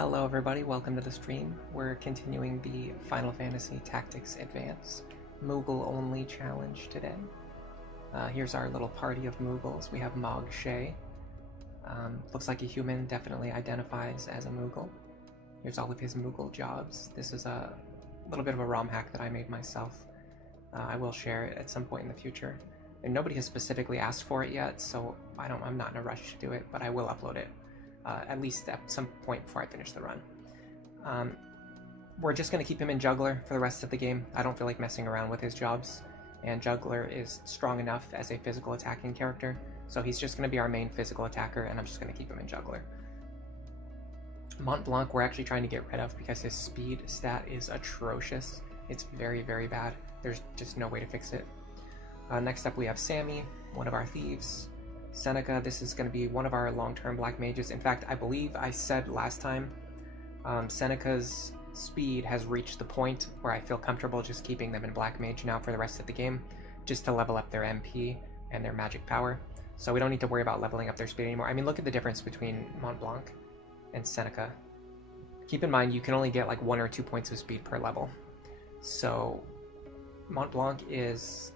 Hello everybody, welcome to the stream. We're continuing the Final Fantasy Tactics Advance Moogle Only challenge today. Here's our little party of Moogles. We have Marche. Looks like a human, definitely identifies as a Moogle. Here's all of his Moogle jobs. This is a little bit of a ROM hack that I made myself. I will share it at some point in the future. And nobody has specifically asked for it yet, so I'm not in a rush to do it, but I will upload it. At least at some point before I finish the run. We're just going to keep him in Juggler for the rest of the game. I don't feel like messing around with his jobs, and Juggler is strong enough as a physical attacking character, so he's just going to be our main physical attacker, and I'm just going to keep him in Juggler. Mont Blanc we're actually trying to get rid of because his speed stat is atrocious. It's very, very bad. There's just no way to fix it. Next up we have Sammy, one of our thieves. Seneca, this is going to be one of our long-term black mages. In fact, I believe I said last time, Seneca's speed has reached the point where I feel comfortable just keeping them in black mage now for the rest of the game, just to level up their MP and their magic power. So we don't need to worry about leveling up their speed anymore. I mean, look at the difference between Mont Blanc and Seneca. Keep in mind, you can only get like 1 or 2 points of speed per level. So Mont Blanc is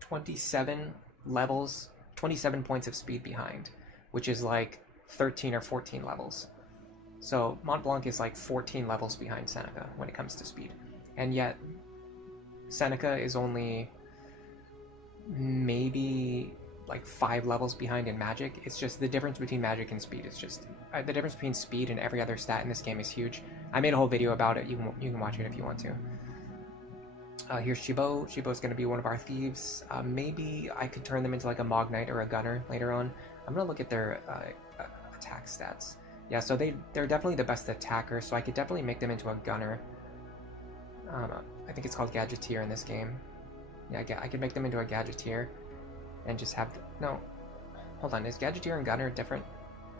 27 levels, 27 points of speed behind, which is like 13 or 14 levels. So Mont Blanc is like 14 levels behind Seneca when it comes to speed. And yet Seneca is only maybe like 5 levels behind in magic. It's just the difference between magic and speed is just the difference between speed and every other stat in this game is huge. I made a whole video about it. You can watch it if you want to. Here's Shibo. Shibo's going to be one of our thieves. Maybe I could turn them into like a Mog Knight or a Gunner later on. I'm going to look at their attack stats. Yeah, so they're definitely the best attacker, so I could definitely make them into a Gunner. I think it's called Gadgeteer in this game. Yeah, I could make them into a Gadgeteer and just have... No, hold on. Is Gadgeteer and Gunner different?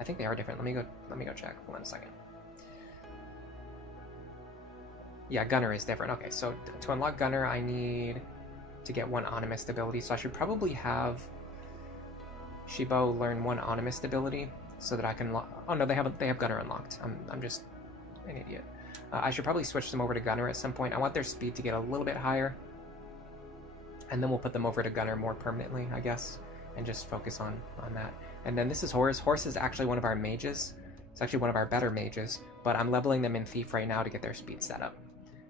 I think they are different. Let me go check. Hold on a second. Yeah, Gunner is different. Okay, so to unlock Gunner, I need to get 1 Animist ability, so I should probably have Shibo learn 1 Animist ability so that I can... Oh no, they have Gunner unlocked. I'm just an idiot. I should probably switch them over to Gunner at some point. I want their speed to get a little bit higher, and then we'll put them over to Gunner more permanently, I guess, and just focus on that. And then this is Horse. Horse is actually one of our mages. It's actually one of our better mages, but I'm leveling them in Thief right now to get their speed set up.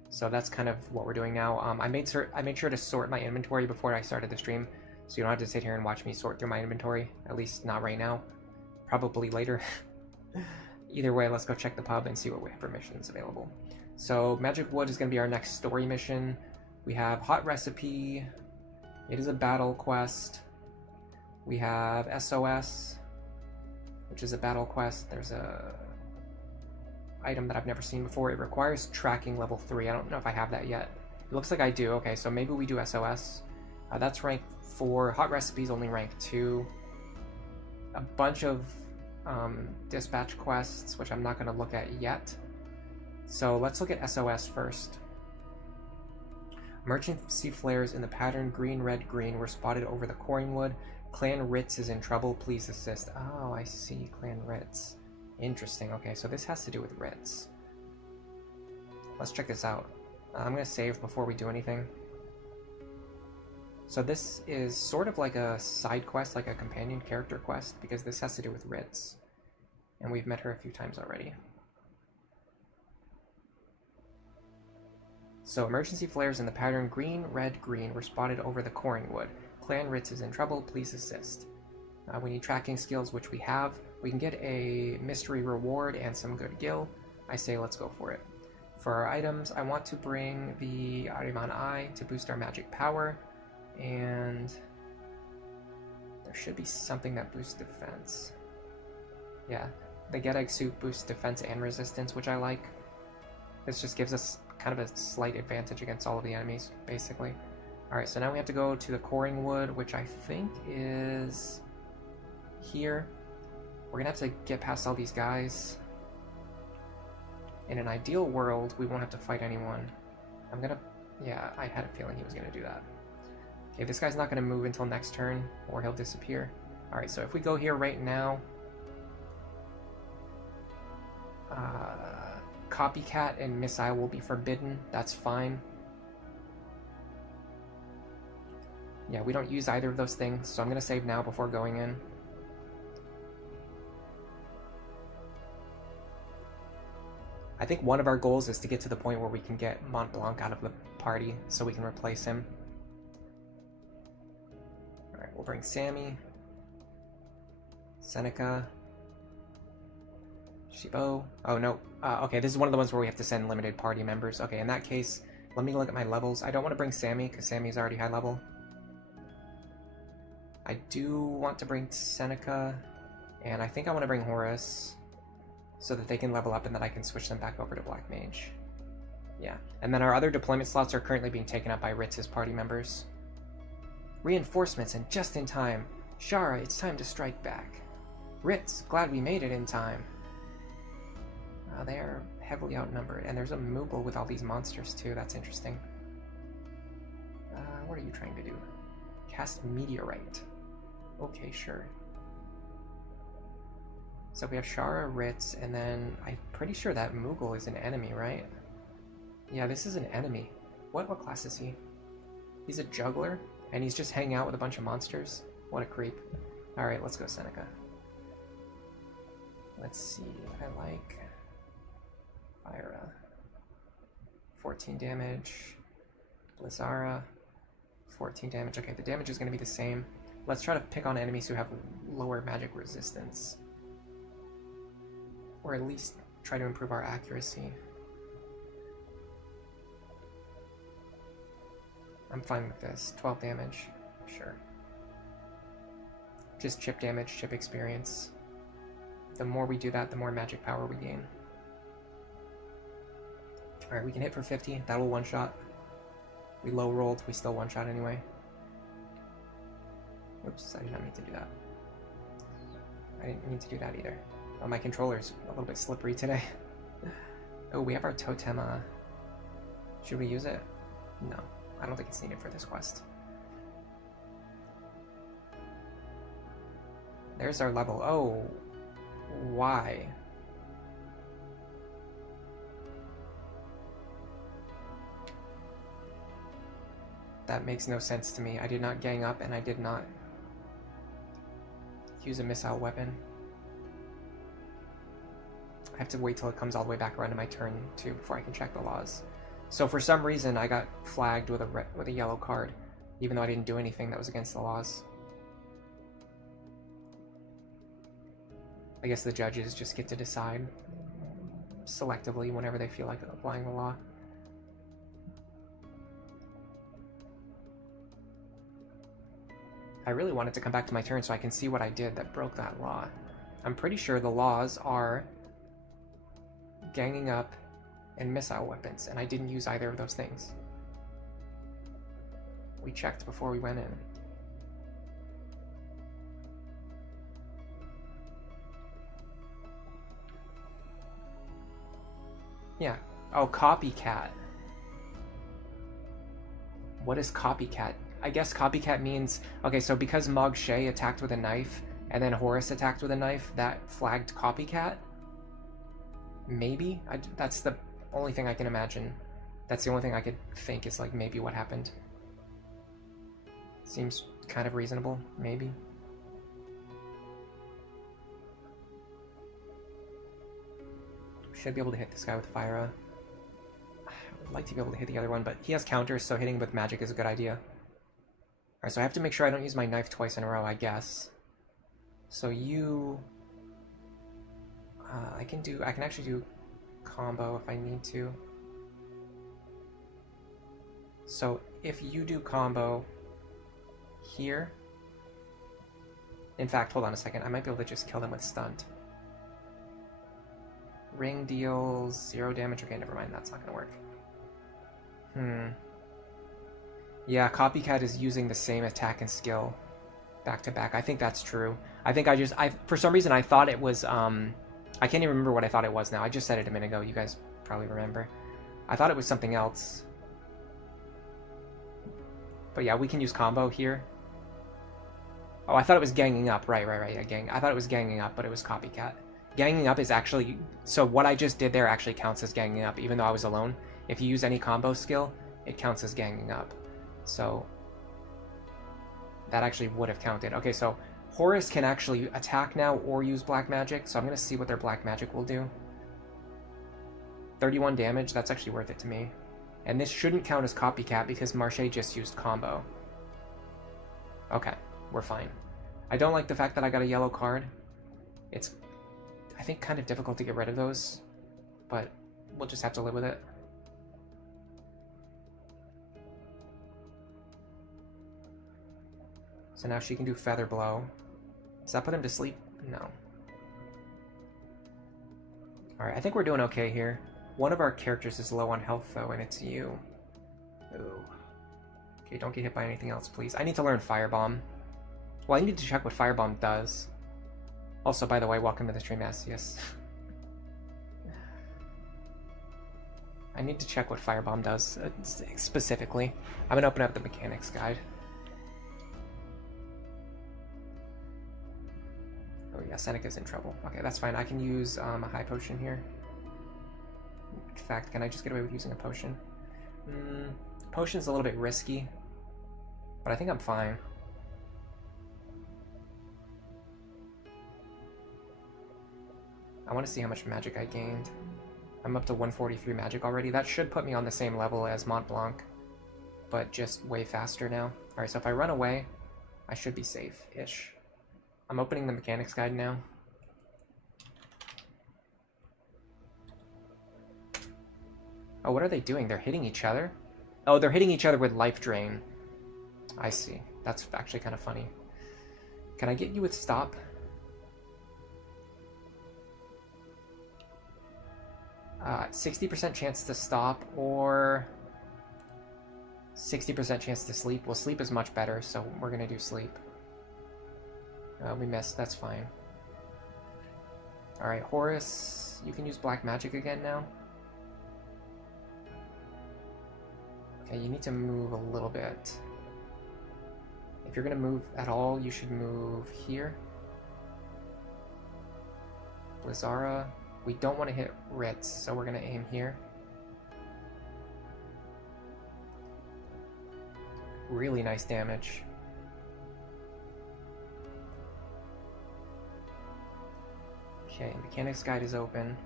So that's kind of what we're doing now. I made sure to sort my inventory before I started the stream, so you don't have to sit here and watch me sort through my inventory. At least not right now. Probably later. Either way, let's go check the pub and see what we have for missions available. So Magic Wood is going to be our next story mission. We have Hot Recipe. It is a battle quest. We have SOS, which is a battle quest. There's a item that I've never seen before. It requires tracking level 3. I don't know if I have that yet. It looks like I do. Okay, so maybe we do SOS. That's rank 4. Hot Recipes only rank 2. A bunch of dispatch quests, which I'm not going to look at yet. So let's look at SOS first. Emergency flares in the pattern green, red, green were spotted over the Coringwood. Clan Ritz is in trouble. Please assist. Oh, I see. Clan Ritz. Interesting. Okay, so this has to do with Ritz. Let's check this out. I'm going to save before we do anything. So this is sort of like a side quest, like a companion character quest, because this has to do with Ritz. And we've met her a few times already. So emergency flares in the pattern green, red, green were spotted over the Coringwood. Clan Ritz is in trouble. Please assist. We need tracking skills, which we have. We can get a mystery reward and some good gil. I say let's go for it. For our items, I want to bring the Ariman Eye to boost our magic power, and there should be something that boosts defense. Yeah, the Get Egg Suit boosts defense and resistance, which I like. This just gives us kind of a slight advantage against all of the enemies, basically. Alright, so now we have to go to the Coringwood, which I think is here. We're gonna have to get past all these guys. In an ideal world, we won't have to fight anyone. Yeah, I had a feeling he was gonna do that. Okay, this guy's not gonna move until next turn, or he'll disappear. Alright, so if we go here right now, Copycat and Missile will be forbidden. That's fine. Yeah, we don't use either of those things, so I'm going to save now before going in. I think one of our goals is to get to the point where we can get Mont Blanc out of the party so we can replace him. Alright, we'll bring Sammy, Seneca, Shibo. Oh, no. Okay, this is one of the ones where we have to send limited party members. Okay, in that case, let me look at my levels. I don't want to bring Sammy, because Sammy's already high level. I do want to bring Seneca, and I think I want to bring Horus, so that they can level up and then I can switch them back over to Black Mage. Yeah, and then our other deployment slots are currently being taken up by Ritz's party members. Reinforcements, and just in time. Shara, it's time to strike back. Ritz, glad we made it in time. They are heavily outnumbered, and there's a Moogle with all these monsters too. That's interesting. What are you trying to do? Cast Meteorite. Okay, sure. So we have Shara, Ritz, and then I'm pretty sure that Moogle is an enemy, right? Yeah, this is an enemy. What class is he? He's a juggler, and he's just hanging out with a bunch of monsters? What a creep. Alright, let's go Seneca. Let's see, I like Fyra. 14 damage. Blizzara. 14 damage. Okay, the damage is going to be the same. Let's try to pick on enemies who have lower magic resistance. Or at least try to improve our accuracy. I'm fine with this. 12 damage. Sure. Just chip damage, chip experience. The more we do that, the more magic power we gain. Alright, we can hit for 50. That'll one-shot. We low-rolled. We still one-shot anyway. Oops, I did not mean to do that. I didn't mean to do that either. Oh, my controller's a little bit slippery today. Oh, we have our totem. Should we use it? No, I don't think it's needed for this quest. There's our level. Oh, why? That makes no sense to me. I did not gang up and I did not use a missile weapon. I have to wait till it comes all the way back around to my turn too before I can check the laws. So for some reason I got flagged with a yellow card, even though I didn't do anything that was against the laws. I guess the judges just get to decide selectively whenever they feel like applying the law. I really wanted to come back to my turn so I can see what I did that broke that law. I'm pretty sure the laws are ganging up and missile weapons, and I didn't use either of those things. We checked before we went in. Yeah. Oh, copycat. What is copycat? I guess copycat means... Okay, so because Marche attacked with a knife, and then Horus attacked with a knife, that flagged copycat? Maybe? That's the only thing I can imagine. That's the only thing I could think is, like, maybe what happened. Seems kind of reasonable, maybe. Should be able to hit this guy with Fyra. I would like to be able to hit the other one, but he has counters, so hitting with magic is a good idea. Alright, so I have to make sure I don't use my knife twice in a row, I guess. So you... I can actually do combo if I need to. So if you do combo here... In fact, hold on a second, I might be able to just kill them with stunt. Ring deals 0 damage. Okay, never mind, that's not gonna work. Yeah, Copycat is using the same attack and skill back to back. I think that's true. I think for some reason I thought it was, I can't even remember what I thought it was now. I just said it a minute ago, you guys probably remember. I thought it was something else. But yeah, we can use combo here. Oh, I thought it was ganging up. Right, yeah, I thought it was ganging up, but it was Copycat. Ganging up is actually... So what I just did there actually counts as ganging up, even though I was alone. If you use any combo skill, it counts as ganging up. So that actually would have counted. Okay, so Horus can actually attack now or use black magic, so I'm going to see what their black magic will do. 31 damage, that's actually worth it to me. And this shouldn't count as copycat because Marche just used combo. Okay, we're fine. I don't like the fact that I got a yellow card. It's, I think, kind of difficult to get rid of those, but we'll just have to live with it. So now she can do Feather Blow. Does that put him to sleep? No. Alright, I think we're doing okay here. One of our characters is low on health, though, and it's you. Ooh. Okay, don't get hit by anything else, please. I need to learn Firebomb. Well, I need to check what Firebomb does. Also, by the way, welcome to the stream, Asius. I need to check what Firebomb does, specifically. I'm gonna open up the mechanics guide. Oh yeah, Seneca's in trouble. Okay, that's fine. I can use a high potion here. In fact, can I just get away with using a potion? Potion's a little bit risky, but I think I'm fine. I want to see how much magic I gained. I'm up to 143 magic already. That should put me on the same level as Mont Blanc, but just way faster now. Alright, so if I run away, I should be safe-ish. I'm opening the mechanics guide now. Oh, what are they doing? They're hitting each other? Oh, they're hitting each other with life drain. I see. That's actually kind of funny. Can I get you with stop? 60% chance to stop or 60% chance to sleep. Well, sleep is much better, so we're going to do sleep. We missed. That's fine. Alright, Horus, you can use black magic again now. Okay, you need to move a little bit. If you're going to move at all, you should move here. Blizzara. We don't want to hit Ritz, so we're going to aim here. Really nice damage. Okay, mechanics guide is open.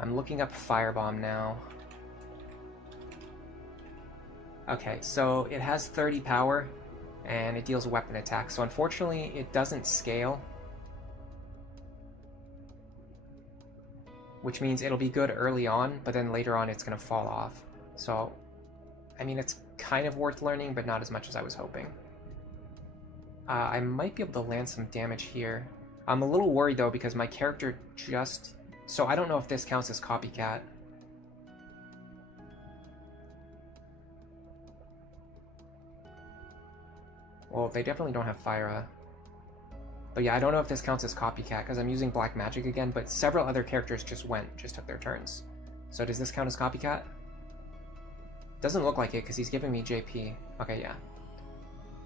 I'm looking up Firebomb now. Okay, so it has 30 power, and it deals weapon attack. So unfortunately, it doesn't scale. Which means it'll be good early on, but then later on it's going to fall off. So, I mean, it's kind of worth learning, but not as much as I was hoping. I might be able to land some damage here. I'm a little worried, though, because my character just... So I don't know if this counts as copycat. Well, they definitely don't have Fyra. But yeah, I don't know if this counts as copycat, because I'm using black magic again, but several other characters just took their turns. So does this count as copycat? Doesn't look like it, because he's giving me JP. Okay, yeah.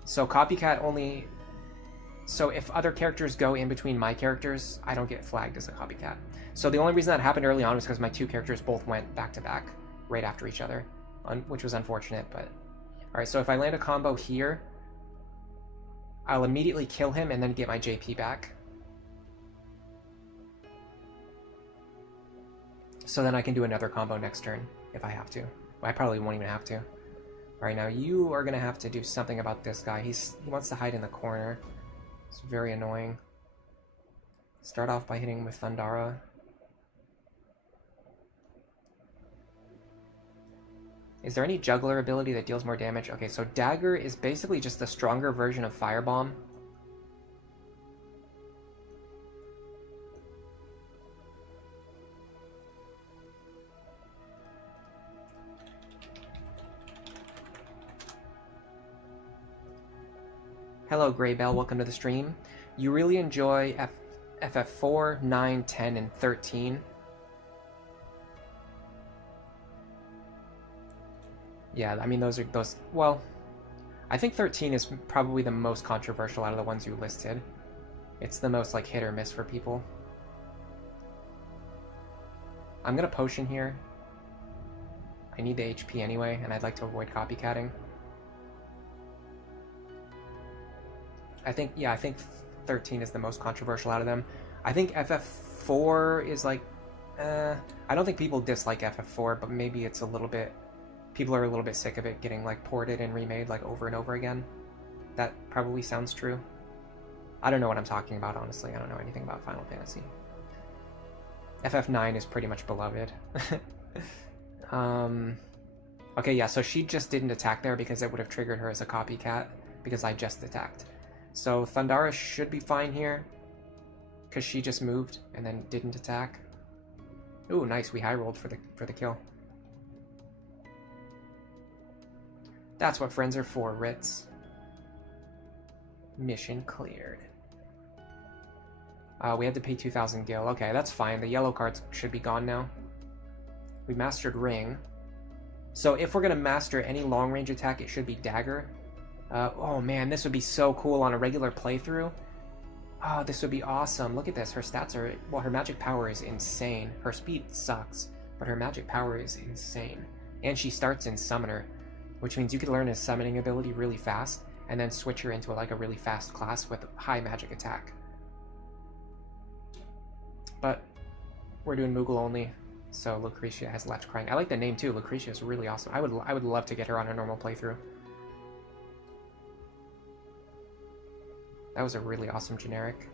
So copycat only... So if other characters go in between my characters, I don't get flagged as a copycat. So the only reason that happened early on was because my two characters both went back-to-back, right after each other, which was unfortunate, but... Alright, so if I land a combo here, I'll immediately kill him and then get my JP back. So then I can do another combo next turn, if I have to. Well, I probably won't even have to. Alright, now you are going to have to do something about this guy. He wants to hide in the corner. It's very annoying. Start off by hitting him with Thundara. Is there any juggler ability that deals more damage? Okay, so Dagger is basically just a stronger version of Firebomb. Hello, Greybell. Welcome to the stream. You really enjoy FF4, 9, 10, and 13. Yeah, I mean, those. Well, I think 13 is probably the most controversial out of the ones you listed. It's the most like hit or miss for people. I'm gonna potion here. I need the HP anyway, and I'd like to avoid copycatting. I think 13 is the most controversial out of them. I think FF4 is like, I don't think people dislike FF4, but maybe it's a little bit, people are a little bit sick of it getting like ported and remade like over and over again. That probably sounds true. I don't know what I'm talking about, honestly. I don't know anything about Final Fantasy. FF9 is pretty much beloved. Okay, yeah, so she just didn't attack there because it would have triggered her as a copycat because I just attacked. So Thundara should be fine here because she just moved and then didn't attack. Ooh, nice, we high rolled for the kill. That's what friends are for, Ritz. Mission cleared. We had to pay 2,000 gil. Okay, that's fine. The yellow cards should be gone now. We mastered Ring. So if we're going to master any long-range attack, it should be Dagger. Oh man, this would be so cool on a regular playthrough. Oh, this would be awesome. Look at this. Her stats are... Well, her magic power is insane. Her speed sucks, but her magic power is insane. And she starts in Summoner, which means you could learn his summoning ability really fast and then switch her into like a really fast class with high magic attack. But we're doing Moogle only, so Lucretia has left crying. I like the name too. Lucretia is really awesome. I would love to get her on a normal playthrough. That was a really awesome generic.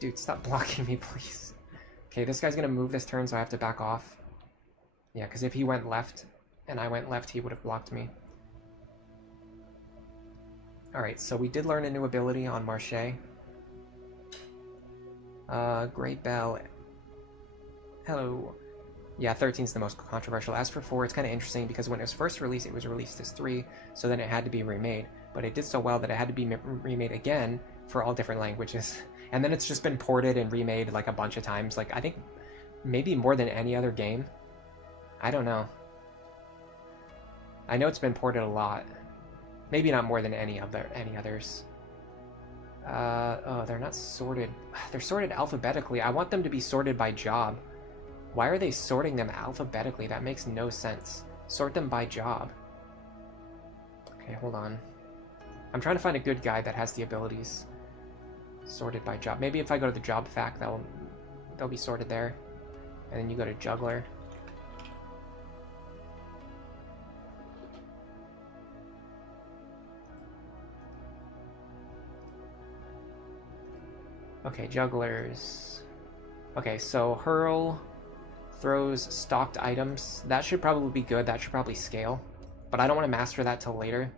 Dude, stop blocking me, please. Okay, this guy's gonna move this turn, so I have to back off. Yeah, because if he went left and I went left, he would have blocked me. Alright, so we did learn a new ability on Marche. Great Bell. Hello. Yeah, 13 is the most controversial. As for 4, it's kind of interesting because when it was first released, it was released as 3, so then it had to be remade. But it did so well that it had to be remade again for all different languages. And then it's just been ported and remade like a bunch of times. Like, I think maybe more than any other game. I don't know. I know it's been ported a lot. Maybe not more than any others. Oh, they're not sorted. They're sorted alphabetically. I want them to be sorted by job. Why are they sorting them alphabetically? That makes no sense. Sort them by job. Okay, hold on. I'm trying to find a good guide that has the abilities sorted by job. Maybe if I go to the job fact, they'll be sorted there. And then you go to Juggler. Okay, Jugglers. Okay, so Hurl throws stocked items. That should probably be good. That should probably scale. But I don't want to master that till later.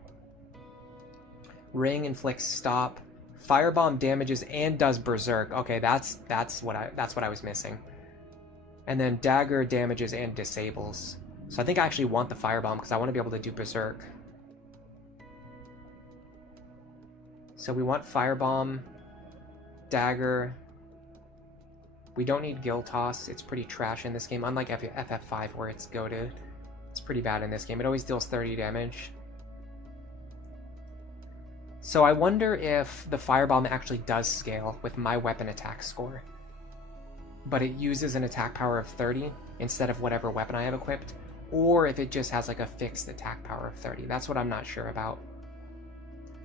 Ring inflicts stop. Firebomb damages and does berserk. Okay, that's what I was missing. And then Dagger damages and disables. So I think I actually want the Firebomb because I want to be able to do berserk. So we want Firebomb, Dagger. We don't need Gill Toss. It's pretty trash in this game, unlike FF5 where it's goated. It's pretty bad in this game. It always deals 30 damage. So I wonder if the Firebomb actually does scale with my weapon attack score. But it uses an attack power of 30 instead of whatever weapon I have equipped. Or if it just has like a fixed attack power of 30. That's what I'm not sure about.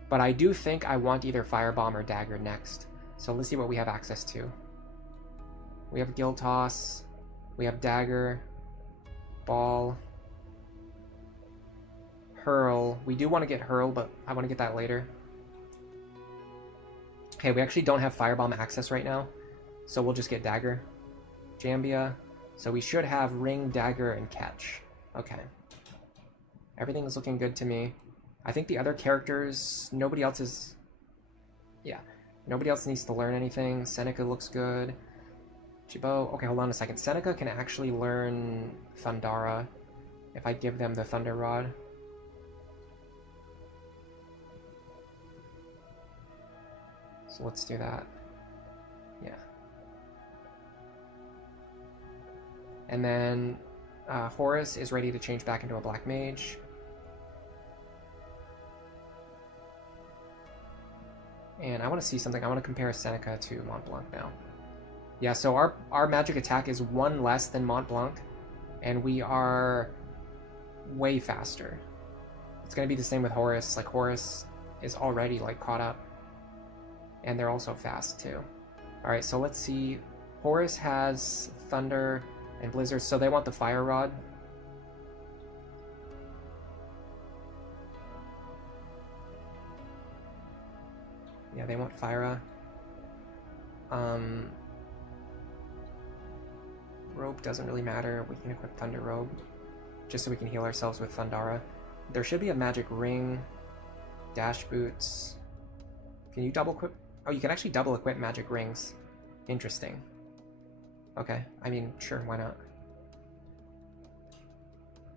But I do think I want either Firebomb or Dagger next. So let's see what we have access to. We have Gill Toss. We have Dagger. Ball. Hurl. We do want to get Hurl, but I want to get that later. Okay, we actually don't have Firebomb access right now, so we'll just get Dagger. Jambia. So we should have Ring, Dagger, and Catch. Okay. Everything is looking good to me. I think the other characters, nobody else is... Yeah, nobody else needs to learn anything. Seneca looks good. Chibo. Okay, hold on a second. Seneca can actually learn Thundara if I give them the Thunder Rod. So let's do that. Yeah. And then Horus is ready to change back into a Black Mage. And I want to see something. I want to compare Seneca to Mont Blanc now. Yeah, so our magic attack is 1 less than Mont Blanc, and we are way faster. It's going to be the same with Horus. Like, Horus is already, like, caught up. And they're also fast, too. Alright, so let's see. Horus has Thunder and Blizzard, so they want the Fire Rod. Yeah, they want Fyra. Robe doesn't really matter. We can equip Thunder Robe, just so we can heal ourselves with Thundara. There should be a magic ring. Dash boots. Can you double equip? Oh, you can actually double equip magic rings. Interesting. Okay, I mean, sure, why not?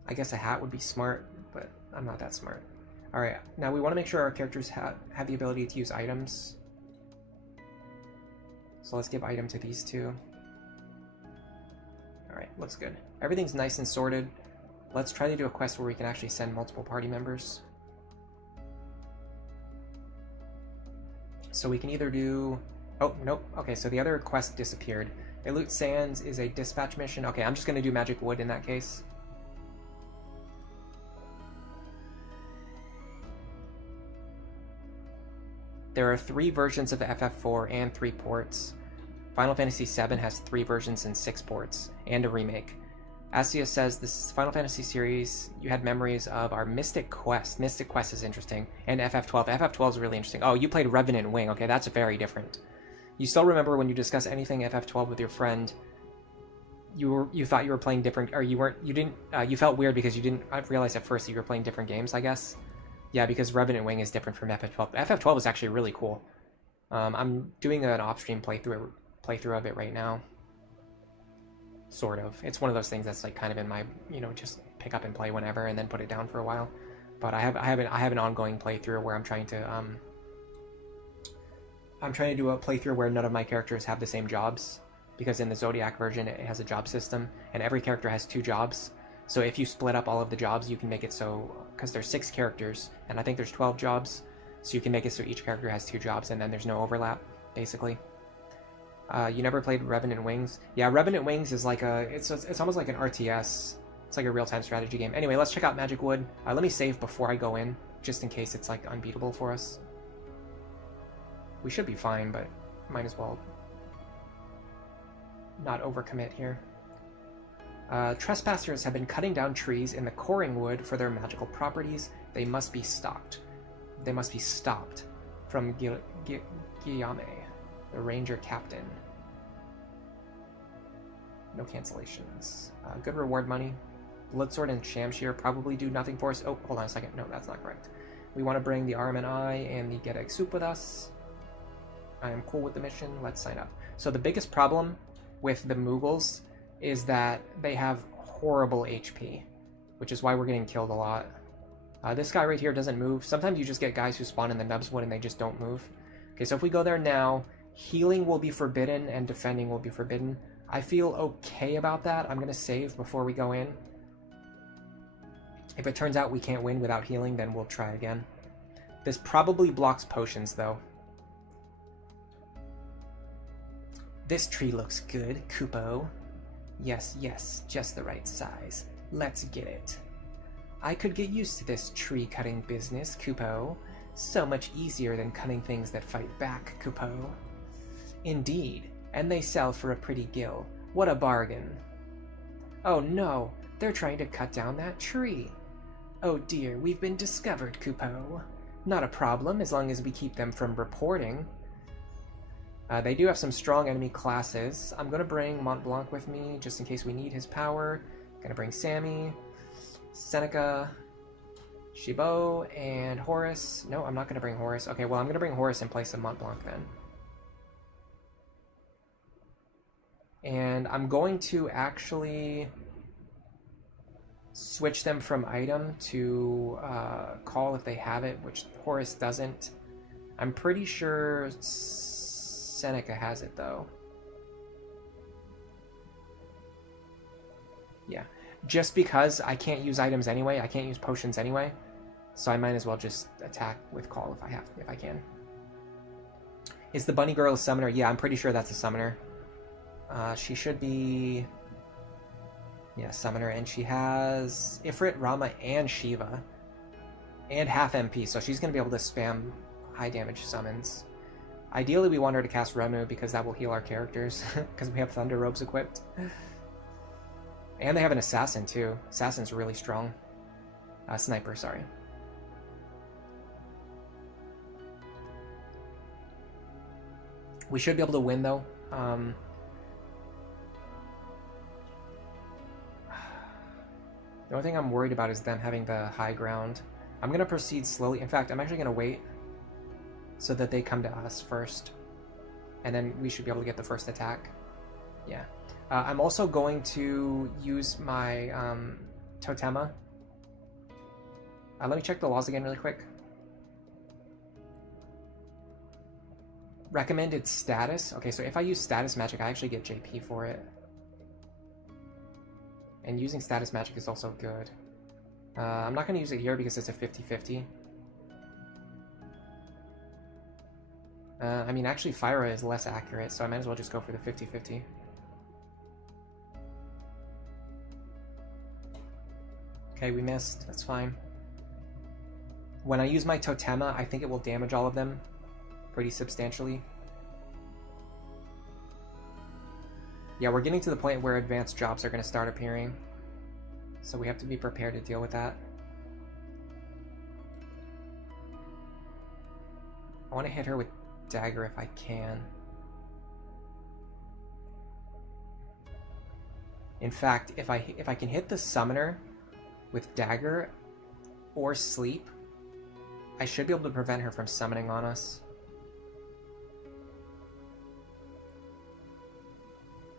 I guess a hat would be smart, but I'm not that smart. Alright, now we want to make sure our characters have the ability to use items. So let's give item to these two. Alright, looks good. Everything's nice and sorted. Let's try to do a quest where we can actually send multiple party members. So we can either do... Oh, nope. Okay, so the other quest disappeared. Elude Sands is a dispatch mission. Okay, I'm just going to do Magic Wood in that case. There are 3 versions of FF4 and 3 ports. Final Fantasy VII has 3 versions and 6 ports, and a remake. Astia says, this Final Fantasy series, you had memories of our Mystic Quest. Mystic Quest is interesting. And FF12. FF12 is really interesting. Oh, you played Revenant Wing. Okay, that's very different. You still remember when you discuss anything FF12 with your friend, you thought you were playing different, or you felt weird because you didn't realize at first that you were playing different games, I guess. Yeah, because Revenant Wing is different from FF12. FF12 is actually really cool. I'm doing an off-stream playthrough of it right now. Sort of. It's one of those things that's like kind of in my, just pick up and play whenever and then put it down for a while. But I have an ongoing playthrough where I'm trying to do a playthrough where none of my characters have the same jobs, because in the Zodiac version it has a job system and every character has 2 jobs. So if you split up all of the jobs, you can make it so, because there's 6 characters and I think there's 12 jobs, so you can make it so each character has 2 jobs and then there's no overlap, basically. You never played Revenant Wings? Yeah, Revenant Wings is like it's almost like an RTS. It's like a real-time strategy game. Anyway, let's check out Magic Wood. Let me save before I go in, just in case it's like unbeatable for us. We should be fine, but might as well not overcommit here. Trespassers have been cutting down trees in the Coring Wood for their magical properties. They must be stopped. They must be stopped. From Guillaume, the ranger captain. No cancellations. Good reward money. Bloodsword and Shamshir probably do nothing for us. Oh, hold on a second. No, that's not correct. We want to bring the Arm and Eye and the Gedek Soup with us. I am cool with the mission. Let's sign up. So the biggest problem with the Moogles is that they have horrible HP, which is why we're getting killed a lot. This guy right here doesn't move. Sometimes you just get guys who spawn in the Nubswood and they just don't move. Okay, so if we go there now, healing will be forbidden and defending will be forbidden. I feel okay about that. I'm going to save before we go in. If it turns out we can't win without healing, then we'll try again. This probably blocks potions, though. This tree looks good, Kupo. Yes, yes, just the right size. Let's get it. I could get used to this tree-cutting business, Kupo. So much easier than cutting things that fight back, Kupo. Indeed, and they sell for a pretty gill. What a bargain. Oh no, they're trying to cut down that tree. Oh dear, we've been discovered, Kupo. Not a problem, as long as we keep them from reporting. They do have some strong enemy classes. I'm going to bring Mont Blanc with me, just in case we need his power. Going to bring Sammy, Seneca, Shibo, and Horus. No, I'm not going to bring Horus. Okay, well, I'm going to bring Horus in place of Mont Blanc then. And I'm going to actually switch them from item to call if they have it, which Horus doesn't. I'm pretty sure Seneca has it, though. Yeah. Just because I can't use items anyway, I can't use potions anyway, so I might as well just attack with call if I can. Is the bunny girl a summoner? Yeah, I'm pretty sure that's a summoner. She should be... Yeah, summoner. And she has Ifrit, Rama, and Shiva. And half MP, so she's going to be able to spam high damage summons. Ideally, we want her to cast Remu because that will heal our characters. Because we have Thunder Robes equipped. And they have an Assassin, too. Assassin's really strong. Sniper, sorry. We should be able to win, though. The only thing I'm worried about is them having the high ground. I'm going to proceed slowly. In fact, I'm actually going to wait so that they come to us first. And then we should be able to get the first attack. Yeah. I'm also going to use my Totema. Let me check the laws again really quick. Recommended status. Okay, so if I use status magic, I actually get JP for it. And using status magic is also good. I'm not going to use it here because it's a 50-50. I mean, actually, Fyra is less accurate, so I might as well just go for the 50-50. Okay, we missed. That's fine. When I use my Totema, I think it will damage all of them pretty substantially. Yeah, we're getting to the point where advanced jobs are going to start appearing. So we have to be prepared to deal with that. I want to hit her with Dagger if I can. In fact, if I can hit the Summoner with Dagger or Sleep, I should be able to prevent her from summoning on us.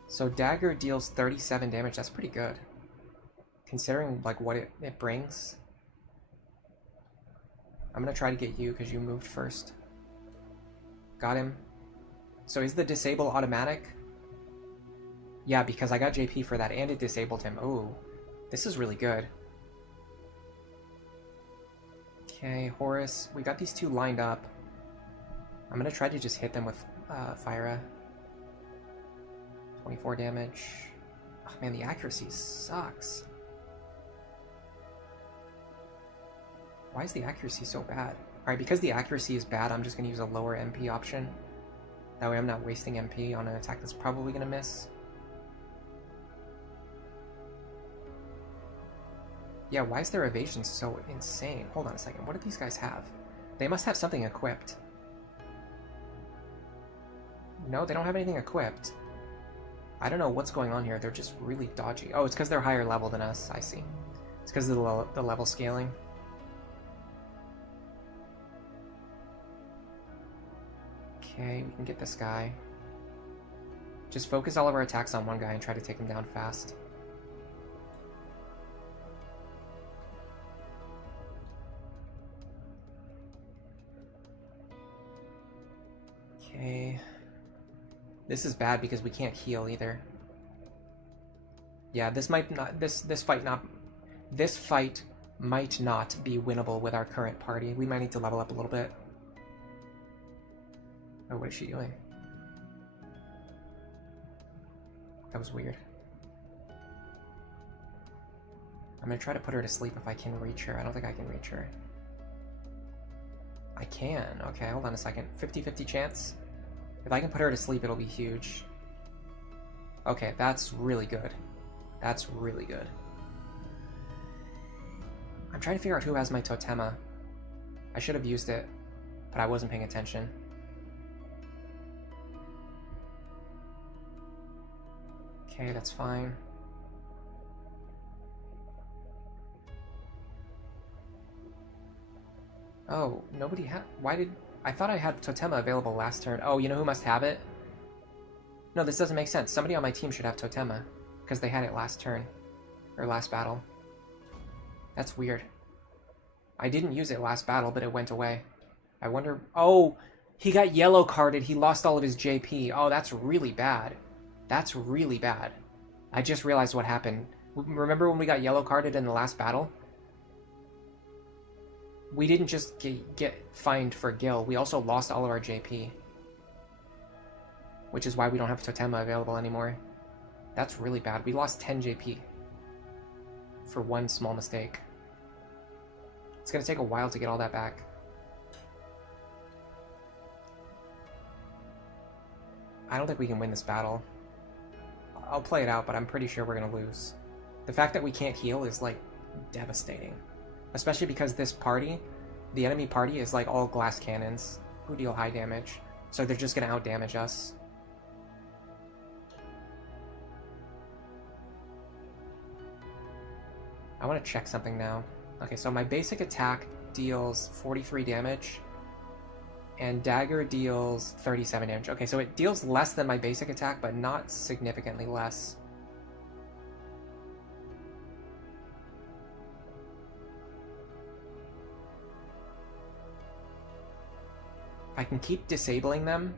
So Dagger deals 37 damage. That's pretty good, considering like what it brings. I'm gonna try to get you because you moved first. Got him. So is the disable automatic? Yeah, because I got JP for that and it disabled him. Oh, this is really good. Okay, Horus. We got these two lined up. I'm gonna try to just hit them with Fyra. 24 damage. Oh, man, the accuracy sucks. Why is the accuracy so bad? Alright, because the accuracy is bad, I'm just going to use a lower MP option. That way I'm not wasting MP on an attack that's probably going to miss. Yeah, why is their evasion so insane? Hold on a second. What do these guys have? They must have something equipped. No, they don't have anything equipped. I don't know what's going on here. They're just really dodgy. Oh, it's because they're higher level than us. I see. It's because of the level scaling. Okay, we can get this guy. Just focus all of our attacks on one guy and try to take him down fast. Okay. This is bad because we can't heal either. Yeah, this fight might not be winnable with our current party. We might need to level up a little bit. Oh, what is she doing? That was weird. I'm gonna try to put her to sleep if I can reach her. I don't think I can reach her. I can. Okay, hold on a second. 50-50 chance. If I can put her to sleep, it'll be huge. Okay, that's really good. That's really good. I'm trying to figure out who has my Totema. I should have used it, but I wasn't paying attention. Okay, that's fine. Oh, nobody had... Why did... I thought I had Totema available last turn. Oh, you know who must have it? No, this doesn't make sense. Somebody on my team should have Totema, because they had it last turn. Or last battle. That's weird. I didn't use it last battle, but it went away. I wonder... Oh! He got yellow carded. He lost all of his JP. Oh, that's really bad. That's really bad. I just realized what happened. Remember when we got yellow carded in the last battle? We didn't just get fined for Gil. We also lost all of our JP. which is why we don't have Totema available anymore. That's really bad. We lost 10 JP for one small mistake. It's going to take a while to get all that back. I don't think we can win this battle. I'll play it out, but I'm pretty sure we're going to lose. The fact that we can't heal is, like, devastating. Especially because this party, the enemy party, is, like, all glass cannons who deal high damage. So they're just going to out-damage us. I want to check something now. Okay, so my basic attack deals 43 damage, and dagger deals 37 damage. Okay, so it deals less than my basic attack, but not significantly less. If I can keep disabling them,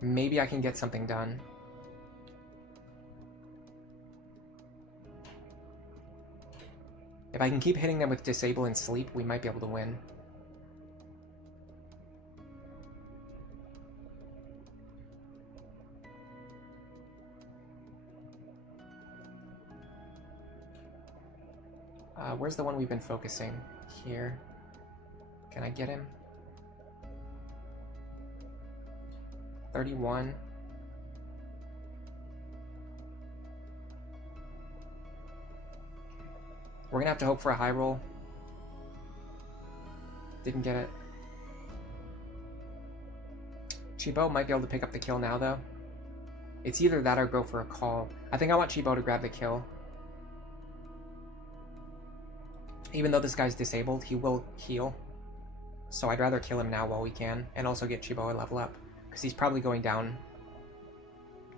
maybe I can get something done. If I can keep hitting them with disable and sleep, we might be able to win. Where's the one we've been focusing? Here. Can I get him? 31. We're gonna have to hope for a high roll. Didn't get it. Chibo might be able to pick up the kill now, though. It's either that or go for a call. I think I want Chibo to grab the kill. Even though this guy's disabled, he will heal. So I'd rather kill him now while we can, and also get Chibo a level up. Because he's probably going down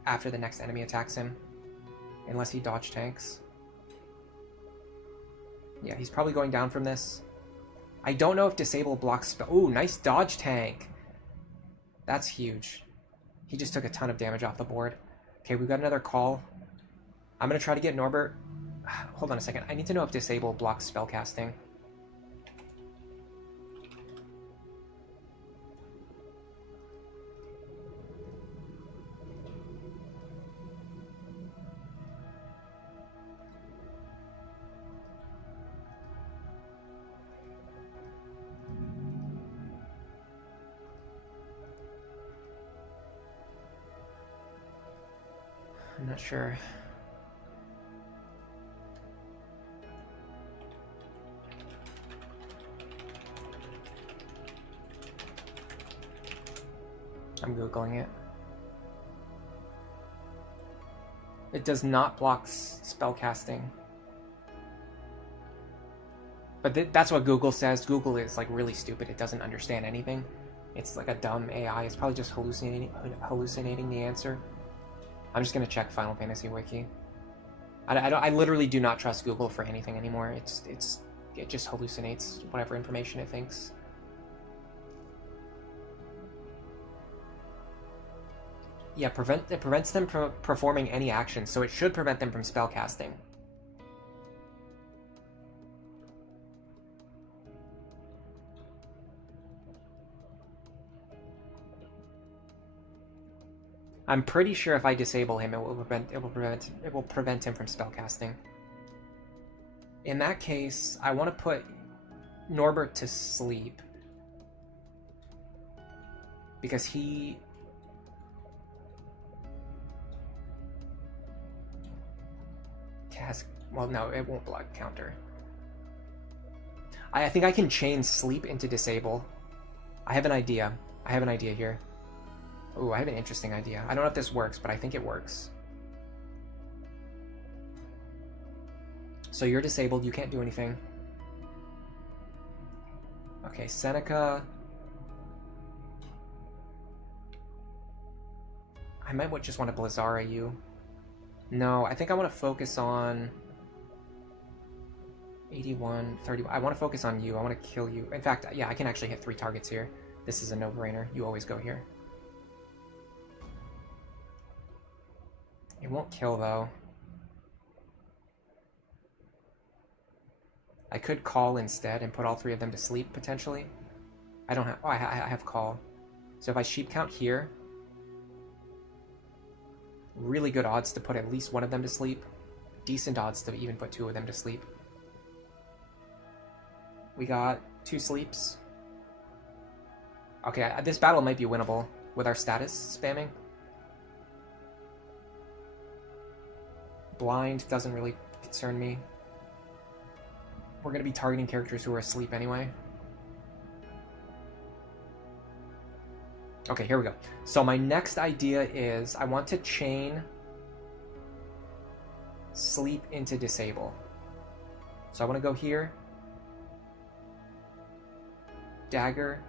after the next enemy attacks him. Unless he dodge tanks. Yeah, he's probably going down from this. I don't know if disable blocks spell. Ooh, nice dodge tank. That's huge. He just took a ton of damage off the board. Okay, we've got another call. I'm going to try to get Norbert. Hold on a second. I need to know if disable blocks spellcasting. I'm not sure. I'm Googling it. It does not block spellcasting. But that's what Google says. Google is like really stupid. It doesn't understand anything. It's like a dumb AI. It's probably just hallucinating the answer. I'm just gonna check Final Fantasy Wiki. I literally do not trust Google for anything anymore. It just hallucinates whatever information it thinks. Yeah, it prevents them from performing any action, so it should prevent them from spellcasting. I'm pretty sure if I disable him, it will prevent him from spellcasting. In that case, I want to put Norbert to sleep because he has, well, no, it won't block counter. I think I can chain sleep into disable. I have an idea. Here. Ooh, I have an interesting idea. I don't know if this works, but I think it works. So you're disabled, you can't do anything. Okay, Seneca. I might just want to Blizzara you. No, I think I want to focus on 81, 30. I want to focus on you. I want to kill you. In fact, yeah, I can actually hit 3 targets here. This is a no-brainer. You always go here. It won't kill, though. I could call instead and put all 3 of them to sleep, potentially. I don't have... Oh, I have call. So if I sheep count here... Really good odds to put at least one of them to sleep. Decent odds to even put two of them to sleep. We got 2 sleeps. Okay, this battle might be winnable with our status spamming. Blind doesn't really concern me. We're going to be targeting characters who are asleep anyway. Okay, here we go. So my next idea is I want to chain sleep into disable. So I want to go here. Dagger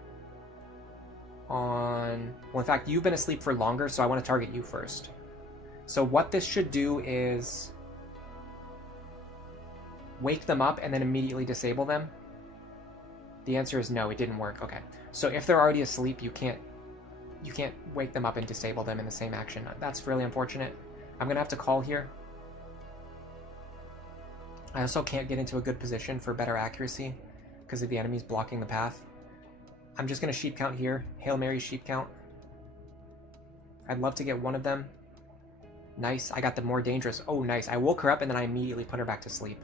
on... Well, in fact, you've been asleep for longer, so I want to target you first. So what this should do is wake them up and then immediately disable them. The answer is no, it didn't work. Okay. So if they're already asleep, you can't wake them up and disable them in the same action. That's really unfortunate. I'm going to have to call here. I also can't get into a good position for better accuracy because of the enemies blocking the path. I'm just going to sheep count here. Hail Mary sheep count. I'd love to get one of them. Nice. I got the more dangerous. Oh, nice. I woke her up and then I immediately put her back to sleep.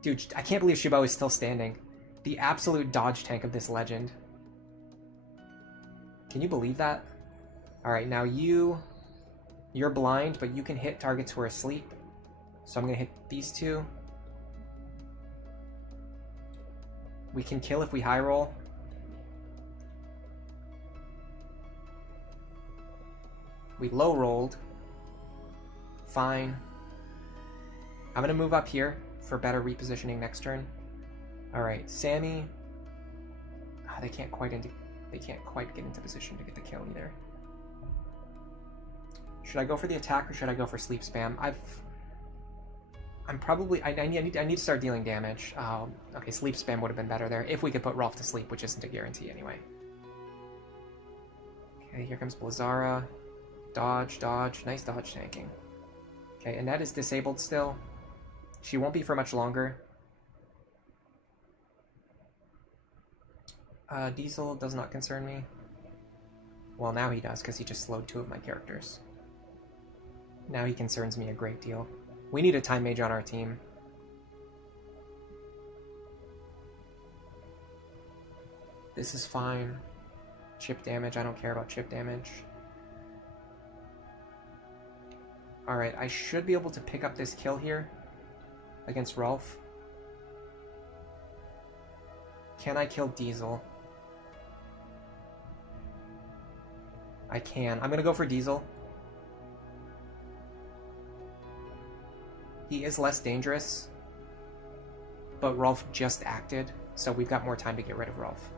Dude, I can't believe Shibo is still standing. The absolute dodge tank of this legend. Can you believe that? Alright, now you're blind, but you can hit targets who are asleep. So I'm going to hit these 2. We can kill if we high roll. We low rolled. Fine. I'm going to move up here for better repositioning next turn. Alright, Sammy. Oh, they can't quite get into position to get the kill either. Should I go for the attack or should I go for sleep spam? I need to start dealing damage. Okay, sleep spam would have been better there if we could put Rolf to sleep, which isn't a guarantee anyway. Okay, here comes Blizzara. Dodge, dodge. Nice dodge tanking. Okay, Annette is disabled still. She won't be for much longer. Diesel does not concern me. Well, now he does, because he just slowed 2 of my characters. Now he concerns me a great deal. We need a time mage on our team. This is fine. Chip damage, I don't care about chip damage. Alright, I should be able to pick up this kill here against Rolf. Can I kill Diesel? I can. I'm gonna go for Diesel. He is less dangerous, but Rolf just acted, so we've got more time to get rid of Rolf.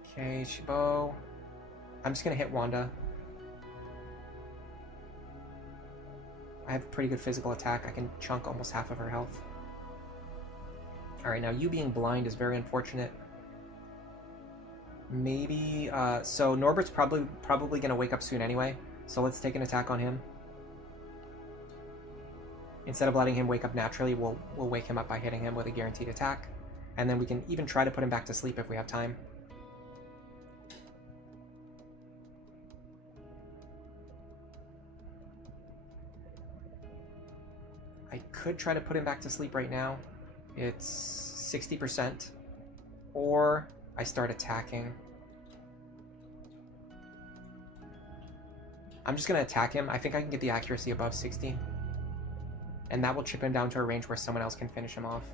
Okay, Shibo. I'm just gonna hit Wanda. I have pretty good physical attack. I can chunk almost half of her health. Alright, now you being blind is very unfortunate. Maybe, so Norbert's probably gonna wake up soon anyway, so let's take an attack on him. Instead of letting him wake up naturally, we'll wake him up by hitting him with a guaranteed attack, and then we can even try to put him back to sleep if we have time. I could try to put him back to sleep right now. It's 60%, or I start attacking. I'm just going to attack him. I think I can get the accuracy above 60. And that will chip him down to a range where someone else can finish him off.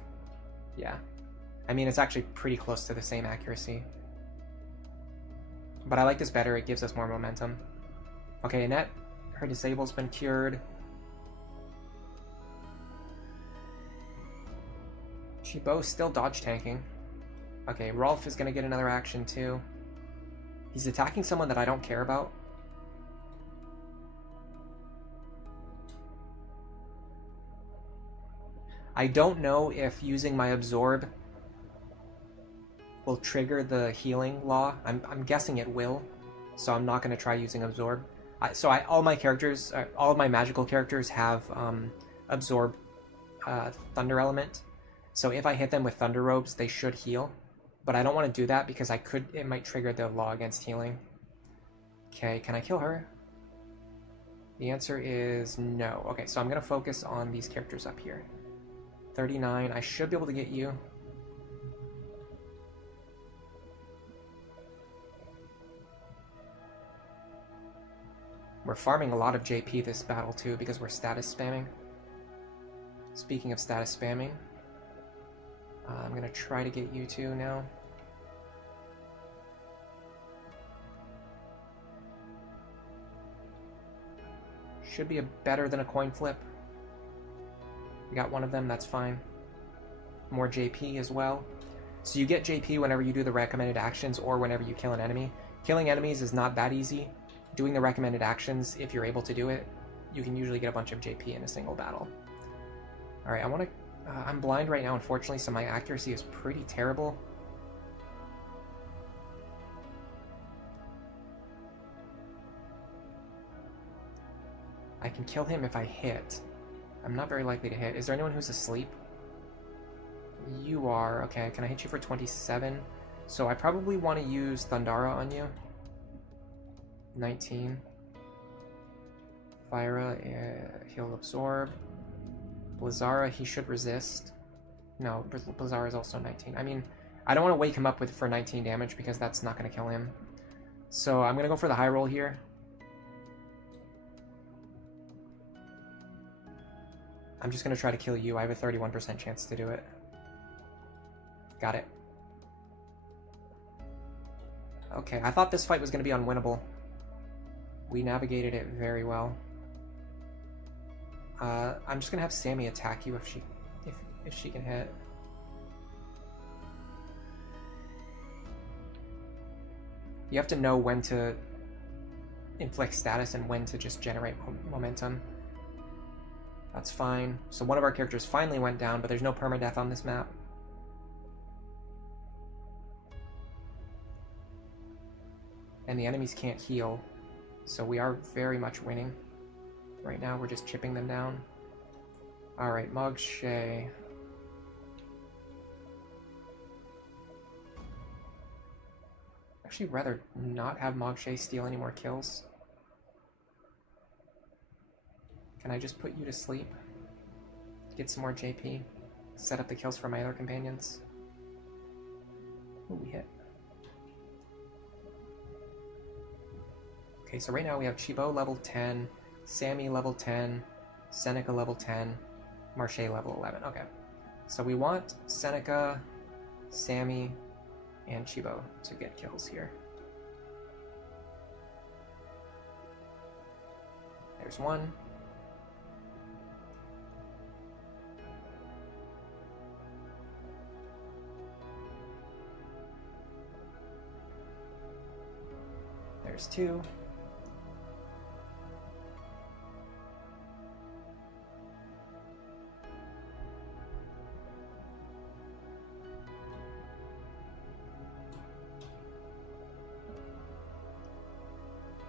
Yeah. I mean, it's actually pretty close to the same accuracy. But I like this better. It gives us more momentum. Okay, Annette, her disable's been cured. Shibo's still dodge tanking. Okay, Rolf is going to get another action too. He's attacking someone that I don't care about. I don't know if using my absorb will trigger the healing law. I'm guessing it will, so I'm not going to try using absorb. All of my magical characters have absorb thunder element. So if I hit them with thunder robes, they should heal. But I don't want to do that because it might trigger the law against healing. Okay, can I kill her? The answer is no. Okay, so I'm going to focus on these characters up here. 39, I should be able to get you. We're farming a lot of JP this battle too because we're status spamming. Speaking of status spamming, I'm going to try to get you two now. Should be better than a coin flip. We got one of them, that's fine. More JP as well. So you get JP whenever you do the recommended actions or whenever you kill an enemy. Killing enemies is not that easy. Doing the recommended actions, if you're able to do it, you can usually get a bunch of JP in a single battle. Alright, I'm blind right now, unfortunately, so my accuracy is pretty terrible. I can kill him if I hit. I'm not very likely to hit. Is there anyone who's asleep? You are. Okay, can I hit you for 27? So I probably want to use Thundara on you. 19. Fyra, he'll absorb. Blizzara, he should resist. No, Blizzara is also 19. I mean, I don't want to wake him up for 19 damage because that's not going to kill him. So I'm going to go for the high roll here. I'm just going to try to kill you. I have a 31% chance to do it. Got it. Okay, I thought this fight was going to be unwinnable. We navigated it very well. I'm just going to have Sammy attack you if she can hit. You have to know when to inflict status and when to just generate momentum. That's fine. So one of our characters finally went down, but there's no permadeath on this map. And the enemies can't heal, so we are very much winning. Right now we're just chipping them down. Alright, Marche. Actually, rather not have Marche steal any more kills. Can I just put you to sleep? Get some more JP. Set up the kills for my other companions. Ooh, we hit. Okay, so right now we have Chibo level 10, Sammy level 10, Seneca level 10, Marche level 11. Okay, so we want Seneca, Sammy, and Chibo to get kills here. There's one. There's two.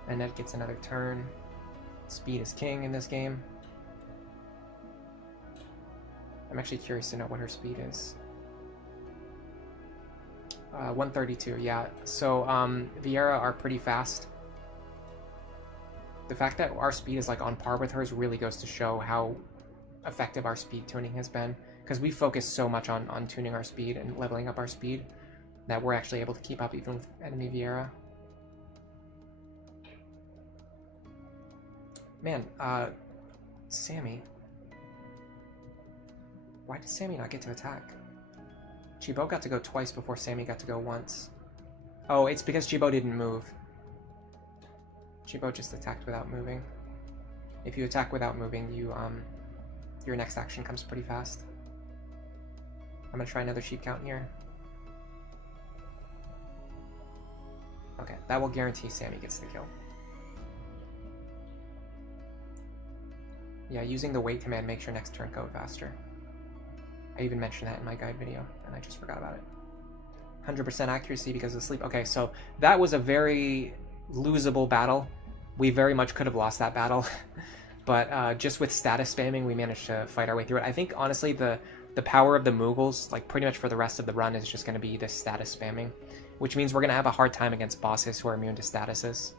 Annette gets another turn. Speed is king in this game. I'm actually curious to know what her speed is. 132, yeah. So, Viera are pretty fast. The fact that our speed is like on par with hers really goes to show how effective our speed tuning has been. Because we focus so much on tuning our speed and leveling up our speed that we're actually able to keep up even with enemy Viera. Man, Sammy. Why did Sammy not get to attack? Chibo got to go twice before Sammy got to go once. Oh, it's because Chibo didn't move. Chibo just attacked without moving. If you attack without moving, you, your next action comes pretty fast. I'm gonna try another sheep count here. Okay, that will guarantee Sammy gets the kill. Yeah, using the wait command makes your next turn go faster. I even mentioned that in my guide video, and I just forgot about it. 100% accuracy because of sleep. Okay, so that was a very losable battle. We very much could have lost that battle, but just with status spamming, we managed to fight our way through it. I think, honestly, the power of the Moogles, like pretty much for the rest of the run, is just going to be this status spamming, which means we're going to have a hard time against bosses who are immune to statuses.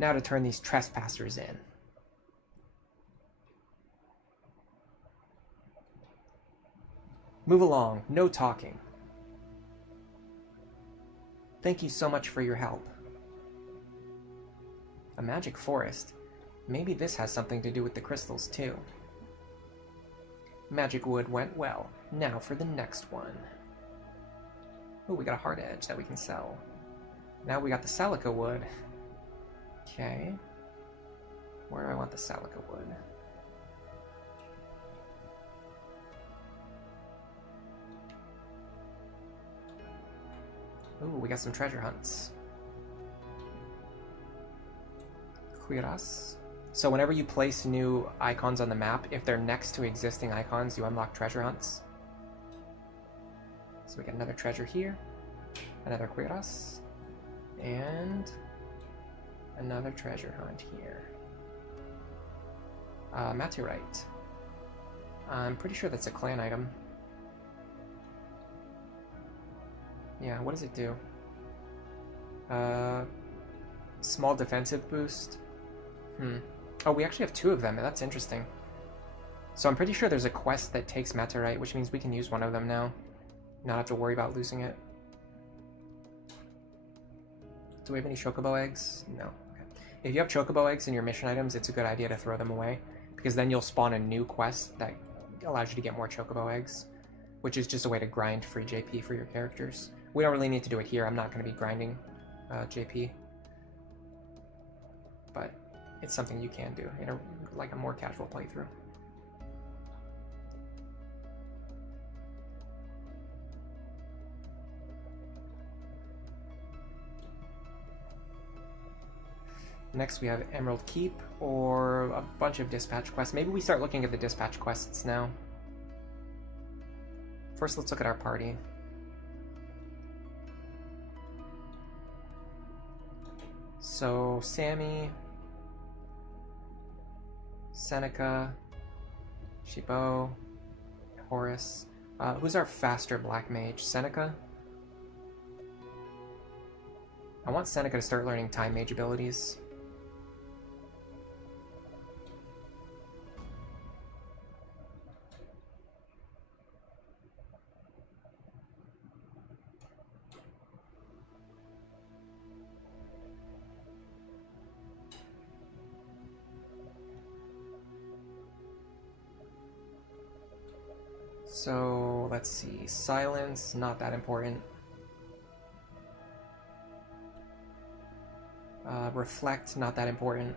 Now to turn these trespassers in. Move along, no talking. Thank you so much for your help. A magic forest? Maybe this has something to do with the crystals too. Magic wood went well. Now for the next one. Oh, we got a hard edge that we can sell. Now we got the silica wood. Okay. Where do I want the silica wood? Ooh, we got some treasure hunts. Cuiras. So whenever you place new icons on the map, if they're next to existing icons, you unlock treasure hunts. So we get another treasure here, another Cuiras, and another treasure hunt here. Maturite. I'm pretty sure that's a clan item. Yeah, what does it do? Small defensive boost. Oh, we actually have 2 of them. That's interesting. So I'm pretty sure there's a quest that takes Maturite, which means we can use one of them now. Not have to worry about losing it. Do we have any chocobo eggs? No. Okay. If you have chocobo eggs in your mission items, it's a good idea to throw them away, because then you'll spawn a new quest that allows you to get more chocobo eggs, which is just a way to grind free JP for your characters. We don't really need to do it here. I'm not going to be grinding JP, but it's something you can do in a more casual playthrough. Next we have Emerald Keep, or a bunch of dispatch quests. Maybe we start looking at the dispatch quests now. First, let's look at our party. So, Sammy, Seneca, Shibo, Horus. Who's our faster black mage? Seneca? I want Seneca to start learning time mage abilities. So, let's see. Silence, not that important. Reflect, not that important.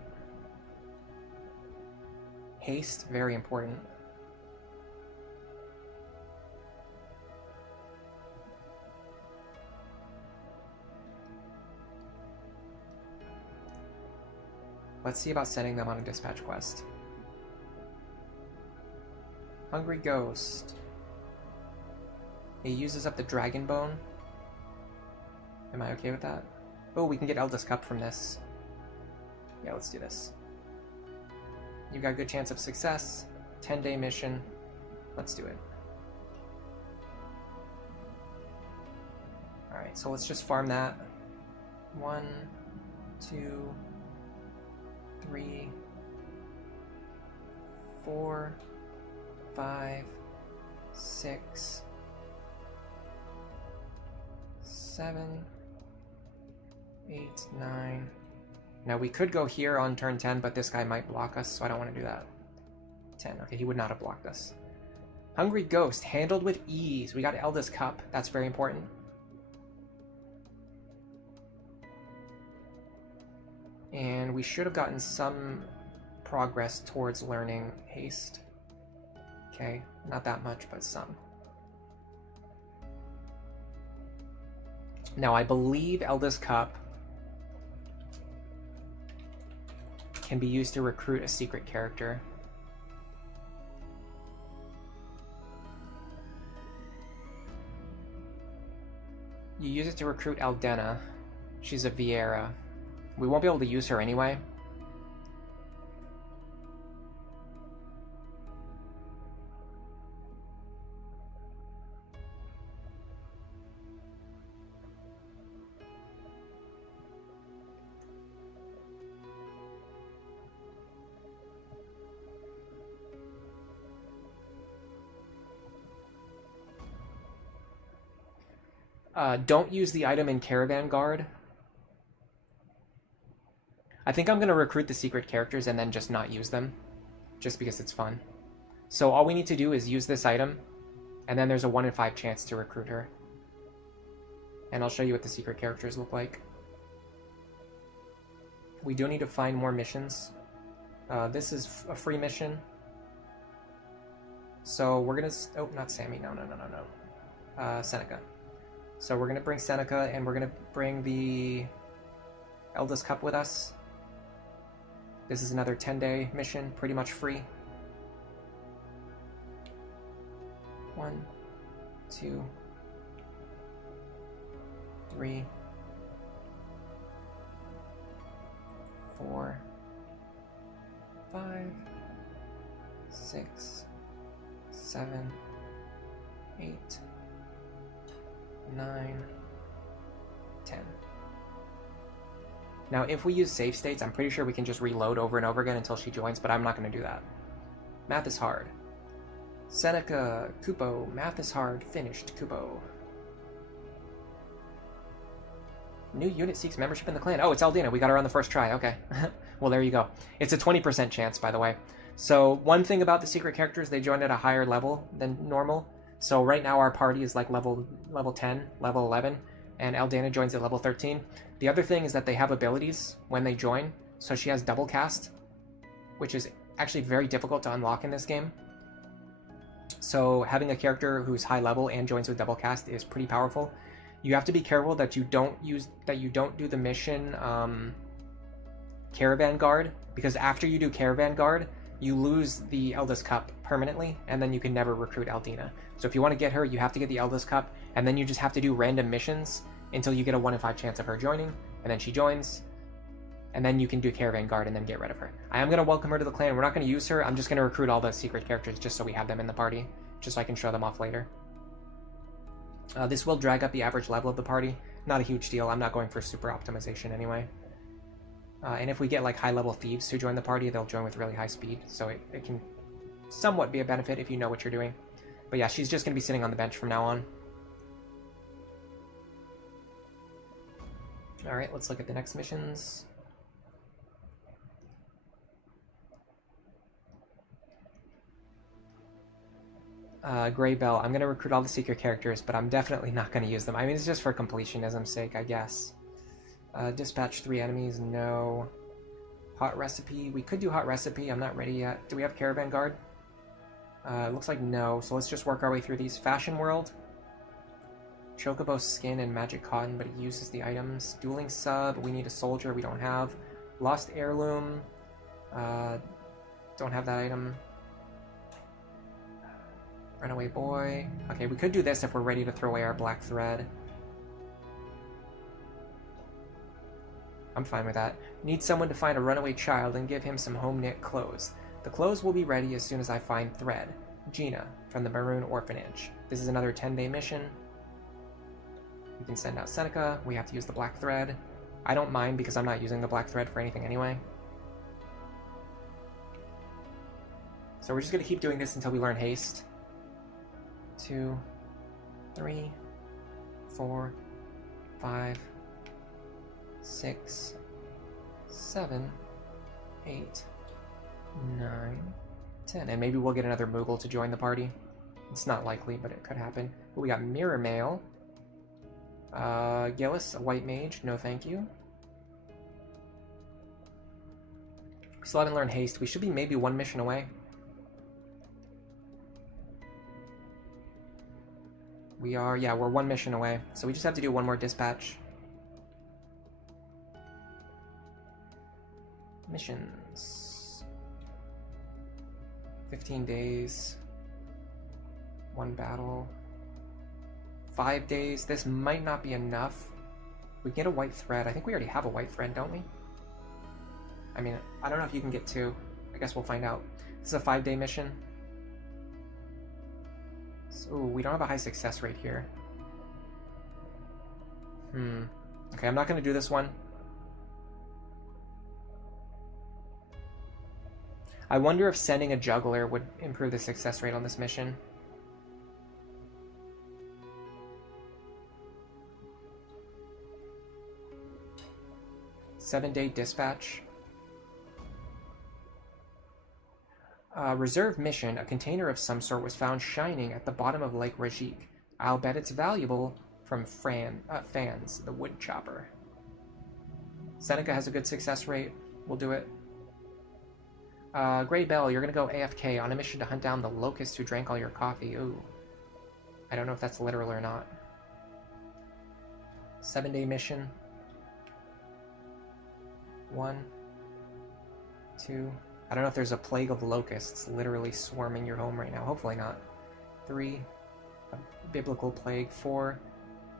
Haste, very important. Let's see about sending them on a dispatch quest. Hungry Ghost. It uses up the dragon bone. Am I okay with that? Oh, we can get Eldest Cup from this. Yeah, let's do this. You've got a good chance of success. 10-day mission. Let's do it. Alright, so let's just farm that. 1, 2, 3, 4, 5, 6, 7, 8, 9. Now we could go here on turn 10, but this guy might block us, so I don't want to do that. 10. Okay, he would not have blocked us. Hungry Ghost, handled with ease. We got Eldest Cup. That's very important. And we should have gotten some progress towards learning Haste. Okay, not that much, but some. Now, I believe Eldest Cup can be used to recruit a secret character. You use it to recruit Aldena. She's a Viera. We won't be able to use her anyway. Don't use the item in Caravan Guard. I think I'm going to recruit the secret characters and then just not use them, just because it's fun. So all we need to do is use this item, and then there's a 1 in 5 chance to recruit her. And I'll show you what the secret characters look like. We do need to find more missions. This is a free mission. So we're going to... Oh, not Sammy. No. Seneca. So we're going to bring Seneca, and we're going to bring the Eldest Cup with us. This is another 10-day mission, pretty much free. 1, 2, 3, 4, 5, 6, 7, 8, 9, 10. Now, if we use save states, I'm pretty sure we can just reload over and over again until she joins, but I'm not going to do that. Math is hard. Seneca, Kupo, math is hard, finished, Kupo. New unit seeks membership in the clan. Oh, it's Aldina. We got her on the first try. Okay. Well, there you go. It's a 20% chance, by the way. So one thing about the secret characters, they joined at a higher level than normal. So right now our party is like level 10, level 11, and Aldana joins at level 13. The other thing is that they have abilities when they join. So she has double cast, which is actually very difficult to unlock in this game. So having a character who's high level and joins with double cast is pretty powerful. You have to be careful that you don't do the mission Caravan Guard, because after you do Caravan Guard, you lose the Eldest Cup permanently, and then you can never recruit Aldina. So if you want to get her, you have to get the Eldest Cup, and then you just have to do random missions until you get a 1 in 5 chance of her joining, and then she joins, and then you can do Caravan Guard and then get rid of her. I am going to welcome her to the clan. We're not going to use her. I'm just going to recruit all the secret characters just so we have them in the party, just so I can show them off later. This will drag up the average level of the party. Not a huge deal. I'm not going for super optimization anyway. And if we get like high-level thieves who join the party, they'll join with really high speed, so it can somewhat be a benefit if you know what you're doing. But yeah, she's just going to be sitting on the bench from now on. Alright, let's look at the next missions. Grey Bell. I'm going to recruit all the secret characters, but I'm definitely not going to use them. I mean, it's just for completionism's sake, I guess. Dispatch 3 enemies, no. Hot Recipe. We could do Hot Recipe. I'm not ready yet. Do we have Caravan Guard? Looks like no, so let's just work our way through these. Fashion World. Chocobo Skin and Magic Cotton, but it uses the items. Dueling Sub. We need a Soldier. We don't have. Lost Heirloom. Don't have that item. Runaway Boy. Okay, we could do this if we're ready to throw away our Black Thread. I'm fine with that. Need someone to find a runaway child and give him some home-knit clothes. The clothes will be ready as soon as I find Thread. Gina, from the Maroon Orphanage. This is another 10-day mission. We can send out Seneca. We have to use the Black Thread. I don't mind because I'm not using the Black Thread for anything anyway. So we're just going to keep doing this until we learn Haste. 2, 3, 4, 5, 6, 7, 8, 9, 10. And maybe we'll get another Moogle to join the party. It's not likely, but it could happen. But we got Mirror Mail. Gillis, a White Mage. No thank you. We still haven't learned Haste. We should be maybe 1 mission away. We are, yeah, we're 1 mission away. So we just have to do 1 more dispatch. Missions. 15 days. 1 battle. 5 days. This might not be enough. We can get a White Thread. I think we already have a White Thread, don't we? I mean, I don't know if you can get 2. I guess we'll find out. This is a 5-day mission. So, we don't have a high success rate here. Okay, I'm not going to do this one. I wonder if sending a juggler would improve the success rate on this mission. 7-day dispatch. Reserve mission. A container of some sort was found shining at the bottom of Lake Rajik. I'll bet it's valuable. From Fans, the wood chopper. Seneca has a good success rate. We'll do it. Grey Bell, you're gonna go AFK on a mission to hunt down the locust who drank all your coffee. Ooh. I don't know if that's literal or not. 7-day mission. 1, 2. I don't know if there's a plague of locusts literally swarming your home right now. Hopefully not. 3. A biblical plague. 4,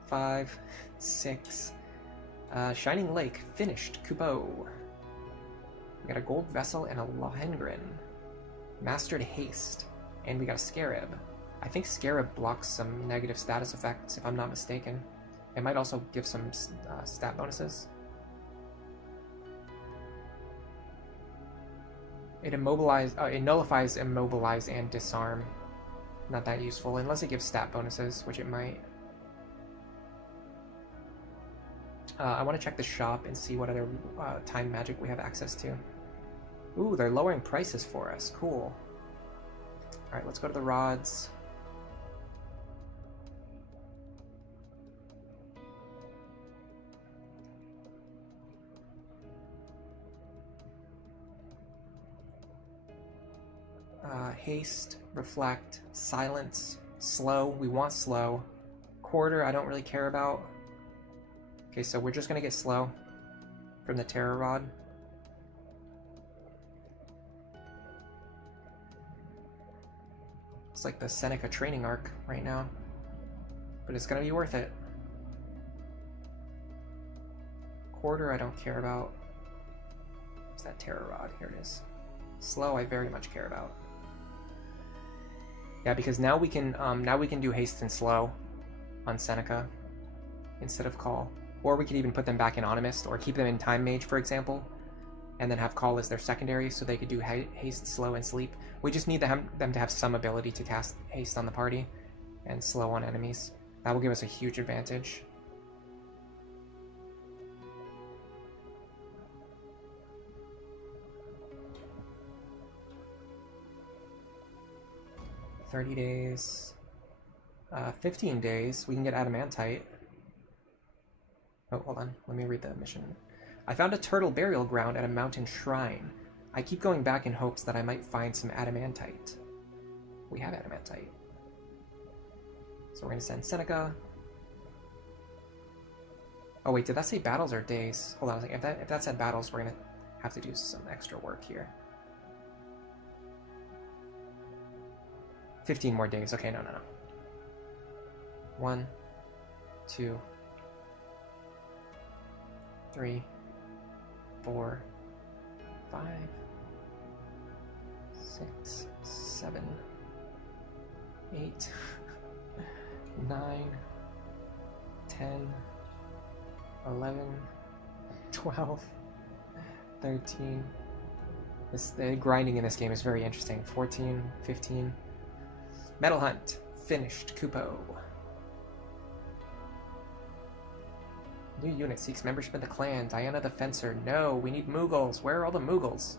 5, 6. Shining Lake. Finished. Kubo. We got a gold vessel and a Lohengrin. Mastered Haste. And we got a Scarab. I think Scarab blocks some negative status effects, if I'm not mistaken. It might also give some stat bonuses. It nullifies Immobilize and Disarm. Not that useful, unless it gives stat bonuses, which it might. I want to check the shop and see what other time magic we have access to. Ooh, they're lowering prices for us. Cool. Alright, let's go to the rods. Haste, Reflect, Silence, Slow. We want Slow. Quarter, I don't really care about. Okay, so we're just going to get Slow from the Terror Rod. It's like the Seneca training arc right now. But it's going to be worth it. Quarter, I don't care about. What's that Terror Rod? Here it is. Slow, I very much care about. Yeah, because now we can do haste and slow on Seneca instead of call, or we could even put them back in Animist or keep them in Time Mage, for example, and then have call as their secondary, so they could do haste, slow, and sleep. We just need them to have some ability to cast haste on the party and slow on enemies. That will give us a huge advantage. $30 days. 15 days. We can get Adamantite. Oh, hold on. Let me read the mission. I found a turtle burial ground at a mountain shrine. I keep going back in hopes that I might find some Adamantite. We have Adamantite. So we're going to send Seneca. Oh wait, did that say battles or days? Hold on a second. If that said battles, we're going to have to do some extra work here. 15 more days. Okay, no. 1, 2, 3, 4, 5, 6, 7, 8, 9, 10, 11, 12, 13. The grinding in this game is very interesting. 14, 15. Metal Hunt. Finished. Kupo. New unit seeks membership in the clan. Diana the Fencer. No, we need Moogles. Where are all the Moogles?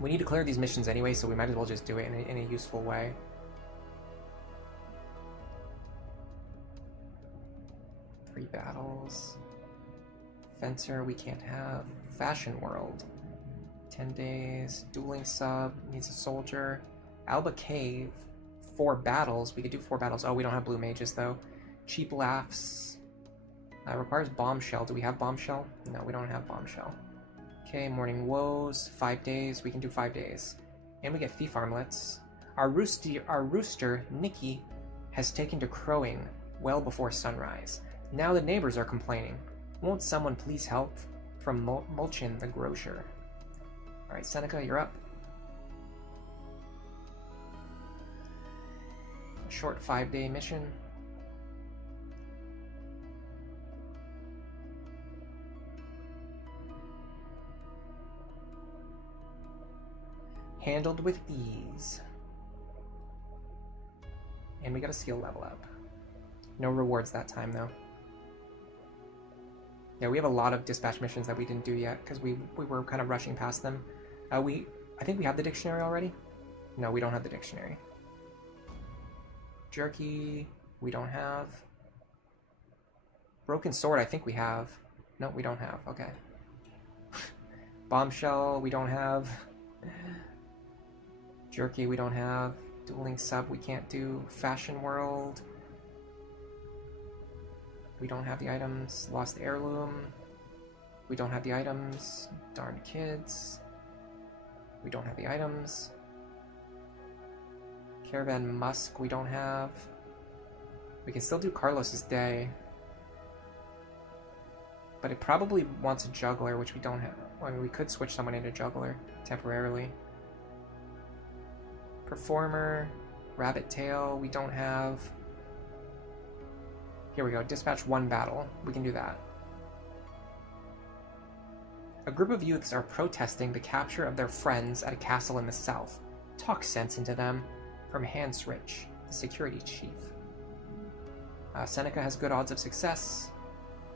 We need to clear these missions anyway, so we might as well just do it in a useful way. Three battles. Fencer we can't have. Fashion World. 10 days. Dueling sub. Needs a soldier. Alba Cave. 4 battles. We could do 4 battles. Oh, we don't have blue mages though. Cheap Laughs. Requires Bombshell. Do we have Bombshell? No, we don't have Bombshell. Okay, Morning Woes. 5 days. We can do 5 days. And we get Thief Armlets. Our rooster, Nikki, has taken to crowing well before sunrise. Now the neighbors are complaining. Won't someone please help? From Mulchin the grocer. Alright, Seneca, you're up. A short 5-day mission. Handled with ease. And we got a skill level up. No rewards that time, though. Yeah, we have a lot of dispatch missions that we didn't do yet because we were kind of rushing past them. I think we have the dictionary already. No, we don't have the dictionary. Jerky, we don't have. Broken sword, I think we have. No, we don't have. Okay. Bombshell, we don't have. Jerky, we don't have. Dueling sub, we can't do. Fashion world. We don't have the items. Lost heirloom. We don't have the items. Darn kids. We don't have the items. Caravan Musk, we don't have. We can still do Carlos's Day. But it probably wants a juggler, which we don't have. I mean, we could switch someone into juggler temporarily. Performer, Rabbit Tail, we don't have. Here we go, dispatch 1 battle. We can do that. A group of youths are protesting the capture of their friends at a castle in the south. Talk sense into them. From Hans Rich, the security chief. Seneca has good odds of success.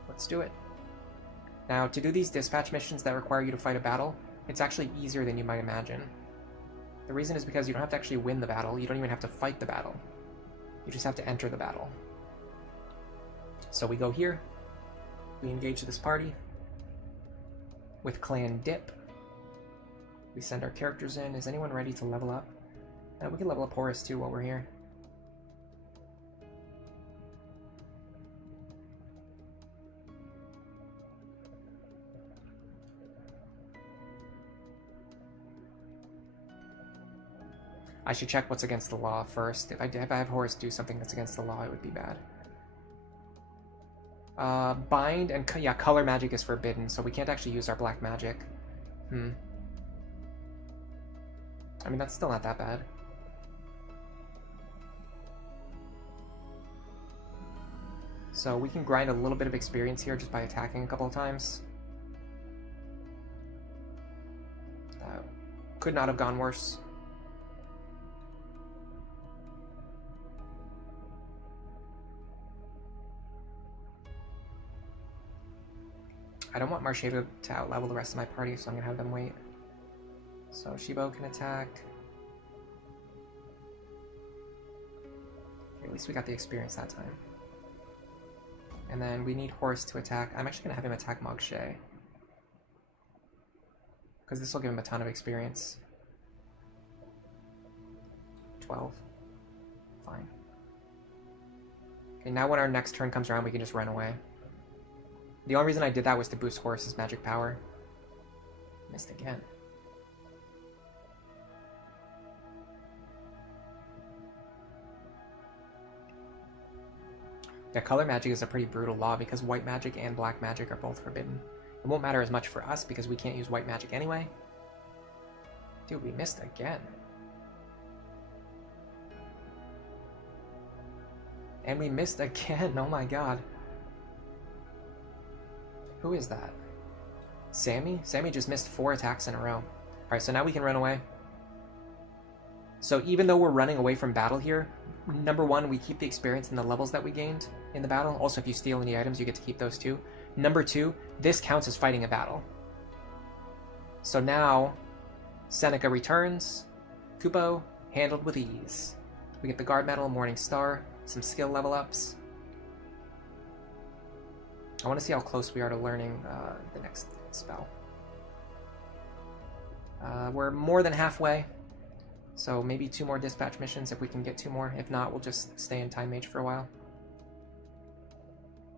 Let's do it. Now, to do these dispatch missions that require you to fight a battle, it's actually easier than you might imagine. The reason is because you don't have to actually win the battle, you don't even have to fight the battle. You just have to enter the battle. So we go here, we engage this party with Clan Dip. We send our characters in. Is anyone ready to level up? We can level up Horus too while we're here. I should check what's against the law first. If I have Horus do something that's against the law, it would be bad. Bind and yeah, color magic is forbidden, so we can't actually use our black magic. I mean, that's still not that bad. So we can grind a little bit of experience here just by attacking a couple of times. Could not have gone worse. I don't want Marche to outlevel the rest of my party, so I'm going to have them wait. So Shibo can attack. At least we got the experience that time. And then we need Horus to attack. I'm actually going to have him attack Marche, because this will give him a ton of experience. 12. Fine. Okay, now when our next turn comes around, we can just run away. The only reason I did that was to boost Horus's magic power. Missed again. Yeah, color magic is a pretty brutal law because white magic and black magic are both forbidden. It won't matter as much for us because we can't use white magic anyway. Dude, we missed again. And we missed again, oh my god. Who is that? Sammy? Sammy just missed 4 attacks in a row. Alright, so now we can run away. So even though we're running away from battle here, number 1, we keep the experience and the levels that we gained in the battle. Also, if you steal any items, you get to keep those too. Number 2, this counts as fighting a battle. So now, Seneca returns. Kupo, handled with ease. We get the Guard Medal, Morning Star, some skill level ups. I want to see how close we are to learning the next spell. We're more than halfway, so maybe 2 more dispatch missions if we can get 2 more. If not, we'll just stay in Time Mage for a while.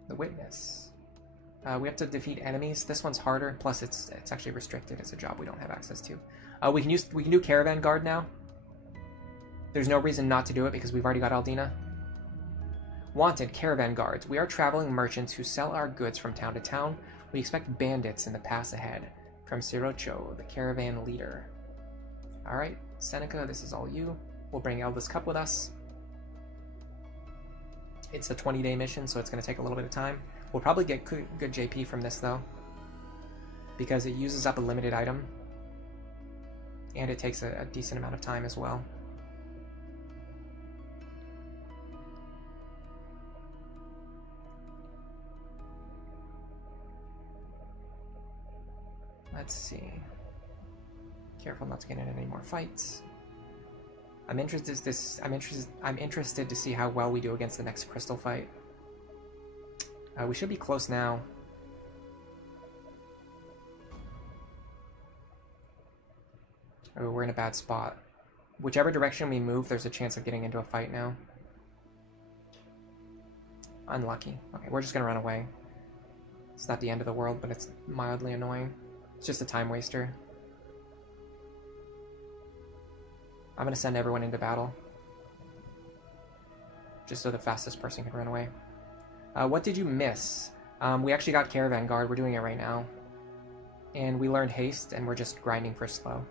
The Witness. We have to defeat enemies. This one's harder, plus it's actually restricted. It's a job we don't have access to. We can do Caravan Guard now. There's no reason not to do it because we've already got Aldina. Wanted Caravan Guards. We are traveling merchants who sell our goods from town to town. We expect bandits in the pass ahead. From Sirocho, the caravan leader. Alright, Seneca, this is all you. We'll bring Elvis Cup with us. It's a 20-day mission, so it's going to take a little bit of time. We'll probably get good JP from this, though, because it uses up a limited item. And it takes a decent amount of time as well. Let's see. Careful not to get in any more fights. I'm interested to see how well we do against the next crystal fight. We should be close now. Oh, we're in a bad spot. Whichever direction we move, there's a chance of getting into a fight now. Unlucky. Okay, we're just gonna run away. It's not the end of the world, but it's mildly annoying. It's just a time waster. I'm gonna send everyone into battle. Just so the fastest person can run away. What did you miss? We actually got Caravan Guard. We're doing it right now. And we learned Haste, and we're just grinding for slow.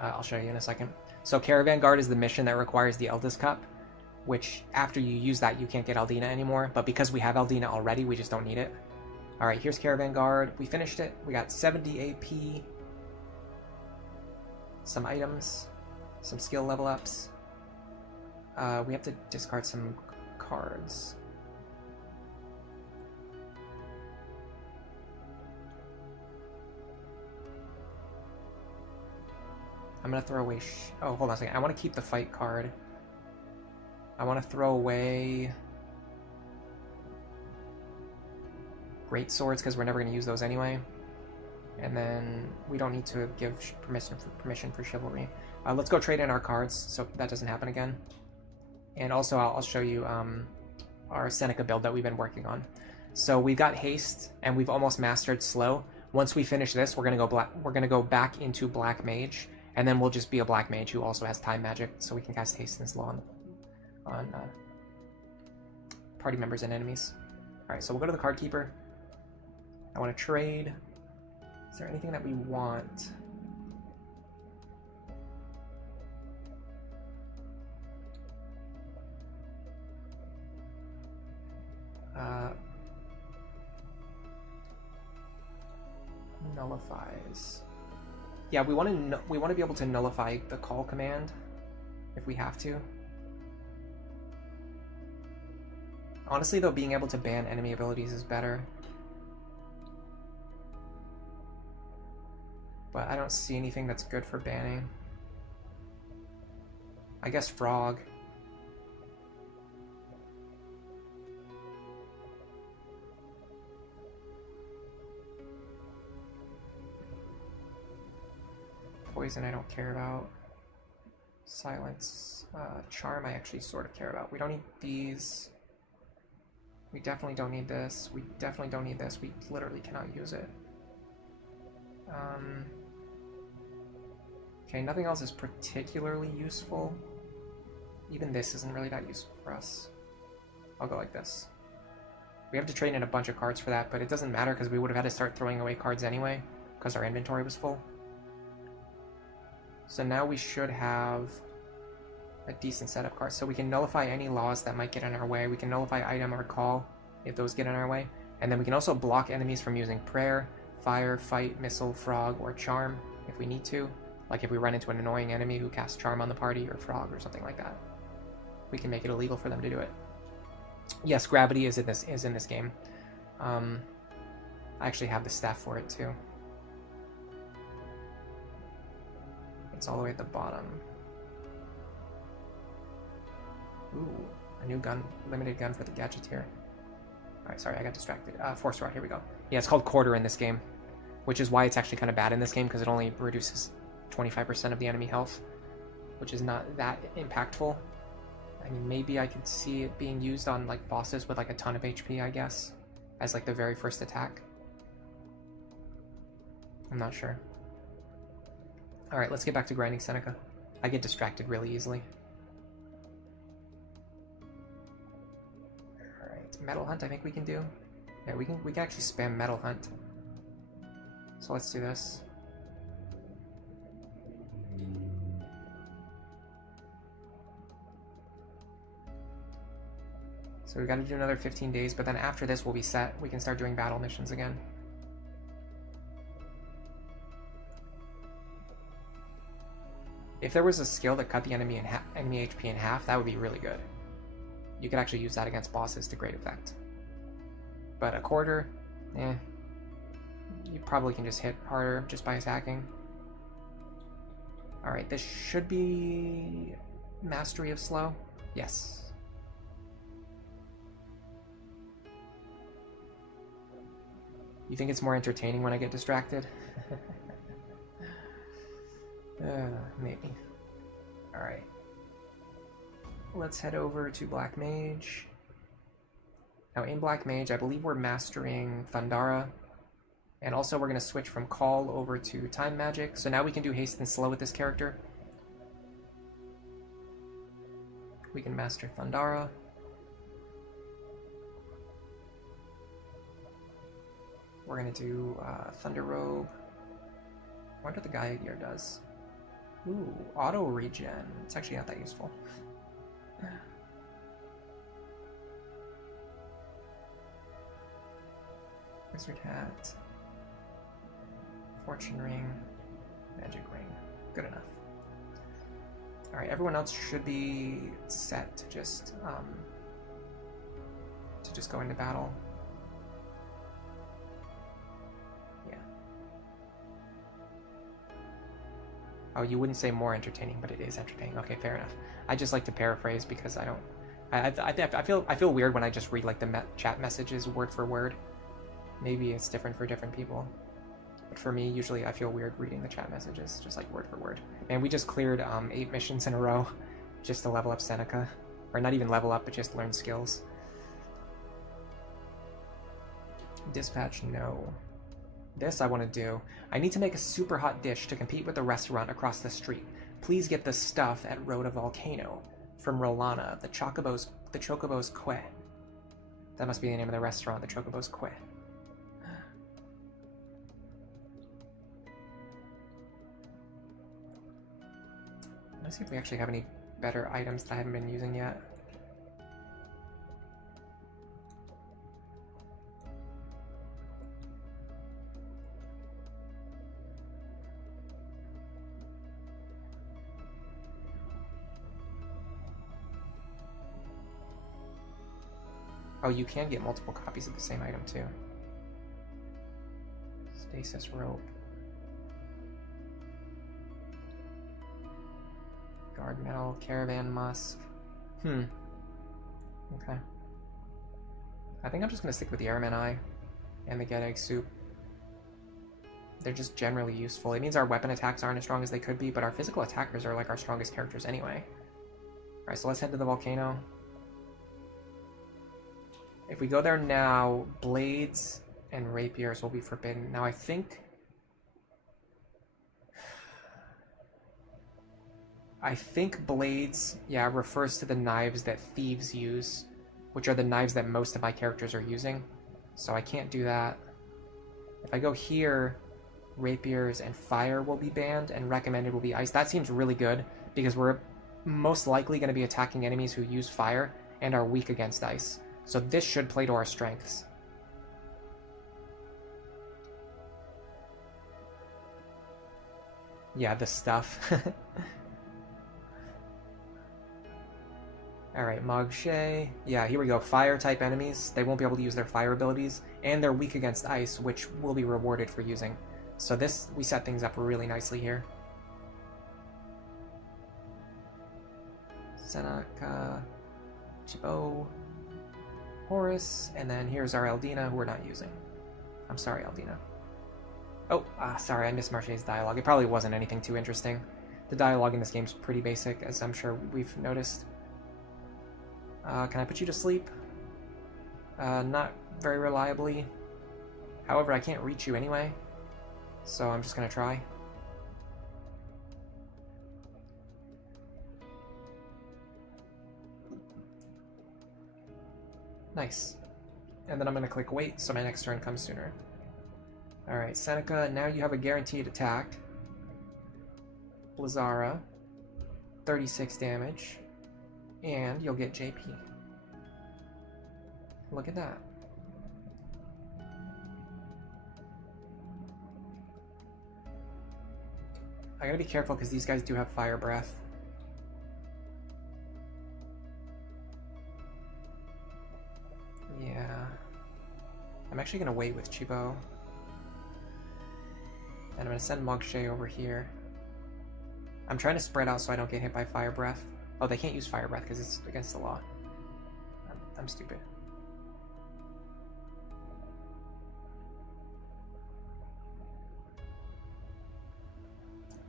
I'll show you in a second. So Caravan Guard is the mission that requires the Eldest Cup, which after you use that, you can't get Aldina anymore. But because we have Aldina already, we just don't need it. Alright, here's Caravan Guard. We finished it. We got 70 AP. Some items. Some skill level ups. We have to discard some cards. I'm gonna throw away... oh, hold on a second. I want to keep the fight card. I want to throw away... great swords, because we're never going to use those anyway. And then we don't need to give permission for chivalry. Let's go trade in our cards, so that doesn't happen again. And also, I'll show you our Seneca build that we've been working on. So we've got haste, and we've almost mastered slow. Once we finish this, we're gonna go back into Black Mage, and then we'll just be a Black Mage who also has time magic, so we can cast haste and slow on party members and enemies. All right, so we'll go to the card keeper. I want to trade. Is there anything that we want? Nullifies. Yeah, we want to be able to nullify the call command if we have to. Honestly, though, being able to ban enemy abilities is better. But I don't see anything that's good for banning. I guess Frog. Poison I don't care about. Silence. Charm I actually sort of care about. We don't need these. We definitely don't need this. We definitely don't need this. We literally cannot use it. Okay, nothing else is particularly useful. Even this isn't really that useful for us. I'll go like this. We have to trade in a bunch of cards for that, but it doesn't matter because we would have had to start throwing away cards anyway because our inventory was full. So now we should have a decent set of cards. So we can nullify any laws that might get in our way. We can nullify item or call if those get in our way. And then we can also block enemies from using prayer, fire, fight, missile, frog, or charm if we need to. Like if we run into an annoying enemy who casts charm on the party or frog or something like that. We can make it illegal for them to do it. Yes, gravity is in this game. I actually have the staff for it too. It's all the way at the bottom. Ooh, a new gun, limited gun for the Gadgeteer. Alright, sorry, I got distracted. Force Rod, here we go. Yeah, it's called Quarter in this game, which is why it's actually kind of bad in this game, because it only reduces 25% of the enemy health, which is not that impactful. I mean, maybe I could see it being used on, like, bosses with, like, a ton of HP, I guess, as, like, the very first attack. I'm not sure. Alright, let's get back to grinding Seneca. I get distracted really easily. Alright, Metal Hunt I think we can do. Yeah, we can actually spam Metal Hunt. So let's do this. So we've got to do another 15 days, but then after this we'll be set. We can start doing battle missions again. If there was a skill that cut the enemy HP in half, that would be really good. You could actually use that against bosses to great effect. But a quarter, You probably can just hit harder just by attacking. Alright, this should be Mastery of Slow. Yes. You think it's more entertaining when I get distracted? Maybe. Alright. Let's head over to Black Mage. Now in Black Mage, I believe we're mastering Thundara. And also we're going to switch from Call over to Time Magic. So now we can do Haste and Slow with this character. We can master Thundara. We're going to do Thunder Robe. I wonder what the Gaia Gear does. Ooh, auto regen. It's actually not that useful. Wizard Hat. Fortune Ring. Magic Ring. Good enough. Alright, everyone else should be set to just go into battle. Yeah. Oh, you wouldn't say more entertaining, but it is entertaining. Okay, fair enough. I just like to paraphrase because I don't. I feel weird when I just read like the chat messages word for word. Maybe it's different for different people, but for me, usually I feel weird reading the chat messages just like word for word. And we just cleared 8 missions in a row just to level up Seneca, or not even level up, but just learn skills. Dispatch, no. This I want to do. I need to make a super hot dish to compete with the restaurant across the street. Please get the stuff at Rhoda Volcano from Rolana, the Chocobo's Quay. That must be the name of the restaurant, the Chocobo's Quay. Let's see if we actually have any better items that I haven't been using yet. Oh, you can get multiple copies of the same item too. Stasis Rope. Guard Metal, Caravan Musk. Okay. I think I'm just going to stick with the Airman Eye and the Get Egg Soup. They're just generally useful. It means our weapon attacks aren't as strong as they could be, but our physical attackers are like our strongest characters anyway. Alright, so let's head to the volcano. If we go there now, blades and rapiers will be forbidden. Now I think blades, yeah, refers to the knives that thieves use, which are the knives that most of my characters are using. So I can't do that. If I go here, rapiers and fire will be banned, and recommended will be ice. That seems really good, because we're most likely going to be attacking enemies who use fire and are weak against ice. So this should play to our strengths. Yeah, the stuff. Alright, Marche. Yeah, here we go. Fire-type enemies. They won't be able to use their fire abilities, and they're weak against ice, which will be rewarded for using. So this, we set things up really nicely here. Seneca, Chibo, Horus, and then here's our Eldina, who we're not using. I'm sorry, Eldina. Oh, sorry, I missed Marche's dialogue. It probably wasn't anything too interesting. The dialogue in this game's pretty basic, as I'm sure we've noticed. Can I put you to sleep? Not very reliably. However, I can't reach you anyway, so I'm just gonna try. Nice. And then I'm gonna click wait, so my next turn comes sooner. Alright, Seneca, now you have a guaranteed attack. Blizzara, 36 damage. And you'll get JP. Look at that. I gotta be careful because these guys do have fire breath. Yeah. I'm actually gonna wait with Chibo. I'm going to send Marche over here. I'm trying to spread out so I don't get hit by Fire Breath. Oh, they can't use Fire Breath because it's against the law. I'm stupid.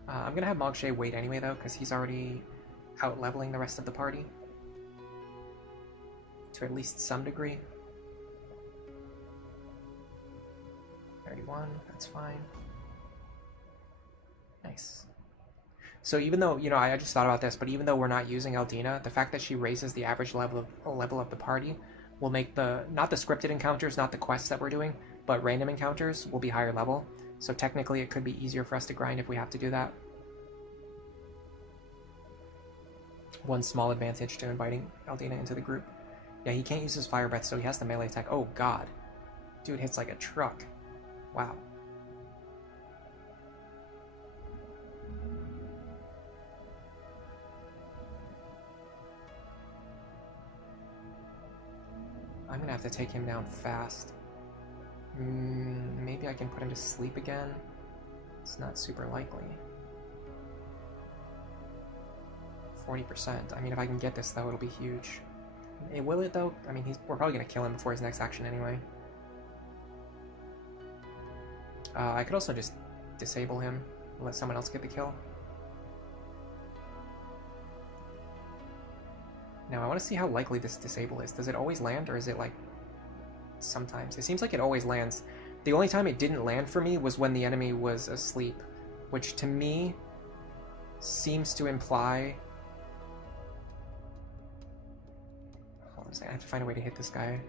I'm going to have Marche wait anyway, though, because he's already out-leveling the rest of the party. To at least some degree. 31, that's fine. Nice. So even though, you know, I just thought about this, but even though we're not using Eldina, the fact that she raises the average level of the party will make not the scripted encounters, not the quests that we're doing, but random encounters will be higher level. So technically it could be easier for us to grind if we have to do that. One small advantage to inviting Eldina into the group. Yeah, he can't use his Fire Breath, so he has the melee attack. Oh god. Dude hits like a truck. Wow. I'm gonna have to take him down fast. Maybe I can put him to sleep again. It's not super likely. 40%. I mean, if I can get this, though, it'll be huge. Will it, though? I mean, we're probably gonna kill him before his next action anyway. I could also just disable him and let someone else get the kill. Now, I want to see how likely this disable is. Does it always land, or is it, like, sometimes? It seems like it always lands. The only time it didn't land for me was when the enemy was asleep, which, to me, seems to imply... Hold on a second, I have to find a way to hit this guy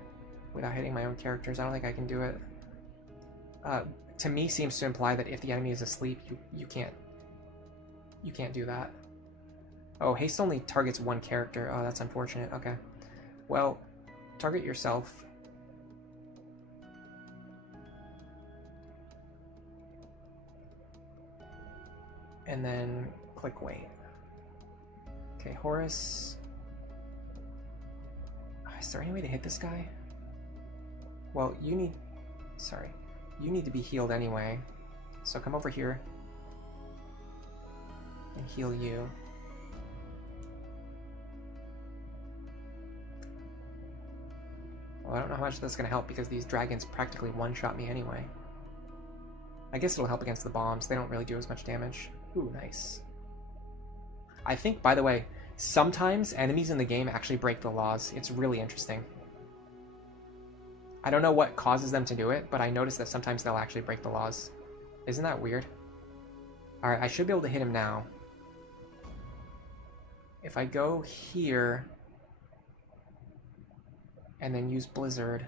without hitting my own characters. I don't think I can do it. To me, seems to imply that if the enemy is asleep, you can't do that. Oh, haste only targets one character. Oh, that's unfortunate. Okay. Well, target yourself. And then click wait. Okay, Horus. Is there any way to hit this guy? Well, you need to be healed anyway. So come over here and heal you. Well, I don't know how much that's going to help because these dragons practically one-shot me anyway. I guess it'll help against the bombs. They don't really do as much damage. Ooh, nice. I think, by the way, sometimes enemies in the game actually break the laws. It's really interesting. I don't know what causes them to do it, but I noticed that sometimes they'll actually break the laws. Isn't that weird? Alright, I should be able to hit him now. If I go here... and then use Blizzard,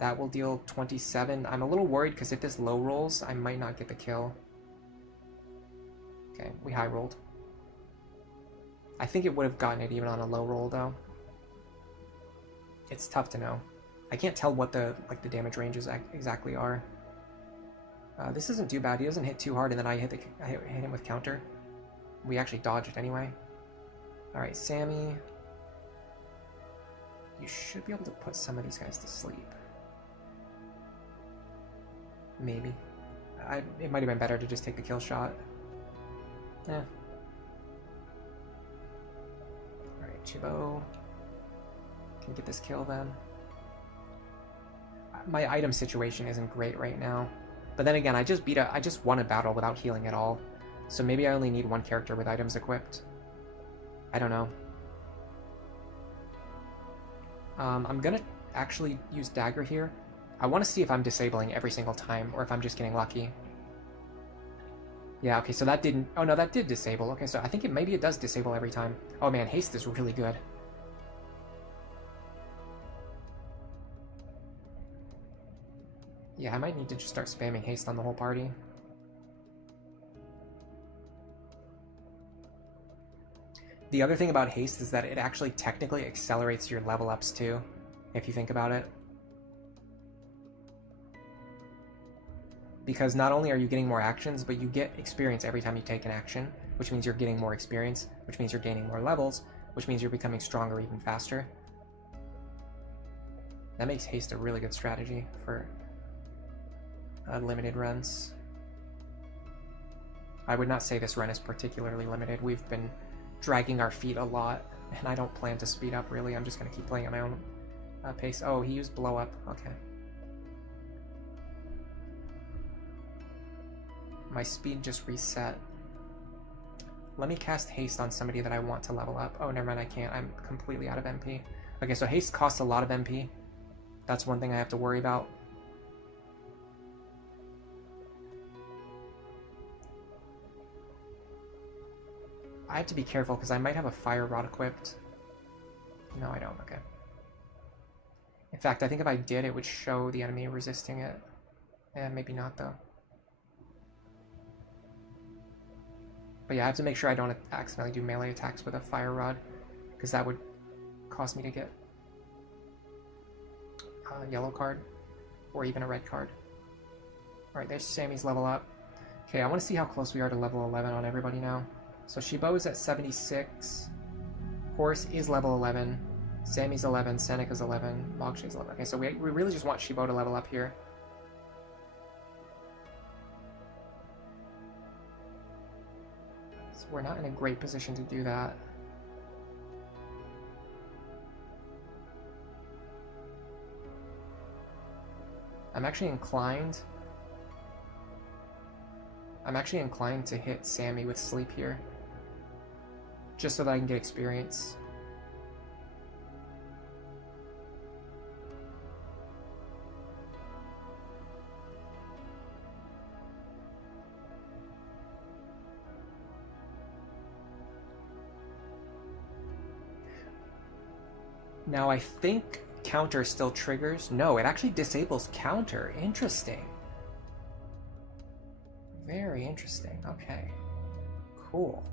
that will deal 27. I'm a little worried because if this low rolls, I might not get the kill. Okay, we high rolled. I think it would have gotten it even on a low roll though. It's tough to know. I can't tell what the damage ranges exactly are. This isn't too bad. He doesn't hit too hard, and then I hit him with counter. We actually dodge it anyway. All right, Sammy. You should be able to put some of these guys to sleep. Maybe. It might have been better to just take the kill shot. Eh. Alright, Chibo. Can you get this kill then? My item situation isn't great right now. But then again, I just won a battle without healing at all. So maybe I only need one character with items equipped. I don't know. I'm gonna actually use Dagger here. I want to see if I'm disabling every single time, or if I'm just getting lucky. Yeah, okay, so that didn't... Oh, no, that did disable. Okay, so I think maybe it does disable every time. Oh, man, haste is really good. Yeah, I might need to just start spamming haste on the whole party. The other thing about haste is that it actually technically accelerates your level ups too, if you think about it. Because not only are you getting more actions, but you get experience every time you take an action, which means you're getting more experience, which means you're gaining more levels, which means you're becoming stronger even faster. That makes haste a really good strategy for limited runs. I would not say this run is particularly limited. We've been dragging our feet a lot, and I don't plan to speed up, really. I'm just going to keep playing at my own pace. Oh, he used blow up. Okay. My speed just reset. Let me cast haste on somebody that I want to level up. Oh, never mind, I can't. I'm completely out of MP. Okay, so haste costs a lot of MP. That's one thing I have to worry about. I have to be careful because I might have a fire rod equipped. No, I don't. Okay. In fact, I think if I did, it would show the enemy resisting it. Maybe not, though. But yeah, I have to make sure I don't accidentally do melee attacks with a fire rod, because that would cause me to get a yellow card, or even a red card. Alright, there's Sammy's level up. Okay, I want to see how close we are to level 11 on everybody now. So Shibo is at 76, Horse is level 11, Sammy's 11, Seneca's 11, Mogshe's 11. Okay, so we really just want Shibo to level up here. So we're not in a great position to do that. I'm actually inclined to hit Sammy with sleep here, just so that I can get experience. Now I think counter still triggers. No, it actually disables counter. Interesting. Very interesting. Okay. Cool.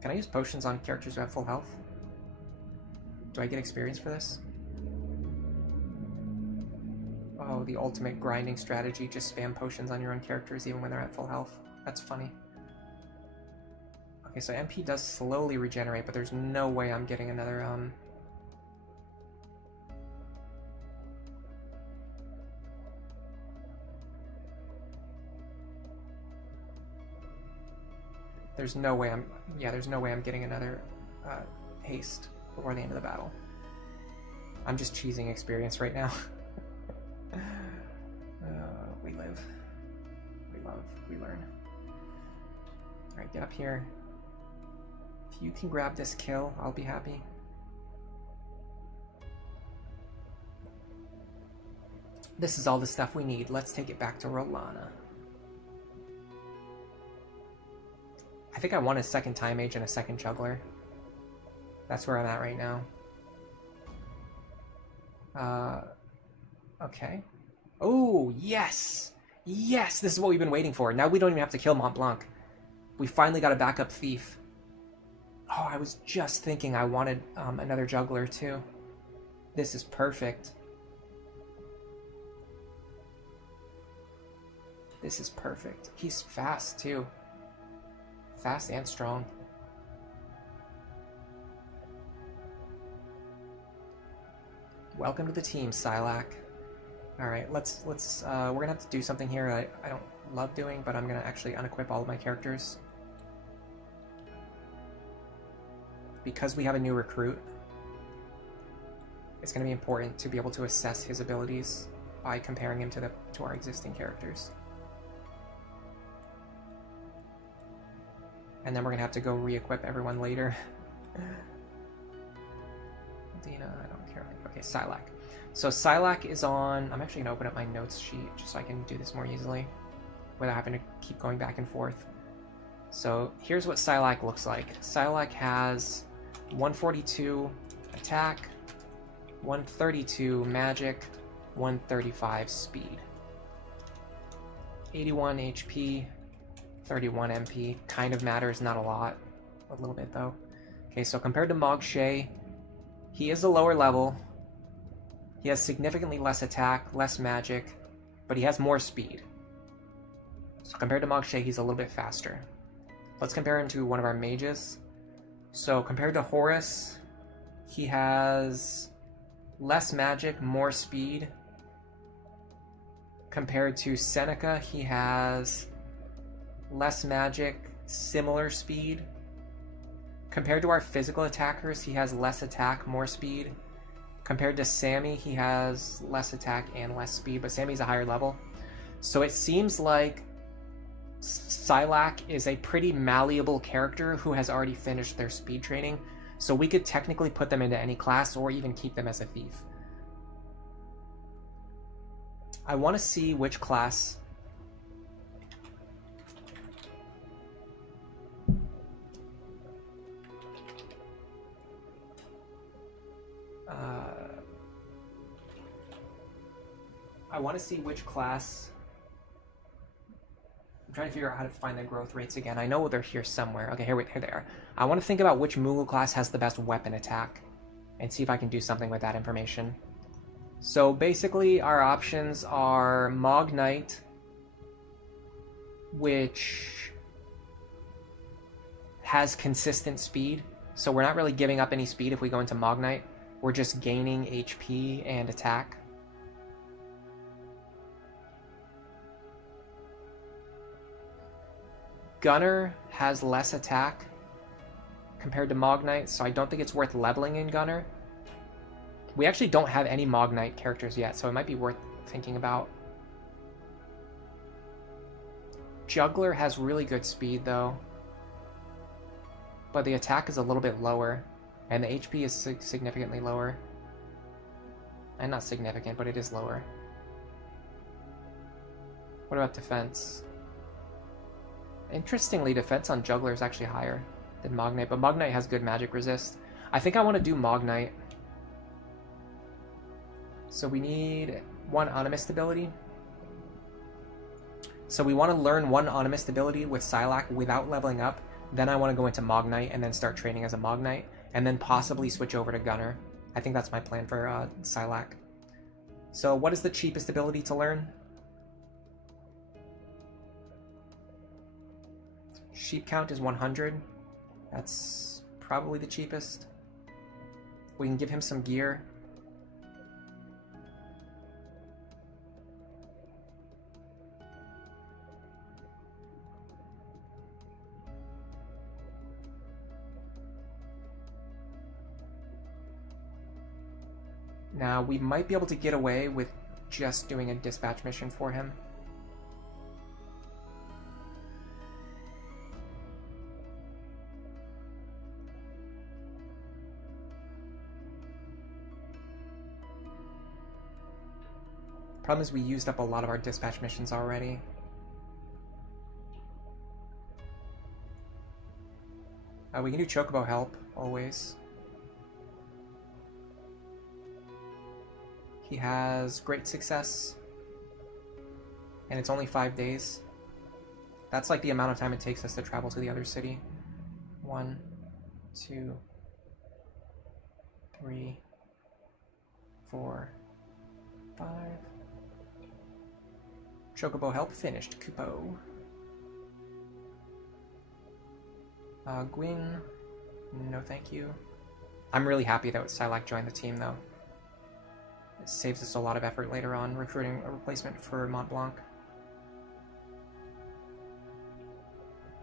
Can I use potions on characters who have full health? Do I get experience for this? Oh, the ultimate grinding strategy. Just spam potions on your own characters even when they're at full health. That's funny. Okay, so MP does slowly regenerate, but there's no way I'm getting another, There's no way I'm getting another haste before the end of the battle. I'm just cheesing experience right now. We live. We love. We learn. Alright, get up here. If you can grab this kill, I'll be happy. This is all the stuff we need. Let's take it back to Rolana. I think I want a second Time Mage and a second Juggler. That's where I'm at right now. Okay. Oh, yes! Yes! This is what we've been waiting for. Now we don't even have to kill Mont Blanc. We finally got a backup thief. Oh, I was just thinking I wanted another Juggler too. This is perfect. This is perfect. He's fast too. Fast and strong. Welcome to the team, Silac. Alright, let's we're gonna have to do something here I don't love doing, but I'm gonna actually unequip all of my characters. Because we have a new recruit, it's gonna be important to be able to assess his abilities by comparing him to our existing characters. And then we're gonna have to go re-equip everyone later. Dina, I don't care. Okay, Silac. So Silac is on... I'm actually gonna open up my notes sheet just so I can do this more easily without having to keep going back and forth. So here's what Silac looks like. Silac has 142 attack, 132 magic, 135 speed, 81 HP, 31 MP. Kind of matters, not a lot. A little bit, though. Okay, so compared to Mogshe, he is a lower level. He has significantly less attack, less magic, but he has more speed. So compared to Mogshe, he's a little bit faster. Let's compare him to one of our mages. So compared to Horus, he has less magic, more speed, Compared to Seneca, he has less magic, similar speed. Compared to our physical attackers, he has less attack, more speed. Compared to Sammy, he has less attack and less speed, but Sammy's a higher level. So it seems like Silac is a pretty malleable character who has already finished their speed training, so we could technically put them into any class or even keep them as a thief. I want to see which class I'm trying to figure out how to find the growth rates again. I know they're here somewhere. Okay, here they are. I want to think about which Moogle class has the best weapon attack and see if I can do something with that information. So basically our options are Mog Knight, which has consistent speed. So we're not really giving up any speed if we go into Mog Knight. We're just gaining HP and attack. Gunner has less attack compared to Mog Knight, so I don't think it's worth leveling in Gunner. We actually don't have any Mog Knight characters yet, so it might be worth thinking about. Juggler has really good speed, though. But the attack is a little bit lower, and the HP is significantly lower. And not significant, but it is lower. What about defense? Interestingly, defense on Juggler is actually higher than Mog Knight, but Mog Knight has good magic resist. I think I want to do Mog Knight. So we need one Animist ability. So we want to learn one Animist ability with Silac without leveling up. Then I want to go into Mog Knight and then start training as a Mog Knight, and then possibly switch over to Gunner. I think that's my plan for Silac. So what is the cheapest ability to learn? Sheep count is 100. That's probably the cheapest. We can give him some gear. Now, we might be able to get away with just doing a dispatch mission for him. Problem is we used up a lot of our dispatch missions already. We can do Chocobo help, always. He has great success, and it's only 5 days. That's like the amount of time it takes us to travel to the other city. 1, 2, 3, 4, 5. Chocobo help finished. Kupo. Gwyn. No thank you. I'm really happy that Silac joined the team, though. It saves us a lot of effort later on recruiting a replacement for Mont Blanc.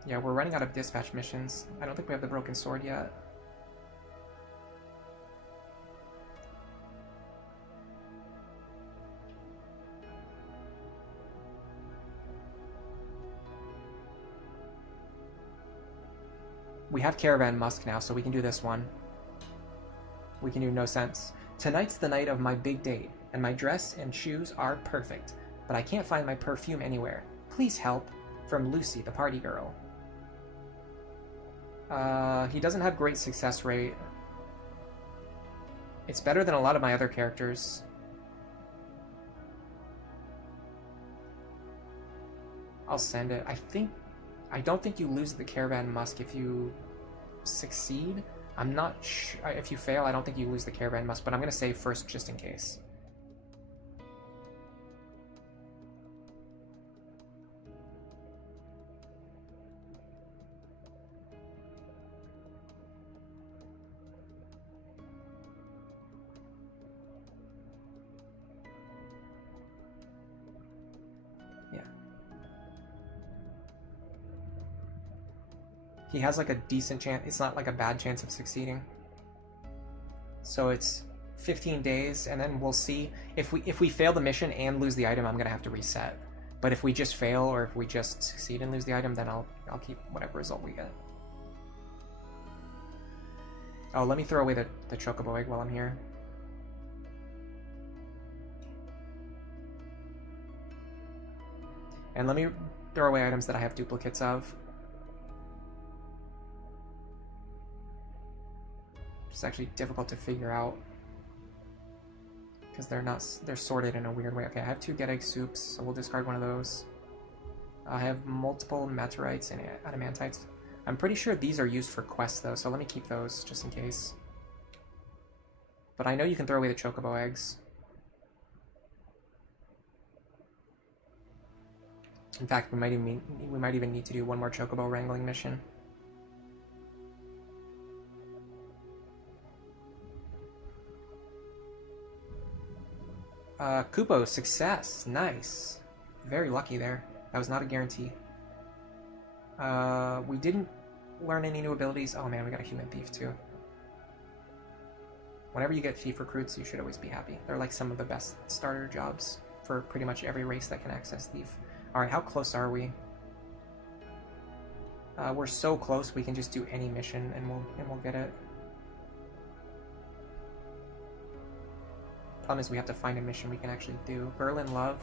Yeah, we're running out of dispatch missions. I don't think we have the Broken Sword yet. We have Caravan Musk now, so we can do this one. We can do No Sense. Tonight's the night of my big date, and my dress and shoes are perfect, but I can't find my perfume anywhere. Please help. From Lucy, the party girl. He doesn't have great success rate. It's better than a lot of my other characters. I'll send it. I don't think you lose the Caravan Musk if you succeed. I'm not sure. If you fail, I don't think you lose the Caravan Musk, but I'm going to save first just in case. He has like a decent chance. It's not like a bad chance of succeeding. So it's 15 days, and then we'll see. If we fail the mission and lose the item, I'm gonna have to reset. But if we just fail, or if we just succeed and lose the item, then I'll keep whatever result we get. Oh, let me throw away the chocobo egg while I'm here. And let me throw away items that I have duplicates of. It's actually difficult to figure out because they're sorted in a weird way. Okay, I have 2 get egg soups, so we'll discard one of those. I have multiple meteorites and adamantites. I'm pretty sure these are used for quests though, so let me keep those just in case. But I know you can throw away the chocobo eggs. In fact, we might even need to do one more chocobo wrangling mission. Kupo, success. Nice. Very lucky there. That was not a guarantee. We didn't learn any new abilities. Oh man, we got a human thief too. Whenever you get thief recruits, you should always be happy. They're like some of the best starter jobs for pretty much every race that can access thief. Alright, how close are we? We're so close we can just do any mission and we'll get it. Problem is we have to find a mission we can actually do. Berlin Love.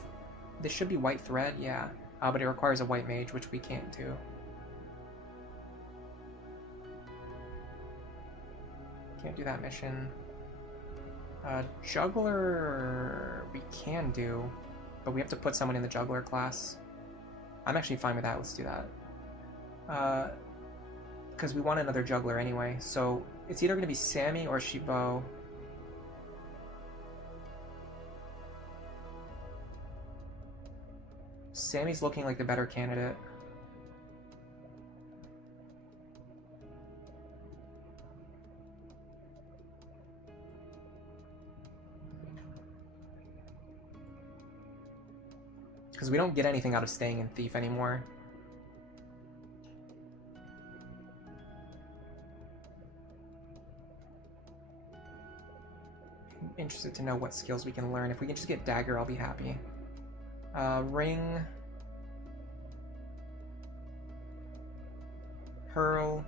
This should be white thread, yeah. But it requires a white mage, which we can't do. Can't do that mission. Juggler we can do, but we have to put someone in the juggler class. I'm actually fine with that, let's do that. Because we want another juggler anyway, so it's either going to be Sammy or Shibo. Sammy's looking like the better candidate. Because we don't get anything out of staying in Thief anymore. I'm interested to know what skills we can learn. If we can just get Dagger, I'll be happy. Ring. Hurl.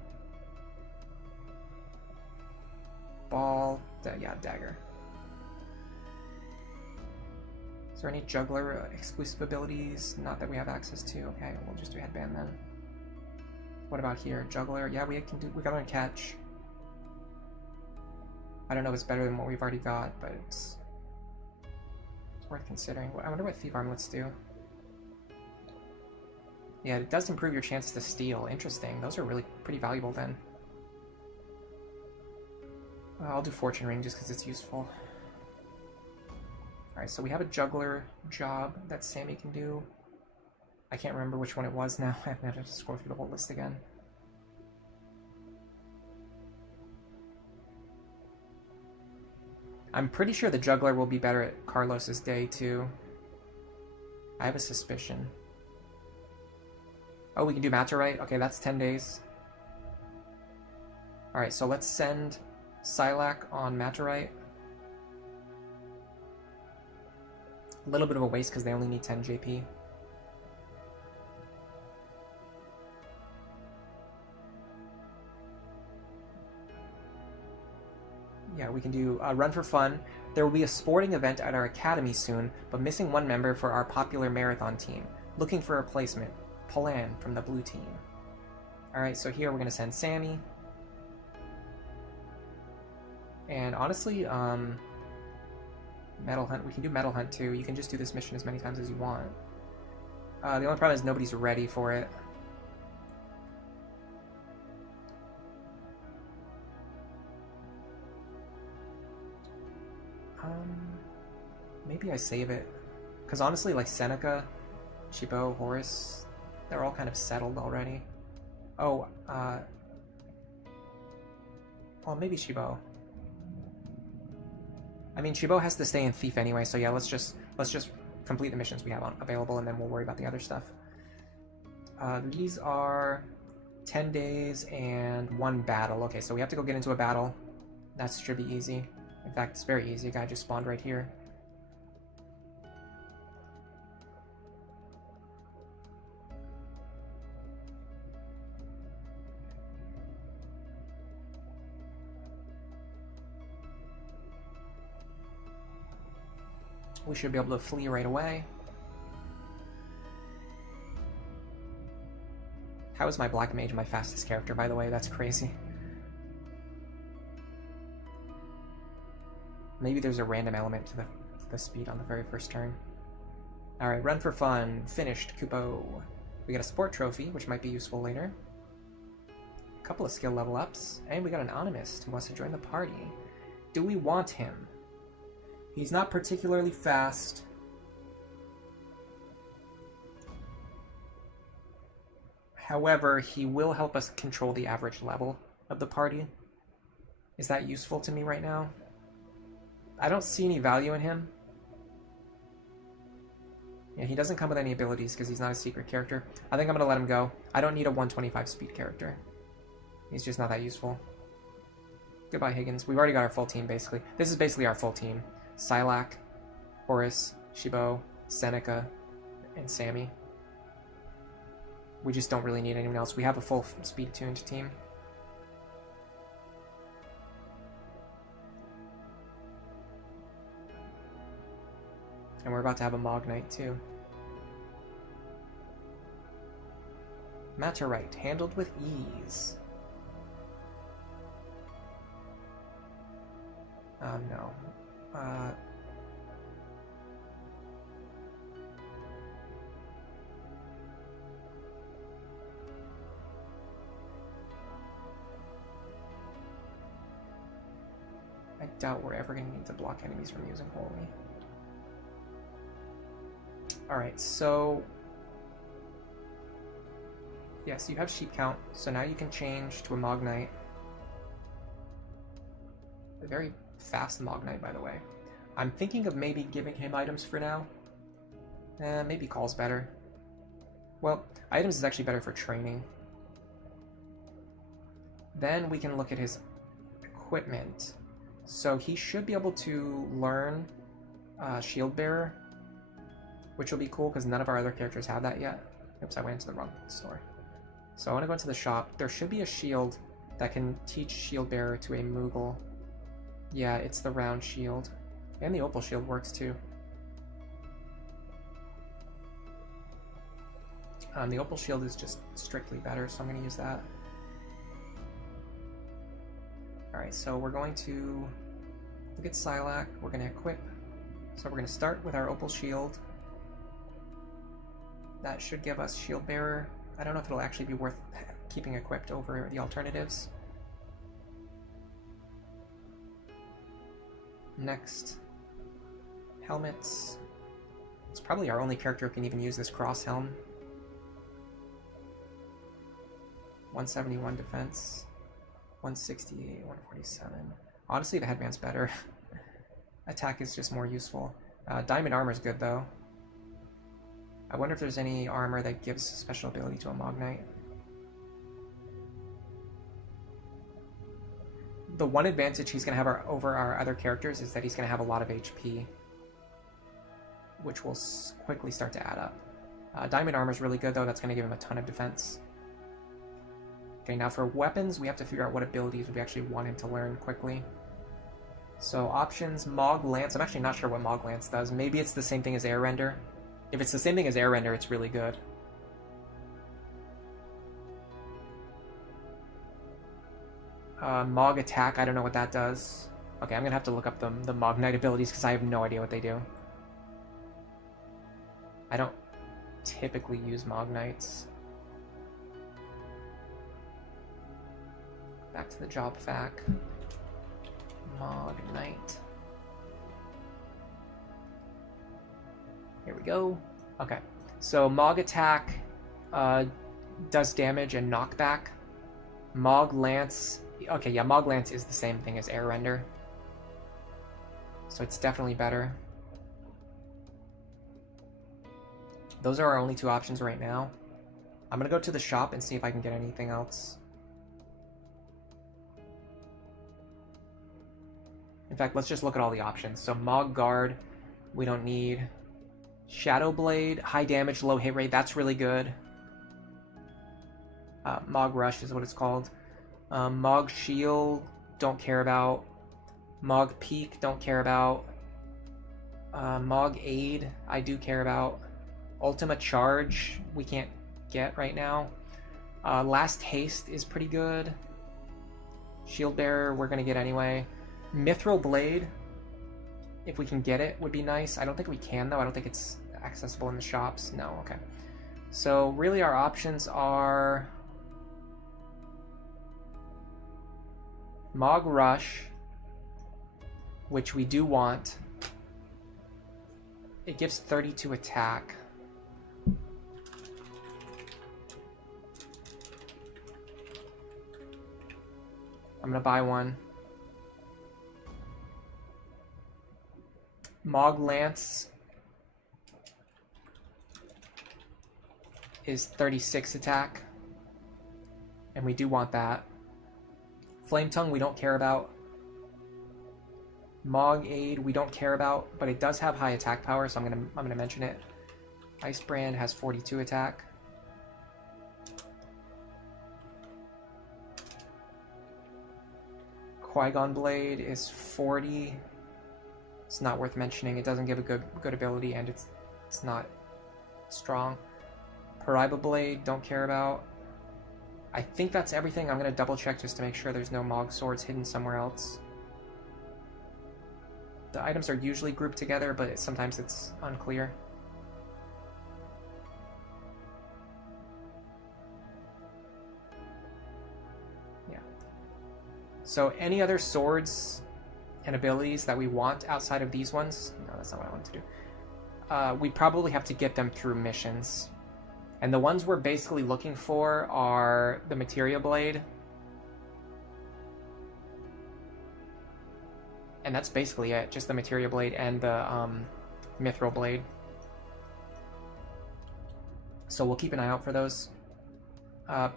Ball. Yeah, Dagger. Is there any juggler exclusive abilities? Not that we have access to. Okay, we'll just do headband then. What about here? Juggler. Yeah, we got on catch. I don't know if it's better than what we've already got, but it's worth considering. I wonder what Thief Armlets do. Yeah, it does improve your chances to steal. Interesting. Those are really pretty valuable then. I'll do Fortune Ring just because it's useful. Alright, so we have a juggler job that Sammy can do. I can't remember which one it was now. I have to scroll through the whole list again. I'm pretty sure the juggler will be better at Carlos's day too. I have a suspicion. Oh, we can do Maturite? Okay, that's 10 days. Alright, so let's send Silac on Maturite. A little bit of a waste because they only need 10 JP. Yeah, we can do Run for Fun. There will be a sporting event at our academy soon, but missing one member for our popular marathon team. Looking for a replacement. Polan from the blue team. Alright, so here we're going to send Sammy. And honestly, Metal Hunt. We can do Metal Hunt too. You can just do this mission as many times as you want. The only problem is nobody's ready for it. Maybe I save it. Because honestly, like Seneca, Chibo, Horus, they're all kind of settled already. Oh, well, maybe Chibo. I mean, Chibo has to stay in Thief anyway, so yeah, let's just complete the missions we have available, and then we'll worry about the other stuff. These are 10 days and 1 battle. Okay, so we have to go get into a battle. That should be easy. In fact, it's very easy. A guy just spawned right here. We should be able to flee right away. How is my Black Mage my fastest character, by the way? That's crazy. Maybe there's a random element to the speed on the very first turn. Alright, run for fun. Finished, Kupo. We got a sport trophy, which might be useful later. A couple of skill level ups. And we got an Animist who wants to join the party. Do we want him? He's not particularly fast. However, he will help us control the average level of the party. Is that useful to me right now? I don't see any value in him. Yeah, he doesn't come with any abilities because he's not a secret character. I think I'm going to let him go. I don't need a 125 speed character. He's just not that useful. Goodbye, Higgins. We've already got our full team, basically. This is basically our full team. Silac, Horus, Shibo, Seneca, and Sammy. We just don't really need anyone else. We have a full speed-tuned team. And we're about to have a Mog Knight, too. Maturite, handled with ease. No. I doubt we're ever going to need to block enemies from using Holy. Alright, so... yes, you have Sheep Count, so now you can change to a Mog Knight. A very fast Mog Knight, by the way. I'm thinking of maybe giving him items for now. Maybe Call's better. Well, items is actually better for training. Then we can look at his equipment. So he should be able to learn Shield Bearer, which will be cool because none of our other characters have that yet. Oops, I went into the wrong store. So I want to go into the shop. There should be a shield that can teach Shield Bearer to a Moogle. Yeah, it's the round shield. And the opal shield works too. The opal shield is just strictly better, so I'm going to use that. Alright, so we're going to look at Silac. We're going to equip. So we're going to start with our opal shield. That should give us Shield Bearer. I don't know if it'll actually be worth keeping equipped over the alternatives. Next, helmets. It's probably our only character who can even use this cross helm. 171 defense, 168, 147. Honestly, the headband's better. Attack is just more useful. Diamond armor is good though. I wonder if there's any armor that gives special ability to a Mog Knight. The one advantage he's going to have over our other characters is that he's going to have a lot of HP, which will quickly start to add up. Diamond armor is really good, though. That's going to give him a ton of defense. Okay, now for weapons, we have to figure out what abilities we actually want him to learn quickly. So options, Mog Lance. I'm actually not sure what Mog Lance does. Maybe it's the same thing as Air Render. If it's the same thing as Air Render, it's really good. Mog Attack, I don't know what that does. Okay, I'm gonna have to look up the Mog Knight abilities because I have no idea what they do. I don't typically use Mog Knights. Back to the job fac. Mog Knight. Here we go. Okay, so Mog Attack does damage and knockback. Mog Lance... okay, yeah, Mog Lance is the same thing as Air Render. So it's definitely better. Those are our only two options right now. I'm gonna go to the shop and see if I can get anything else. In fact, let's just look at all the options. So Mog Guard, we don't need. Shadow Blade, high damage, low hit rate, that's really good. Mog Rush is what it's called. Mog Shield, don't care about. Mog Peak, don't care about. Mog Aid, I do care about. Ultima Charge, we can't get right now. Last Haste is pretty good. Shield Bearer, we're gonna get anyway. Mithril Blade, if we can get it, would be nice. I don't think we can, though. I don't think it's accessible in the shops. No, okay. So really our options are Mog Rush, which we do want. It gives 32 attack. I'm gonna buy one. Mog Lance is 36 attack, and we do want that. Flame Tongue we don't care about. Mog Aid we don't care about, but it does have high attack power, so I'm gonna mention it. Ice Brand has 42 attack. Qui-Gon Blade is 40. It's not worth mentioning. It doesn't give a good ability, and it's not strong. Paraiba Blade, don't care about. I think that's everything. I'm going to double check just to make sure there's no Mog Swords hidden somewhere else. The items are usually grouped together, but sometimes it's unclear. Yeah. So any other swords and abilities that we want outside of these ones, no, that's not what I wanted to do. We probably have to get them through missions. And the ones we're basically looking for are the Materia Blade. And that's basically it, just the Materia Blade and the Mithril Blade. So we'll keep an eye out for those.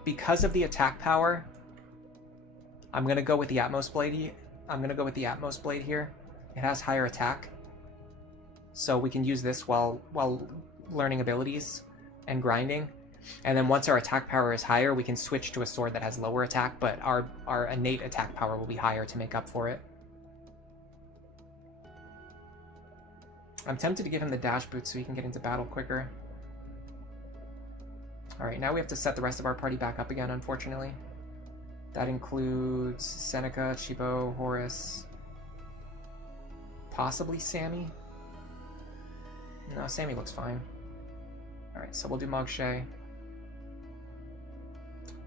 Because of the attack power, I'm going to go with the Atmos Blade here. It has higher attack. So we can use this while learning abilities and grinding. And then once our attack power is higher, we can switch to a sword that has lower attack, but our innate attack power will be higher to make up for it. I'm tempted to give him the dash boots so he can get into battle quicker. Alright, now we have to set the rest of our party back up again, unfortunately. That includes Seneca, Chibo, Horus, possibly Sammy. No, Sammy looks fine. Alright, so we'll do Mogshay.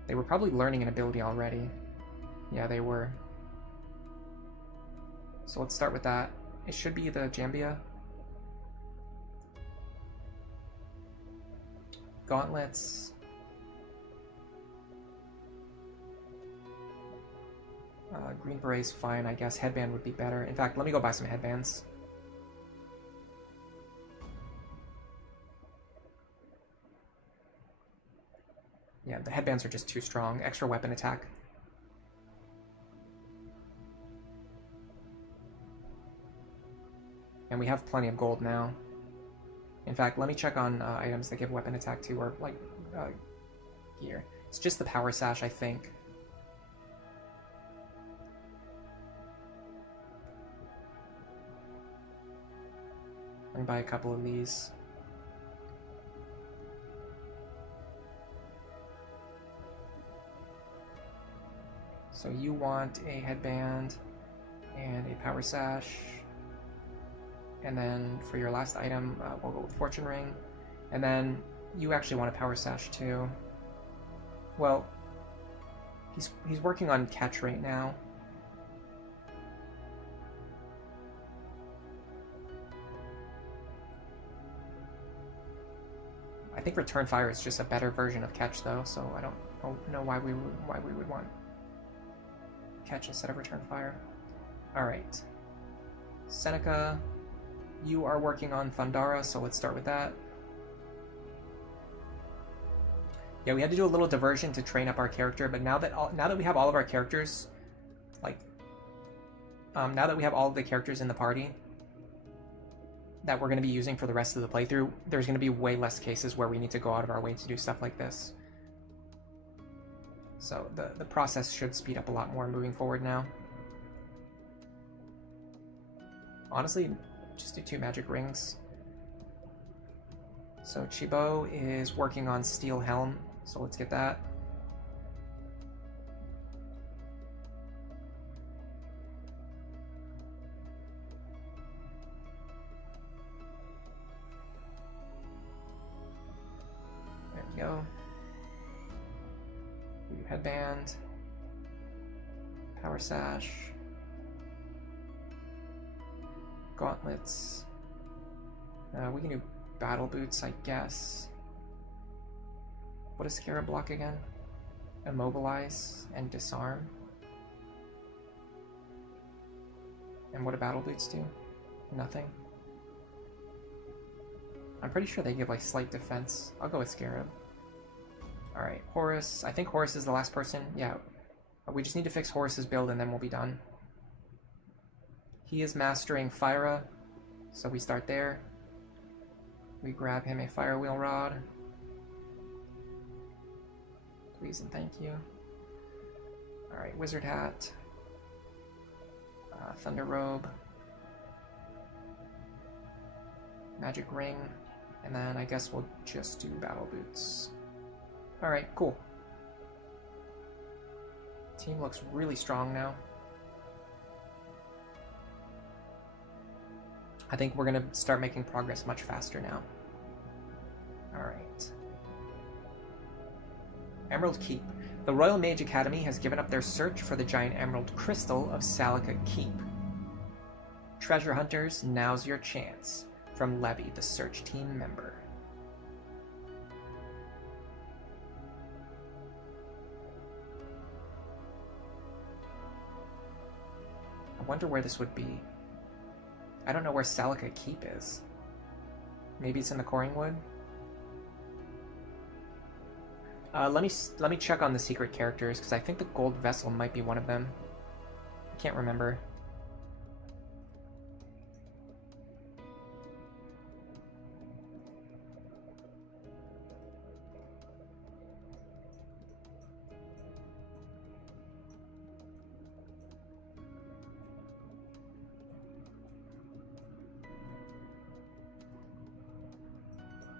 They were probably learning an ability already. Yeah, they were. So let's start with that. It should be the Jambia. Gauntlets. Green Beret's fine, I guess. Headband would be better. In fact, let me go buy some headbands. Yeah, the headbands are just too strong. Extra weapon attack. And we have plenty of gold now. In fact, let me check on items that give weapon attack too, or like gear. It's just the Power Sash, I think. Let me buy a couple of these. So you want a headband and a Power Sash. And then for your last item, we'll go with Fortune Ring. And then you actually want a Power Sash too. Well, he's working on Catch right now. I think Return Fire is just a better version of Catch though, so I don't know why we would want Catch instead of Return Fire. Alright. Seneca, you are working on Thundara, so let's start with that. Yeah, we had to do a little diversion to train up our character, but now that we have all of our characters, like, now that we have all of the characters in the party that we're going to be using for the rest of the playthrough, there's going to be way less cases where we need to go out of our way to do stuff like this. So the process should speed up a lot more moving forward now. Honestly, just do 2 magic rings. So Chibo is working on Steel Helm, so let's get that. There we go. Headband. Power Sash. Gauntlets. We can do Battle Boots, I guess. What does Scarab block again? Immobilize and Disarm. And what do Battle Boots do? Nothing. I'm pretty sure they give like slight defense. I'll go with Scarab. Alright, Horus. I think Horus is the last person. Yeah. We just need to fix Horus's build and then we'll be done. He is mastering Fyra, so we start there. We grab him a Firewheel Rod. Please and thank you. Alright, Wizard Hat. Thunder Robe. Magic Ring. And then I guess we'll just do Battle Boots. Alright, cool. Team looks really strong now. I think we're going to start making progress much faster now. Alright. Emerald Keep. The Royal Mage Academy has given up their search for the giant emerald crystal of Salika Keep. Treasure hunters, now's your chance. From Levy, the search team member. I wonder where this would be. I don't know where Salika Keep is. Maybe it's in the Coring Wood? Let me check on the secret characters, because I think the Gold Vessel might be one of them. I can't remember.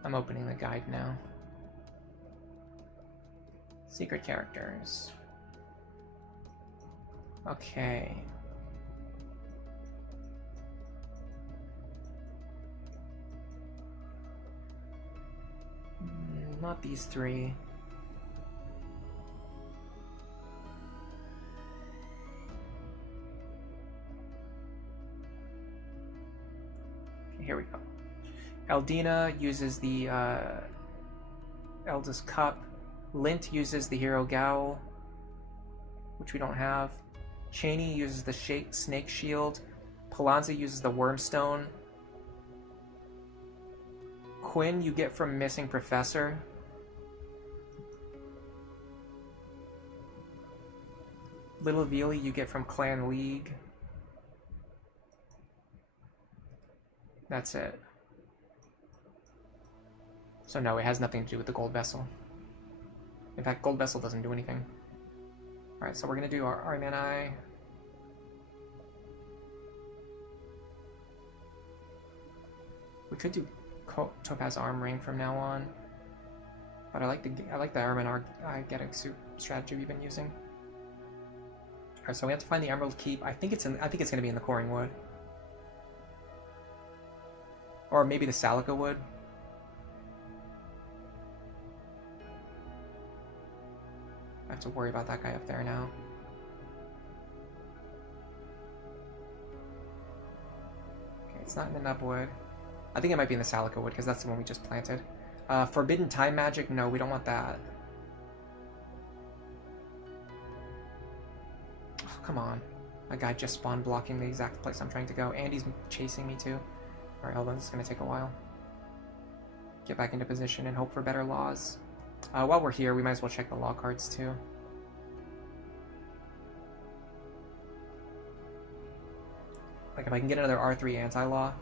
I'm opening the guide now. Secret characters. Okay. Not these 3. Okay, here we go. Eldina uses the Elda's Cup. Lint uses the Hero Gowl, which we don't have. Cheney uses the Snake Shield. Palanza uses the Wormstone. Quinn you get from Missing Professor. Little Veely you get from Clan League. That's it. So no, it has nothing to do with the Gold Vessel. In fact, Gold Vessel doesn't do anything. Alright, so we're going to do our Armanai. We could do Topaz Arm Ring from now on. But I like the Armanai getting suit strategy we've been using. Alright, so we have to find the Emerald Keep. I think it's going to be in the Coring Wood. Or maybe the Salika Wood. I have to worry about that guy up there now. Okay, it's not in the Nubwood. I think it might be in the Salika Wood, because that's the one we just planted. Forbidden Time Magic? No, we don't want that. Oh, come on. A guy just spawned blocking the exact place I'm trying to go. Andy's chasing me too. Alright, hold on, this is going to take a while. Get back into position and hope for better laws. While we're here, we might as well check the law cards too. Like if I can get another R3 anti-law.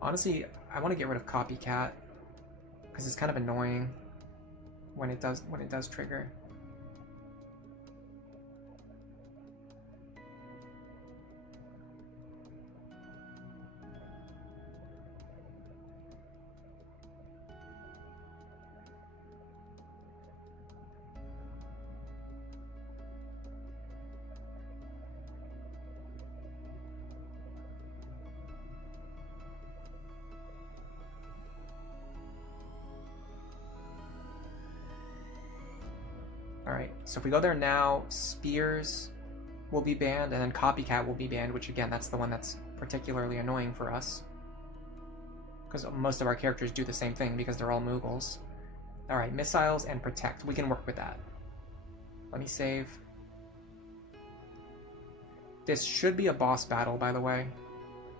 Honestly, I want to get rid of Copycat because it's kind of annoying when it does trigger. Alright, so if we go there now, Spears will be banned, and then Copycat will be banned, which again, that's the one that's particularly annoying for us. Because most of our characters do the same thing, because they're all Moogles. Alright, Missiles and Protect. We can work with that. Let me save. This should be a boss battle, by the way.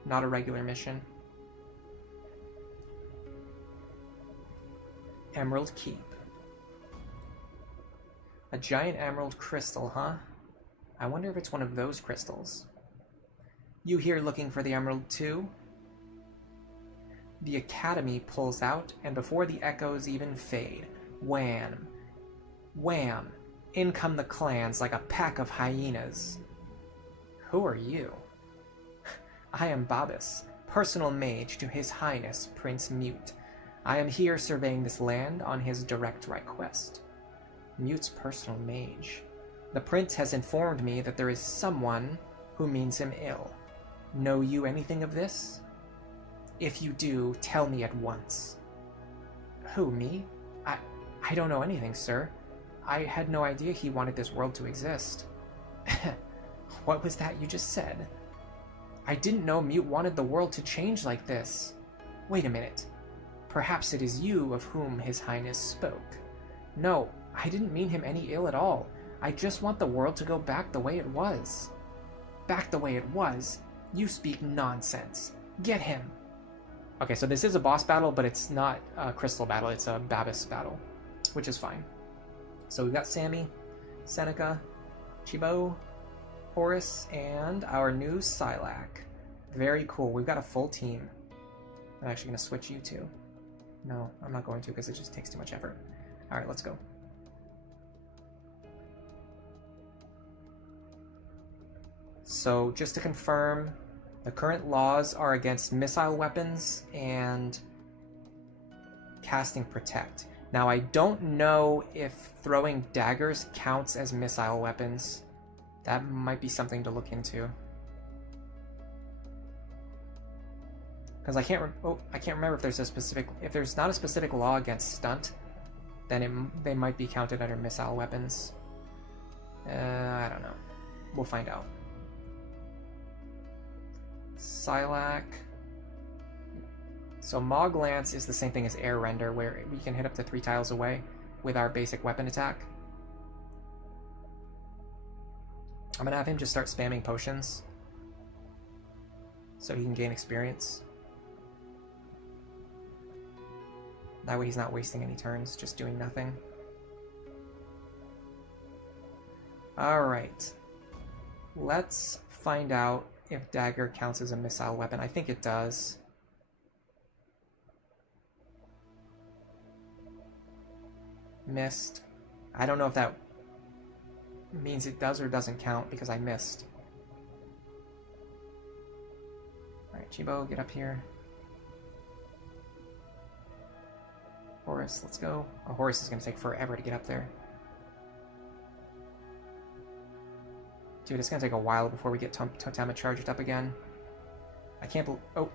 Not a regular mission. Emerald Keep. A giant emerald crystal, huh? I wonder if it's one of those crystals. You here looking for the emerald too? The academy pulls out, and before the echoes even fade, wham! Wham! In come the clans like a pack of hyenas. Who are you? I am Babis, personal mage to His Highness Prince Mute. I am here surveying this land on his direct request. Mute's personal mage. The prince has informed me that there is someone who means him ill. Know you anything of this? If you do, tell me at once. Who, me? I don't know anything, sir. I had no idea he wanted this world to exist. What was that you just said? I didn't know Mute wanted the world to change like this. Wait a minute. Perhaps it is you of whom His Highness spoke. No, I didn't mean him any ill at all. I just want the world to go back the way it was. Back the way it was? You speak nonsense. Get him. Okay, so this is a boss battle, but it's not a crystal battle. It's a Babis battle, which is fine. So we've got Sammy, Seneca, Chibo, Horus, and our new Silac. Very cool. We've got a full team. I'm actually going to switch you two. No, I'm not going to because it just takes too much effort. All right, let's go. So just to confirm, the current laws are against missile weapons and casting Protect. Now I don't know if throwing daggers counts as missile weapons. That might be something to look into. Because I can't remember if there's a specific, if there's not a specific law against stunt, then they might be counted under missile weapons. I don't know. We'll find out. Silac. So Mog Lance is the same thing as Air Render, where we can hit up to 3 tiles away with our basic weapon attack. I'm gonna have him just start spamming potions so he can gain experience. That way he's not wasting any turns, just doing nothing. Alright. Let's find out if dagger counts as a missile weapon. I think it does. Missed. I don't know if that means it does or doesn't count because I missed. Alright, Chibo, get up here. Horus, let's go. Oh, Horus is going to take forever to get up there. Dude, it's going to take a while before we get Totema charged up again. I can't believe... Oh.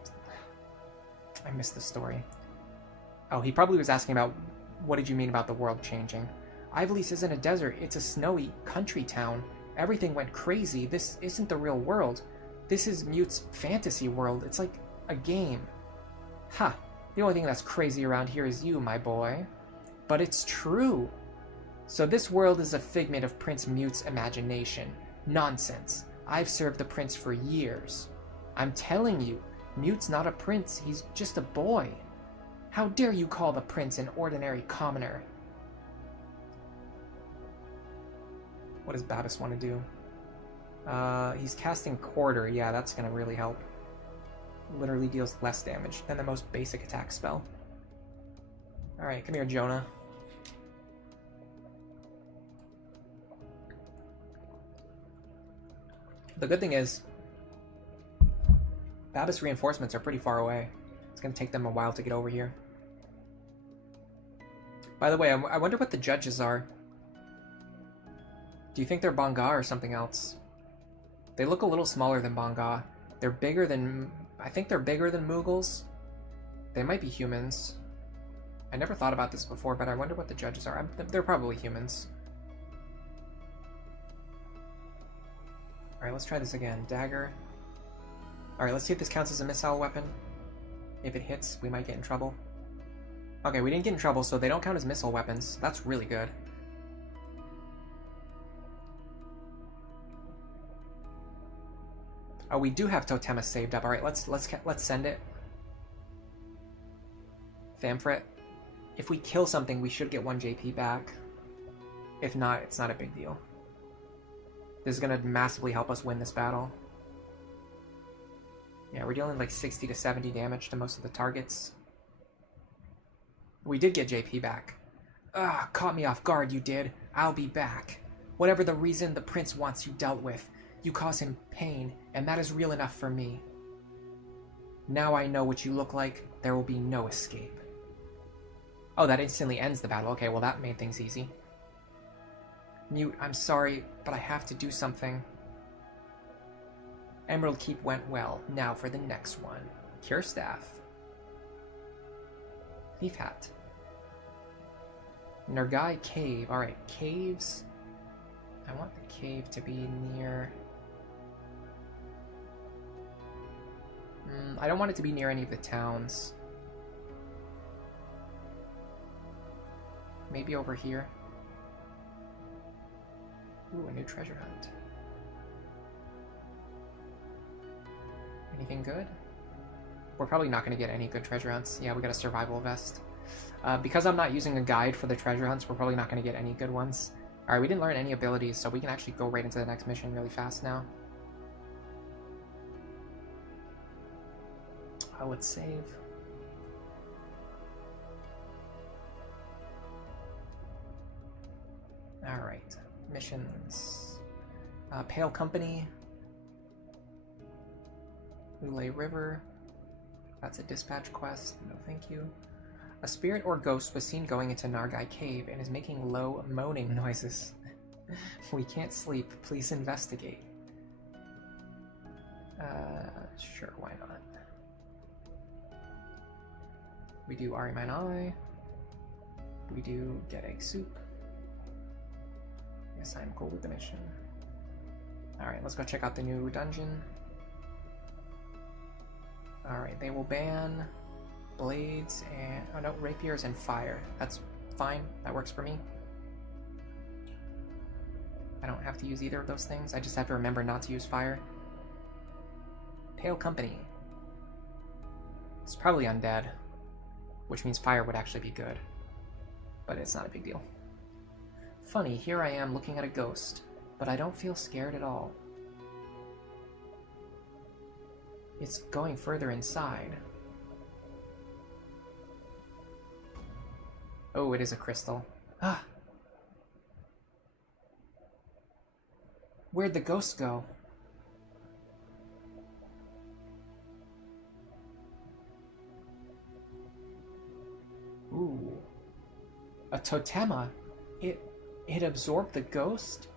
I missed the story. Oh, he probably was asking about what did you mean about the world changing. Ivalice isn't a desert, it's a snowy country town. Everything went crazy. This isn't the real world. This is Mute's fantasy world. It's like a game. Ha! The only thing that's crazy around here is you, my boy. But it's true. So this world is a figment of Prince Mute's imagination. Nonsense. I've served the prince for years. I'm telling you, Mute's not a prince, he's just a boy. How dare you call the prince an ordinary commoner? What does Babas want to do? He's casting Quarter. Yeah, that's going to really help. Literally deals less damage than the most basic attack spell. Alright, come here, Jonah. The good thing is, Babas reinforcements are pretty far away. It's going to take them a while to get over here. By the way, I wonder what the judges are. Do you think they're Bonga or something else? They look a little smaller than Bonga. They're bigger than... I think they're bigger than Moogles. They might be humans. I never thought about this before, but I wonder what the judges are. They're probably humans. Alright, let's try this again. Dagger. Alright, let's see if this counts as a missile weapon. If it hits, we might get in trouble. Okay, we didn't get in trouble, so they don't count as missile weapons. That's really good. Oh, we do have Totema saved up. Alright, let's send it. Famfret. If we kill something, we should get 1 JP back. If not, it's not a big deal. This is going to massively help us win this battle. Yeah, we're dealing like 60 to 70 damage to most of the targets. We did get JP back. Ah, caught me off guard, you did. I'll be back. Whatever the reason the prince wants you dealt with, you cause him pain, and that is real enough for me. Now I know what you look like. There will be no escape. Oh, that instantly ends the battle. Okay, well that made things easy. Mute, I'm sorry, but I have to do something. Emerald Keep went well. Now for the next one. Cure Staff. Thief Hat. Nergai Cave. Alright, caves. I want the cave to be near... I don't want it to be near any of the towns. Maybe over here. Ooh, a new treasure hunt. Anything good? We're probably not going to get any good treasure hunts. Yeah, we got a survival vest. Because I'm not using a guide for the treasure hunts, we're probably not going to get any good ones. Alright, we didn't learn any abilities, so we can actually go right into the next mission really fast now. Let's save. Alright, missions. Pale Company. Ulay River. That's a dispatch quest. No thank you. A spirit or ghost was seen going into Nargai Cave and is making low moaning noises. We can't sleep. Please investigate. Sure, why not? We do Arimanai. We do Get Egg Soup. Yes, I'm cool with the mission. Alright, let's go check out the new dungeon. Alright, they will ban blades and... oh no, rapiers and fire. That's fine. That works for me. I don't have to use either of those things. I just have to remember not to use fire. Pale Company. It's probably undead, which means fire would actually be good. But it's not a big deal. Funny, here I am looking at a ghost, but I don't feel scared at all. It's going further inside. Oh, it is a crystal. Ah! Where'd the ghost go? Ooh. A totema? It absorbed the ghost?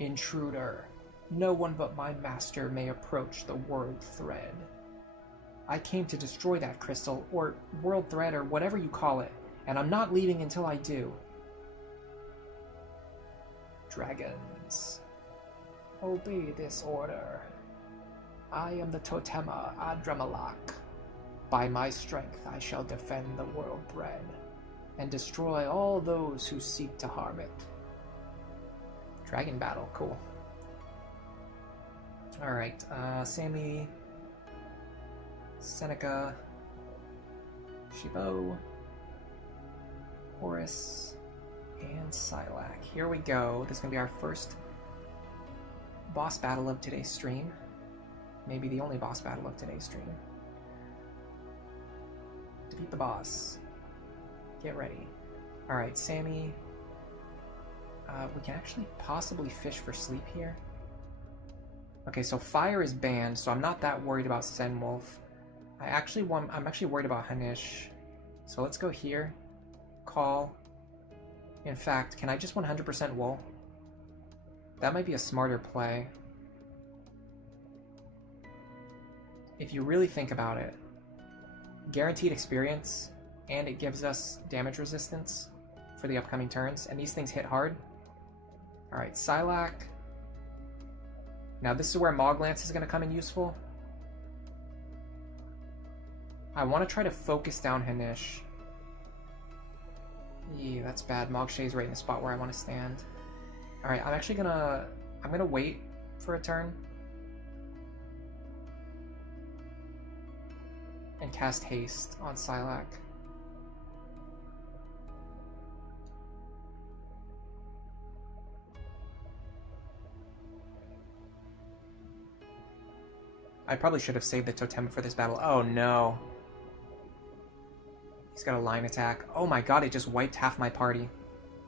Intruder. No one but my master may approach the world thread. I came to destroy that crystal, or world thread, or whatever you call it, and I'm not leaving until I do. Dragons. Obey this order. I am the Totema Adramalak. By my strength I shall defend the world thread, and destroy all those who seek to harm it. Dragon battle, cool. Alright, Sammy, Seneca, Shibo, Horus, and Silac. Here we go. This is going to be our first boss battle of today's stream. Maybe the only boss battle of today's stream. Defeat the boss. Get ready. Alright, Sammy. We can actually possibly fish for sleep here. Okay, so fire is banned, so I'm not that worried about Senwolf. I'm actually worried about Hanish. So let's go here. Call. In fact, can I just 100% wool? That might be a smarter play. If you really think about it, guaranteed experience, and it gives us damage resistance for the upcoming turns, and these things hit hard. Alright, Silac. Now this is where Moglance is going to come in useful. I want to try to focus down Hanish. Yeah, that's bad. Mogshae's right in the spot where I want to stand. Alright, I'm gonna wait for a turn. And cast haste on Silac. I probably should have saved the totem for this battle. Oh no. He's got a line attack. Oh my god, it just wiped half my party.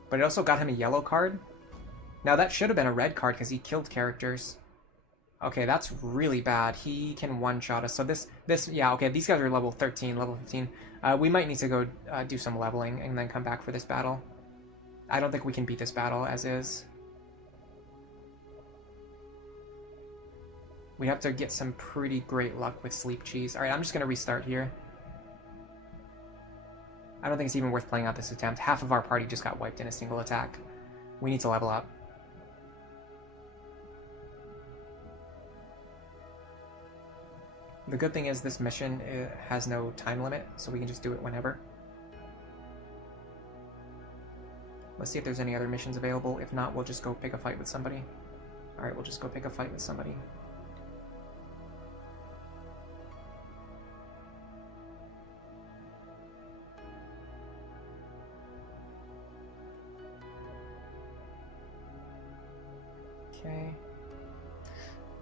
But it also got him a yellow card. Now that should have been a red card because he killed characters. Okay, that's really bad. He can one-shot us. So yeah, okay, these guys are level 13, level 15. We might need to go do some leveling and then come back for this battle. I don't think we can beat this battle as is. We have to get some pretty great luck with Sleep Cheese. Alright, I'm just going to restart here. I don't think it's even worth playing out this attempt. Half of our party just got wiped in a single attack. We need to level up. The good thing is this mission has no time limit, so we can just do it whenever. Let's see if there's any other missions available. If not, we'll just go pick a fight with somebody. Alright, we'll just go pick a fight with somebody. Okay.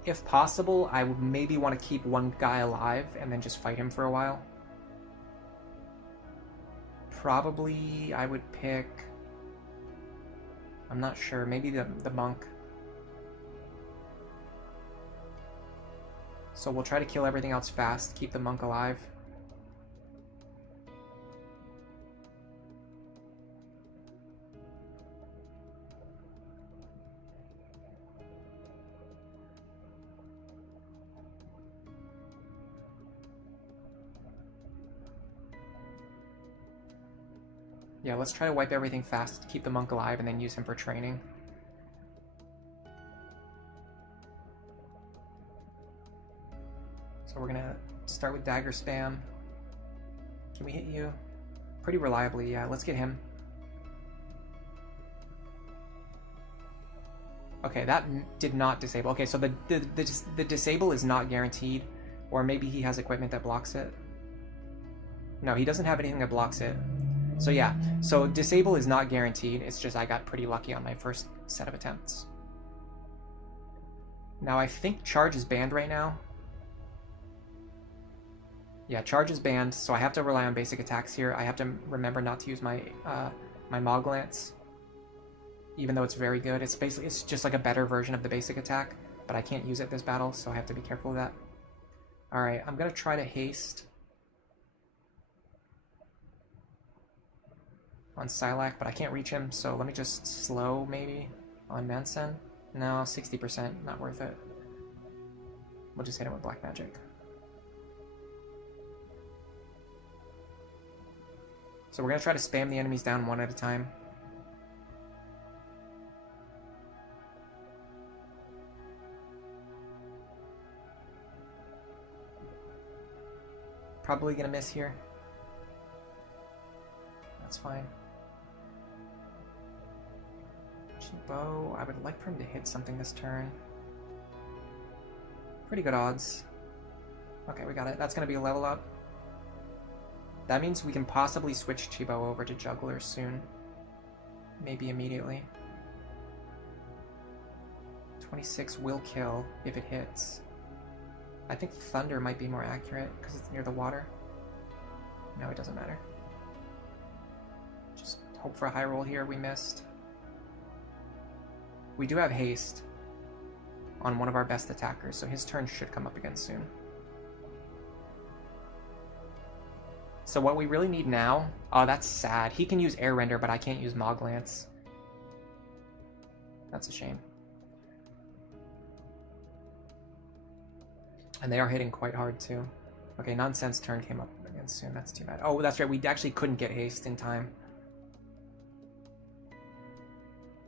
If possible, I would maybe want to keep one guy alive and then just fight him for a while. Probably I would pick... I'm not sure. Maybe the monk. So we'll try to kill everything else fast, keep the monk alive. Yeah, let's try to wipe everything fast, keep the monk alive, and then use him for training. So we're gonna start with dagger spam. Can we hit you? Pretty reliably, yeah. Let's get him. Okay, that did not disable. Okay, so the disable is not guaranteed, or maybe he has equipment that blocks it. No, he doesn't have anything that blocks it. So yeah, so disable is not guaranteed, it's just I got pretty lucky on my first set of attempts. Now I think charge is banned right now. Yeah, charge is banned, so I have to rely on basic attacks here. I have to remember not to use my my Moglance, even though it's very good. It's just like a better version of the basic attack, but I can't use it this battle, so I have to be careful of that. Alright, I'm gonna try to haste on Silac, but I can't reach him, so let me just slow, maybe, on Mansen. No, 60%, not worth it. We'll just hit him with Black Magic. So we're going to try to spam the enemies down one at a time. Probably going to miss here. That's fine. Chibo, I would like for him to hit something this turn. Pretty good odds. Okay, we got it. That's going to be a level up. That means we can possibly switch Chibo over to Juggler soon. Maybe immediately. 26 will kill if it hits. I think Thunder might be more accurate because it's near the water. No, it doesn't matter. Just hope for a high roll here. We missed. We do have haste on one of our best attackers, so his turn should come up again soon. So what we really need now... Oh, that's sad. He can use Air Render, but I can't use Moglance. That's a shame. And they are hitting quite hard, too. Okay, Nonsense turn came up again soon. That's too bad. Oh, that's right. We actually couldn't get haste in time.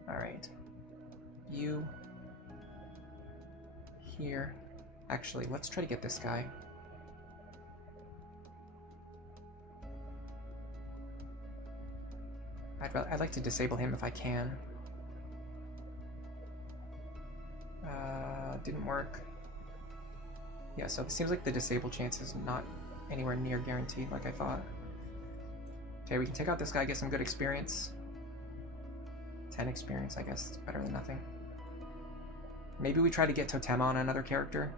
Alright. You... Here. Actually, let's try to get this guy. I'd like to disable him if I can. Didn't work. Yeah, so it seems like the disable chance is not anywhere near guaranteed like I thought. Okay, we can take out this guy, get some good experience. 10 experience, I guess. It's better than nothing. Maybe we try to get Totema on another character.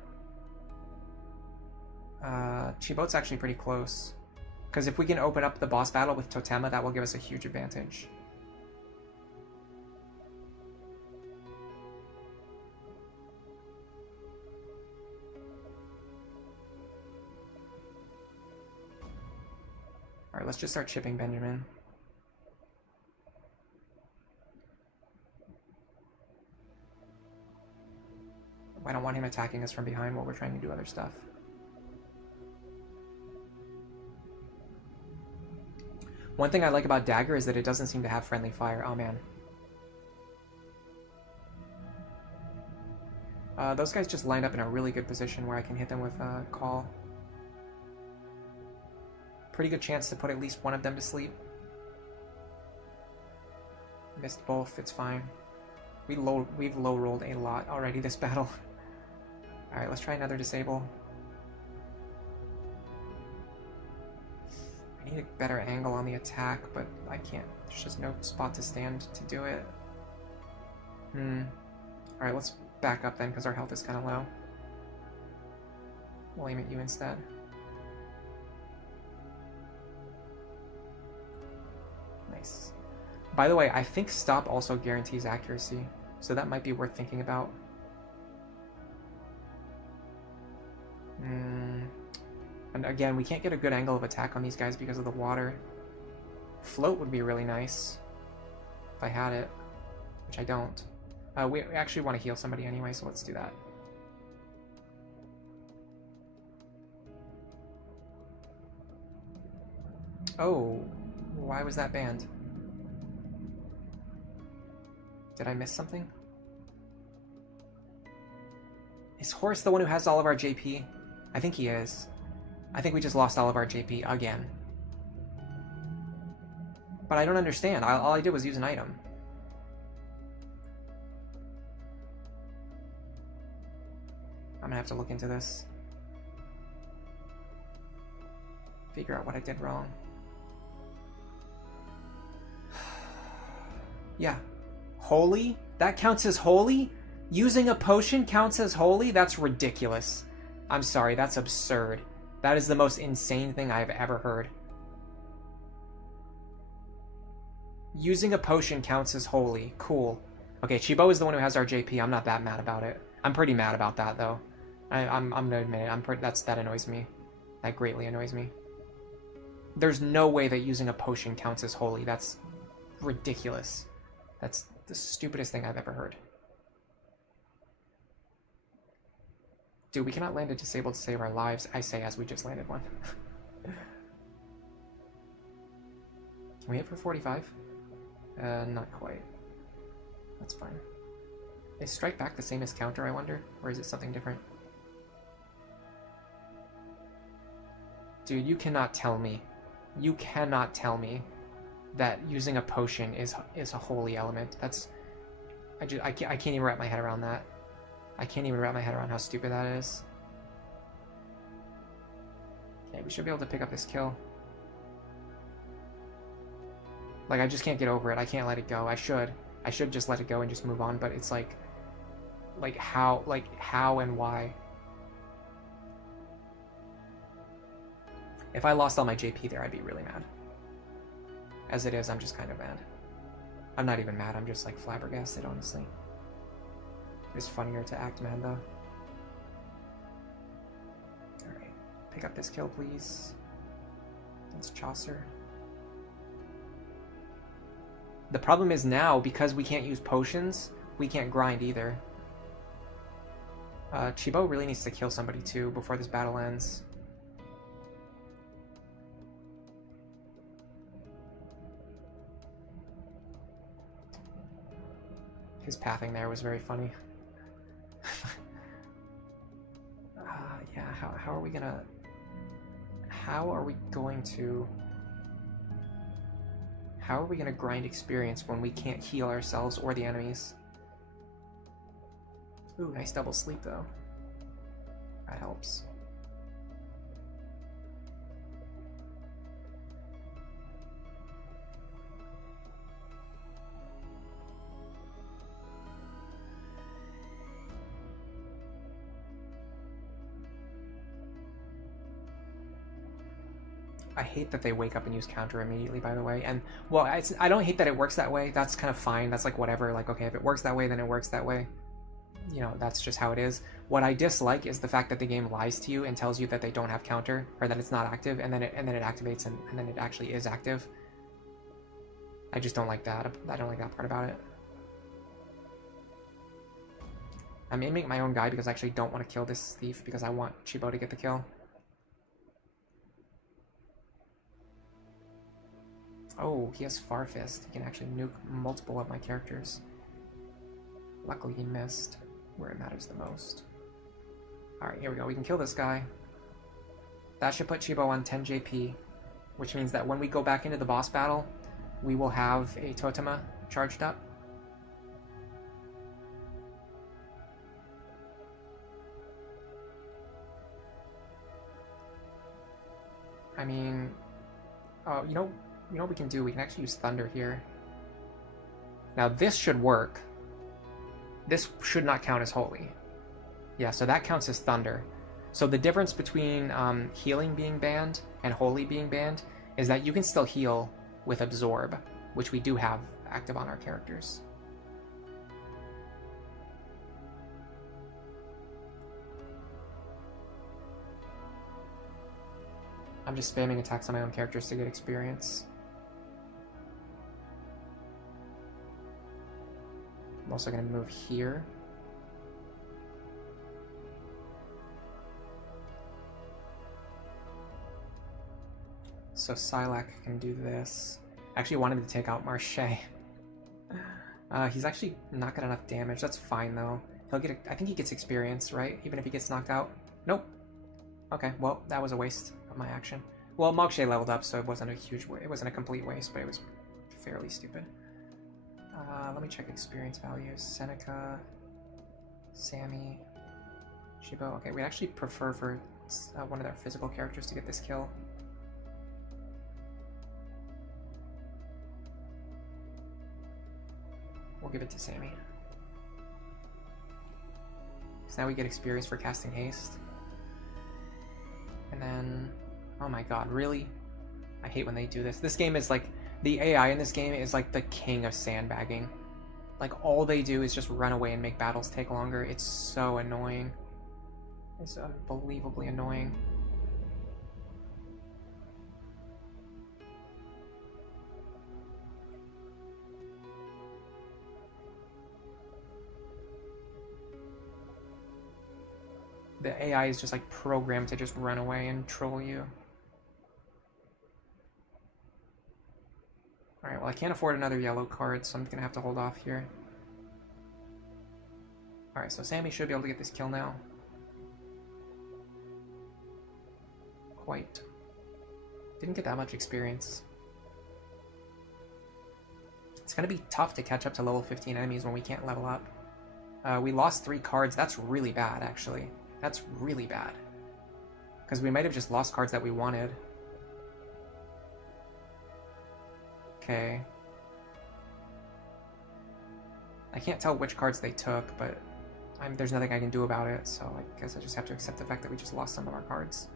Chibot's actually pretty close. Because if we can open up the boss battle with Totema, that will give us a huge advantage. Alright, let's just start chipping Benjamin. I don't want him attacking us from behind while we're trying to do other stuff. One thing I like about Dagger is that it doesn't seem to have friendly fire. Oh man. Those guys just lined up in a really good position where I can hit them with a call. Pretty good chance to put at least one of them to sleep. Missed both, it's fine. We've low rolled a lot already this battle. Alright, let's try another disable. I need a better angle on the attack, but I can't. There's just no spot to stand to do it. Alright, let's back up then, because our health is kind of low. We'll aim at you instead. Nice. By the way, I think stop also guarantees accuracy, so that might be worth thinking about. And again, we can't get a good angle of attack on these guys because of the water. Float would be really nice if I had it, which I don't. We actually want to heal somebody anyway, so let's do that. Oh, why was that banned? Did I miss something? Is Horse the one who has all of our JP? I think he is. I think we just lost all of our JP again. But I don't understand. All I did was use an item. I'm gonna have to look into this. Figure out what I did wrong. Yeah. Holy? That counts as holy? Using a potion counts as holy? That's ridiculous. I'm sorry, that's absurd. That is the most insane thing I've ever heard. Using a potion counts as holy. Cool. Okay, Chibo is the one who has our JP. I'm not that mad about it. I'm pretty mad about that, though. I'm gonna admit it. That annoys me. That greatly annoys me. There's no way that using a potion counts as holy. That's ridiculous. That's the stupidest thing I've ever heard. Dude, we cannot land a disabled to save our lives, I say as we just landed one. Can we hit for 45? Not quite. That's fine. Is strike back the same as counter, I wonder? Or is it something different? Dude, you cannot tell me. You cannot tell me that using a potion is a holy element. That's... I can't even wrap my head around that. I can't even wrap my head around how stupid that is. Okay, we should be able to pick up this kill. Like, I just can't get over it. I can't let it go. I should just let it go and just move on, but it's like how and why? If I lost all my JP there, I'd be really mad. As it is, I'm just kind of mad. I'm not even mad, I'm just like flabbergasted, honestly. It's funnier to act mad though. Alright, pick up this kill, please. That's Chaucer. The problem is now, because we can't use potions, we can't grind either. Chibo really needs to kill somebody too before this battle ends. His pathing there was very funny. Yeah, how are we gonna... How are we going to grind experience when we can't heal ourselves or the enemies? Ooh, nice double sleep though. That helps. I hate that they wake up and use counter immediately, by the way. And, well, I don't hate that it works that way. That's kind of fine. That's like whatever. Like, okay, if it works that way, then it works that way. You know, that's just how it is. What I dislike is the fact that the game lies to you and tells you that they don't have counter, or that it's not active, and then it activates and then it actually is active. I just don't like that. I don't like that part about it. I'm aiming at my own guy because I actually don't want to kill this thief because I want Chibo to get the kill. Oh, he has Farfist. He can actually nuke multiple of my characters. Luckily he missed where it matters the most. Alright, here we go. We can kill this guy. That should put Chibo on 10 JP, which means that when we go back into the boss battle, we will have a Totema charged up. I mean, oh, you know what we can do? We can actually use Thunder here. Now this should work. This should not count as Holy. Yeah, so that counts as Thunder. So the difference between healing being banned and Holy being banned is that you can still heal with Absorb, which we do have active on our characters. I'm just spamming attacks on my own characters to get experience. I'm also going to move here. So Silac can do this. I actually wanted to take out Marche. He's actually not got enough damage. That's fine though. He'll get. I think he gets experience, right? Even if he gets knocked out. Nope. Okay. Well, that was a waste of my action. Well, Marche leveled up, so it wasn't a huge. It wasn't a complete waste, but it was fairly stupid. Let me check experience values. Seneca, Sammy, Chibo. Okay, we actually prefer for one of their physical characters to get this kill. We'll give it to Sammy. So now we get experience for casting haste. And then, oh my god, really? I hate when they do this. This game is like, the AI in this game is like the king of sandbagging. Like, all they do is just run away and make battles take longer. It's so annoying. It's unbelievably annoying. The AI is just like programmed to just run away and troll you. Alright, well I can't afford another yellow card, so I'm gonna have to hold off here. Alright, so Sammy should be able to get this kill now. Quite. Didn't get that much experience. It's gonna be tough to catch up to level 15 enemies when we can't level up. We lost 3 cards. That's really bad, actually. That's really bad. Because we might have just lost cards that we wanted. Okay. I can't tell which cards they took, but there's nothing I can do about it, so I guess I just have to accept the fact that we just lost some of our cards.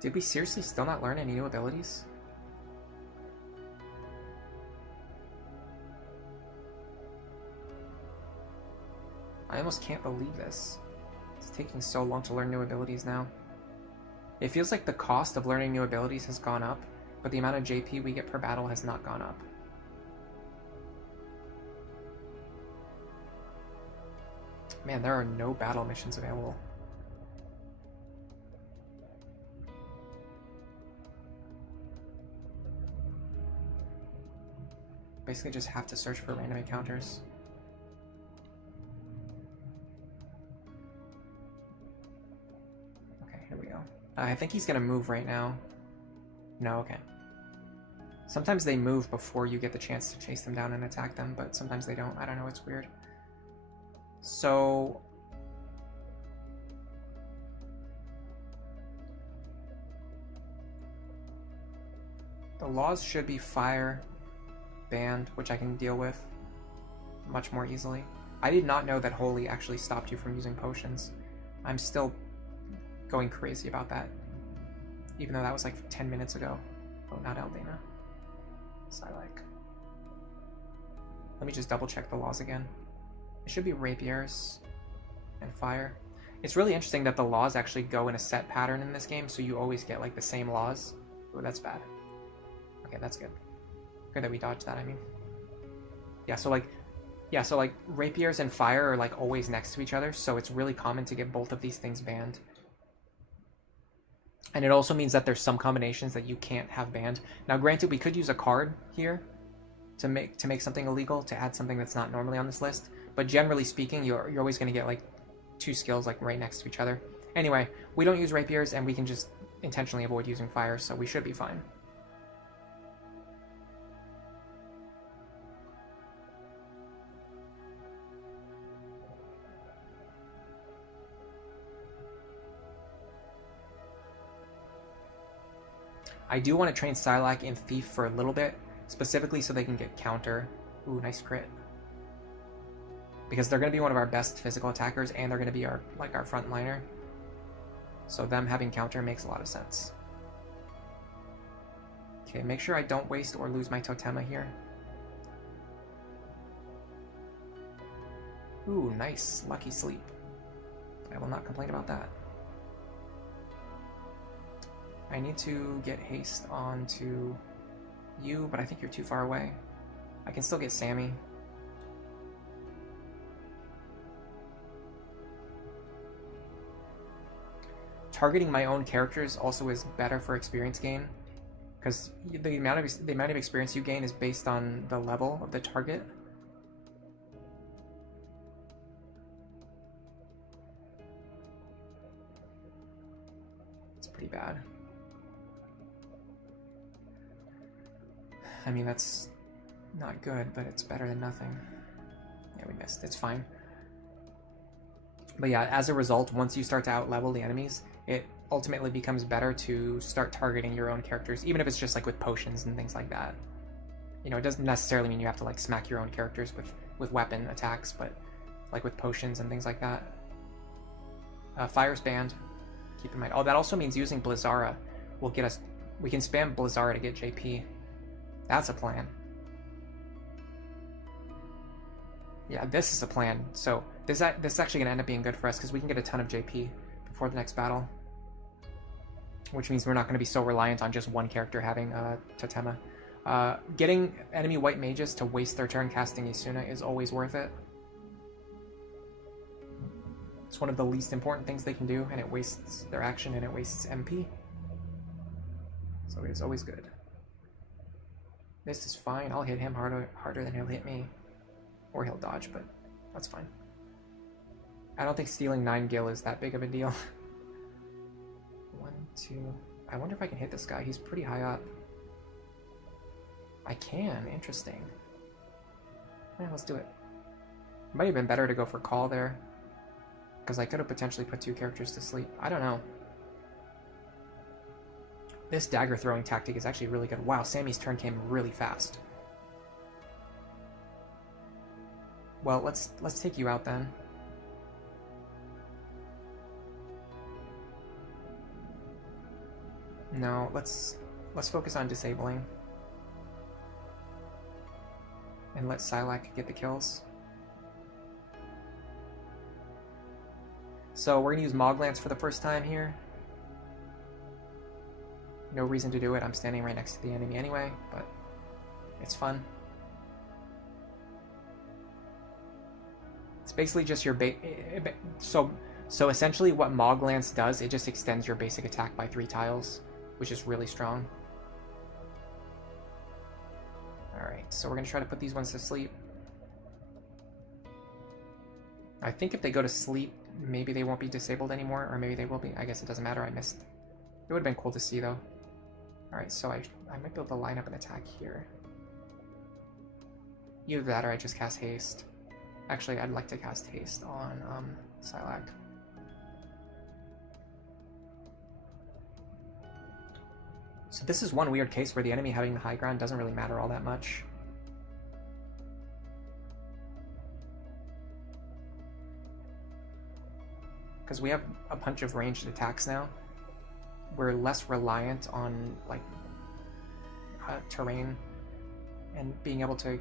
Did we seriously still not learn any new abilities? I almost can't believe this. It's taking so long to learn new abilities now. It feels like the cost of learning new abilities has gone up, but the amount of JP we get per battle has not gone up. Man, there are no battle missions available. Basically just have to search for random encounters. Okay, here we go. I think he's gonna move right now. No, okay. Sometimes they move before you get the chance to chase them down and attack them, but sometimes they don't. I don't know, it's weird. So... the laws should be fire, banned, which I can deal with much more easily. I did not know that Holy actually stopped you from using potions. I'm still going crazy about that, even though that was like 10 minutes ago. Oh, not Aldana. Psylike. Let me just double check the laws again. It should be rapiers and fire. It's really interesting that the laws actually go in a set pattern in this game, so you always get like the same laws. Oh, that's bad. Okay, that's good. Good that we dodged that, I mean. Yeah, so like rapiers and fire are like always next to each other, so it's really common to get both of these things banned. And it also means that there's some combinations that you can't have banned. Now granted, we could use a card here to make something illegal, to add something that's not normally on this list, but generally speaking, you're always going to get like two skills like right next to each other. Anyway, we don't use rapiers and we can just intentionally avoid using fire, so we should be fine. I do want to train Psylocke and Thief for a little bit, specifically so they can get counter. Ooh, nice crit. Because they're going to be one of our best physical attackers, and they're going to be our frontliner. So them having counter makes a lot of sense. Okay, make sure I don't waste or lose my Totema here. Ooh, nice. Lucky sleep. I will not complain about that. I need to get haste onto you, but I think you're too far away. I can still get Sammy. Targeting my own characters also is better for experience gain, because the amount of experience you gain is based on the level of the target. It's pretty bad. I mean, that's not good, but it's better than nothing. Yeah, we missed. It's fine. But yeah, as a result, once you start to out-level the enemies, it ultimately becomes better to start targeting your own characters, even if it's just like with potions and things like that. You know, it doesn't necessarily mean you have to like smack your own characters with weapon attacks, but like with potions and things like that. Fire's banned. Keep in mind. Oh, that also means using Blizzara will get us... we can spam Blizzara to get JP. That's a plan. Yeah, this is a plan. So this is actually going to end up being good for us because we can get a ton of JP before the next battle. Which means we're not going to be so reliant on just one character having Totema. Getting enemy white mages to waste their turn casting Isuna is always worth it. It's one of the least important things they can do, and it wastes their action and it wastes MP. So it's always good. This is fine. I'll hit him harder than he'll hit me. Or he'll dodge, but that's fine. I don't think stealing 9 gil is that big of a deal. 1, 2... I wonder if I can hit this guy. He's pretty high up. I can. Interesting. Yeah, let's do it. Might have been better to go for call there, because I could have potentially put 2 characters to sleep. I don't know. This dagger throwing tactic is actually really good. Wow, Sammy's turn came really fast. Well, let's take you out then. No, let's focus on disabling. And let Silac get the kills. So we're gonna use Moglance for the first time here. No reason to do it. I'm standing right next to the enemy anyway, but it's fun. It's basically just your so essentially what Moglance does, it just extends your basic attack by 3 tiles, which is really strong. Alright, so we're gonna try to put these ones to sleep. I think if they go to sleep, maybe they won't be disabled anymore, or maybe they will be. I guess it doesn't matter, I missed. It would have been cool to see though. Alright, so I might be able to line up an attack here. Either that or I just cast Haste. Actually, I'd like to cast Haste on Silac. So this is one weird case where the enemy having the high ground doesn't really matter all that much. Because we have a bunch of ranged attacks now. We're less reliant on like terrain and being able to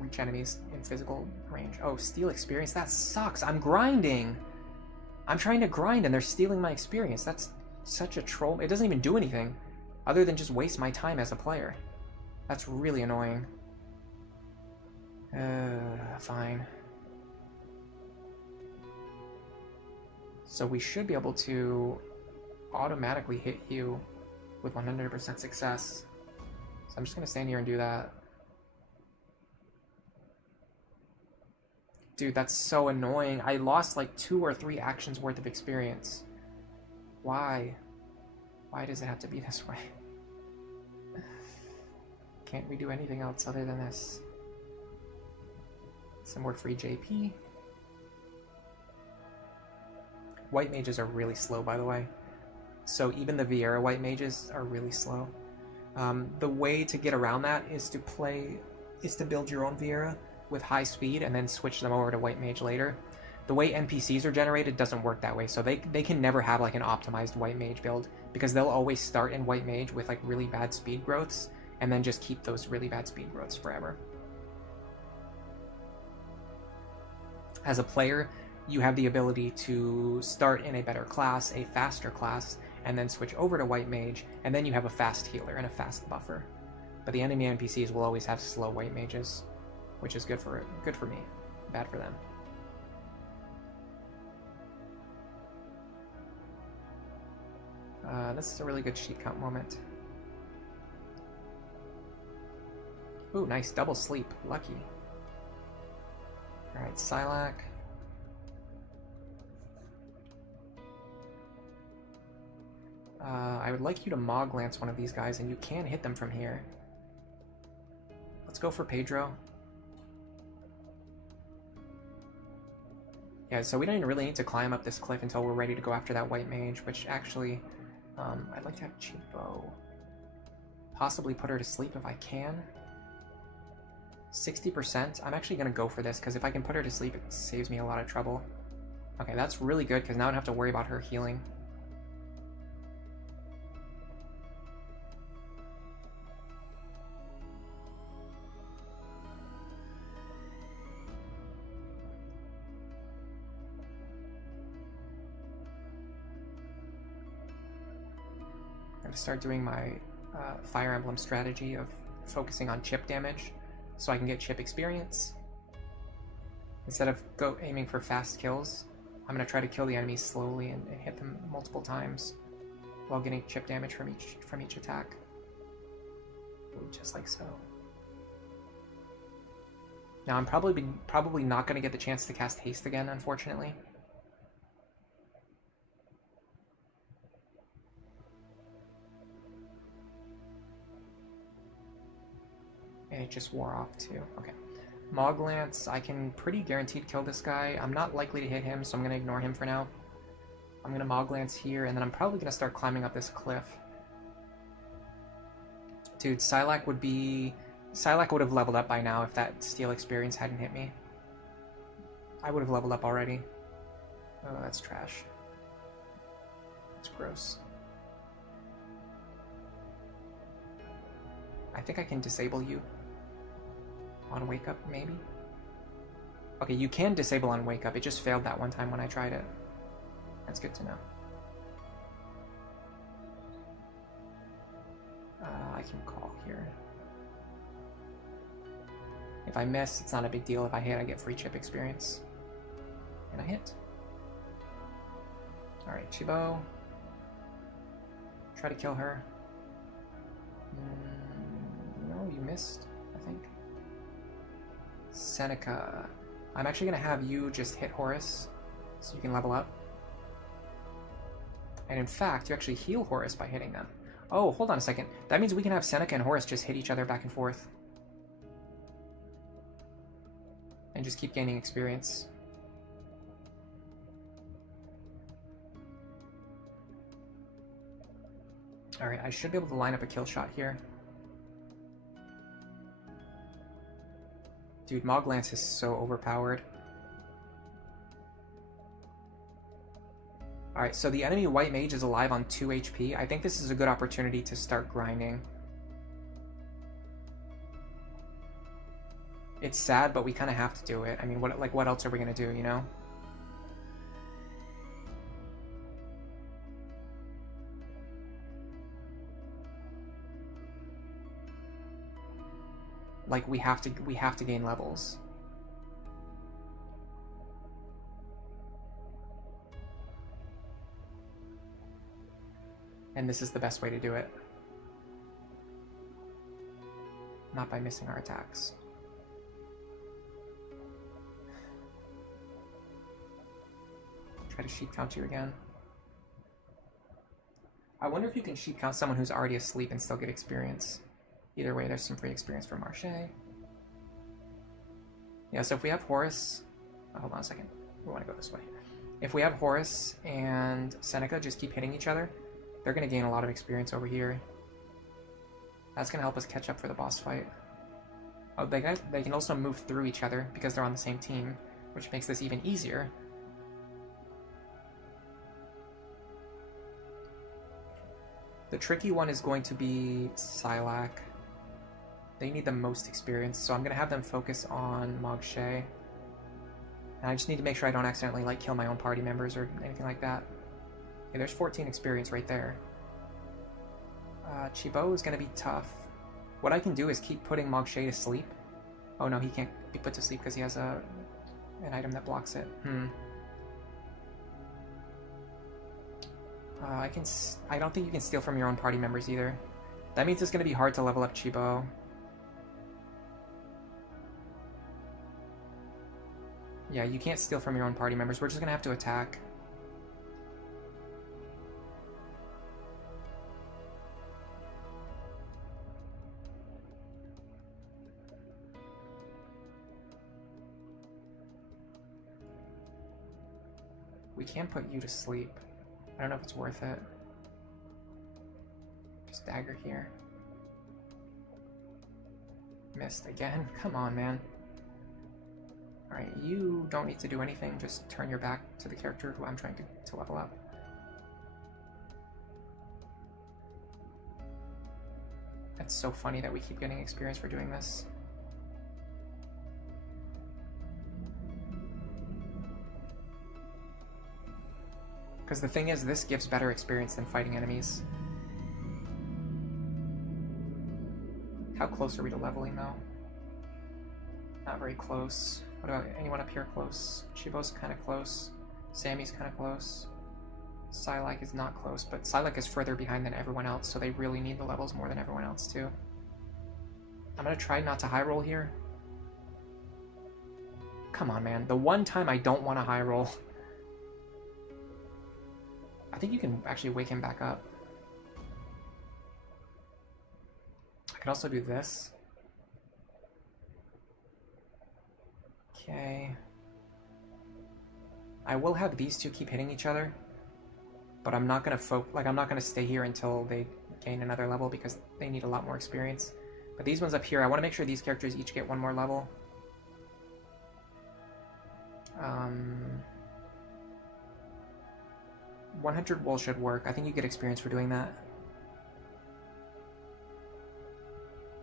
reach enemies in physical range. Oh, steal experience? That sucks. I'm grinding. I'm trying to grind and they're stealing my experience. That's such a troll. It doesn't even do anything other than just waste my time as a player. That's really annoying. Fine. So we should be able to automatically hit you with 100% success. So I'm just going to stand here and do that. Dude, that's so annoying. I lost like 2 or 3 actions worth of experience. Why? Why does it have to be this way? Can't we do anything else other than this? Some more free JP. White mages are really slow, by the way. So even the Vieira white mages are really slow. The way to get around that is to build your own Vieira with high speed and then switch them over to white mage later. The way NPCs are generated doesn't work that way, so they can never have like an optimized white mage build because they'll always start in white mage with like really bad speed growths and then just keep those really bad speed growths forever. As a player, you have the ability to start in a better class, a faster class, and then switch over to white mage, and then you have a fast healer and a fast buffer. But the enemy NPCs will always have slow white mages, which is good for me, bad for them. This is a really good sheet count moment. Ooh, nice double sleep, lucky. All right, Silac. I would like you to Moglance one of these guys, and you can hit them from here. Let's go for Pedro. Yeah, so we don't even really need to climb up this cliff until we're ready to go after that white mage, which actually, I'd like to have Cheapo. Possibly put her to sleep if I can. 60%. I'm actually going to go for this, because if I can put her to sleep, it saves me a lot of trouble. Okay, that's really good, because now I don't have to worry about her healing. Start doing my Fire Emblem strategy of focusing on chip damage so I can get chip experience. Instead of aiming for fast kills, I'm going to try to kill the enemies slowly and hit them multiple times while getting chip damage from each attack. Just like so. Now I'm probably not going to get the chance to cast Haste again, unfortunately. And it just wore off too. Okay. Moglance, I can pretty guaranteed kill this guy. I'm not likely to hit him, so I'm going to ignore him for now. I'm going to Moglance here, and then I'm probably going to start climbing up this cliff. Dude, Psylocke would be... Psylocke would have leveled up by now if that Steel experience hadn't hit me. I would have leveled up already. Oh, that's trash. That's gross. I think I can disable you. On Wake Up, maybe? Okay, you can disable on Wake Up. It just failed that one time when I tried it. That's good to know. I can call here. If I miss, it's not a big deal. If I hit, I get free chip experience. And I hit. Alright, Chibo. Try to kill her. No, you missed, I think. Seneca. I'm actually going to have you just hit Horus, so you can level up. And in fact, you actually heal Horus by hitting them. Oh, hold on a second. That means we can have Seneca and Horus just hit each other back and forth. And just keep gaining experience. Alright, I should be able to line up a kill shot here. Dude, Moglance is so overpowered. Alright, so the enemy White Mage is alive on 2 HP. I think this is a good opportunity to start grinding. It's sad, but we kind of have to do it. I mean, what else are we going to do, you know? Like, we have to gain levels. And this is the best way to do it. Not by missing our attacks. Try to sheep count you again. I wonder if you can sheep count someone who's already asleep and still get experience. Either way, there's some free experience for Marche. Yeah, so if we have Horus... Oh, hold on a second. We want to go this way. If we have Horus and Seneca just keep hitting each other, they're going to gain a lot of experience over here. That's going to help us catch up for the boss fight. Oh, they can also move through each other because they're on the same team, which makes this even easier. The tricky one is going to be Psylocke. They need the most experience, so I'm going to have them focus on Marche. And I just need to make sure I don't accidentally like kill my own party members or anything like that. Okay, there's 14 experience right there. Chibo is going to be tough. What I can do is keep putting Marche to sleep. Oh no, he can't be put to sleep because he has an item that blocks it. I don't think you can steal from your own party members either. That means it's going to be hard to level up Chibo. Yeah, you can't steal from your own party members. We're just going to have to attack. We can put you to sleep. I don't know if it's worth it. Just dagger here. Missed again? Come on, man. Alright, you don't need to do anything. Just turn your back to the character who I'm trying to level up. That's so funny that we keep getting experience for doing this. Because the thing is, this gives better experience than fighting enemies. How close are we to leveling, though? Not very close. What about anyone up here close? Chibo's kind of close. Sammy's kind of close. Psylocke is not close, but Psylocke is further behind than everyone else, so they really need the levels more than everyone else, too. I'm gonna try not to high roll here. Come on, man. The one time I don't want to high roll... I think you can actually wake him back up. I could also do this. Okay. I will have these two keep hitting each other, but I'm not gonna I'm not gonna stay here until they gain another level because they need a lot more experience. But these ones up here, I want to make sure these characters each get one more level. 100 wool should work. I think you get experience for doing that.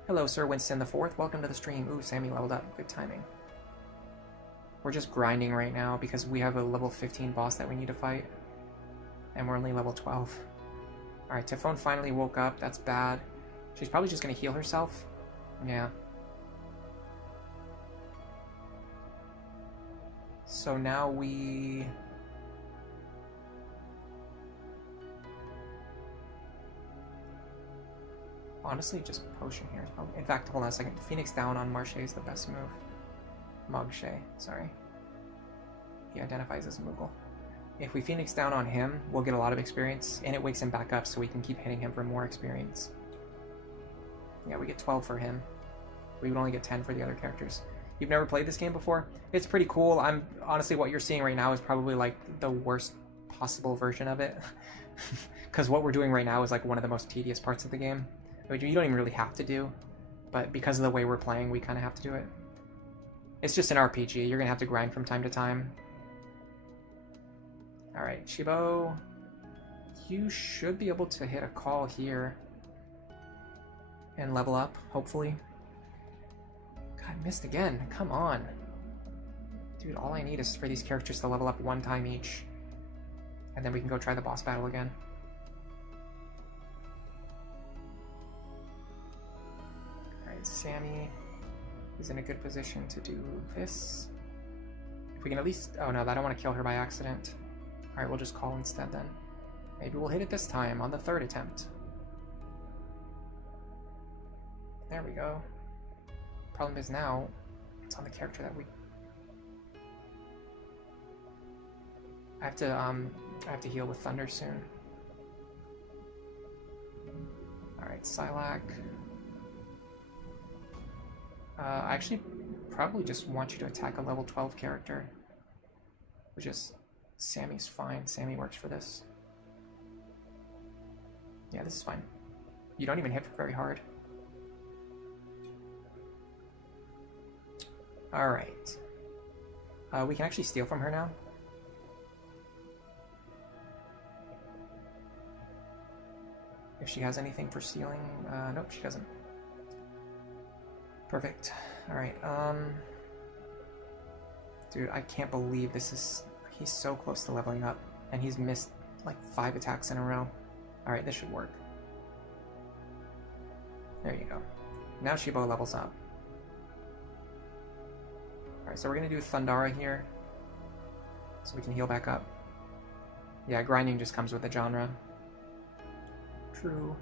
Hello, Sir Winston the Fourth. Welcome to the stream. Ooh, Sammy leveled up. Good timing. We're just grinding right now because we have a level 15 boss that we need to fight. And we're only level 12. Alright, Typhone finally woke up. That's bad. She's probably just going to heal herself. Yeah. So now we... Honestly, just potion here is probably... In fact, hold on a second. Phoenix down on Marche is the best move. Moogles, sorry. He identifies as Moogle. If we Phoenix down on him, we'll get a lot of experience, and it wakes him back up so we can keep hitting him for more experience. Yeah, we get 12 for him. We would only get 10 for the other characters. You've never played this game before? It's pretty cool. Honestly, what you're seeing right now is probably like the worst possible version of it. Because what we're doing right now is like one of the most tedious parts of the game. Which you don't even really have to do, but because of the way we're playing, we kind of have to do it. It's just an RPG. You're going to have to grind from time to time. Alright, Shibo, you should be able to hit a call here and level up, hopefully. God, missed again. Come on. Dude, all I need is for these characters to level up one time each. And then we can go try the boss battle again. Alright, Sammy is in a good position to do this. If we can at least... Oh no, I don't want to kill her by accident. Alright, we'll just call instead then. Maybe we'll hit it this time on the third attempt. There we go. Problem is now, it's on the character that we... I have to heal with Thunder soon. Alright, Psylocke. I actually probably just want you to attack a level 12 character. Which is... Sammy's fine. Sammy works for this. Yeah, this is fine. You don't even hit very hard. Alright. We can actually steal from her now. If she has anything for stealing. Nope, she doesn't. Perfect. Alright, dude, I can't believe this is... He's so close to leveling up, and he's missed like 5 attacks in a row. Alright, this should work. There you go. Now Shibo levels up. Alright, so we're gonna do Thundara here, so we can heal back up. Yeah, grinding just comes with the genre. True.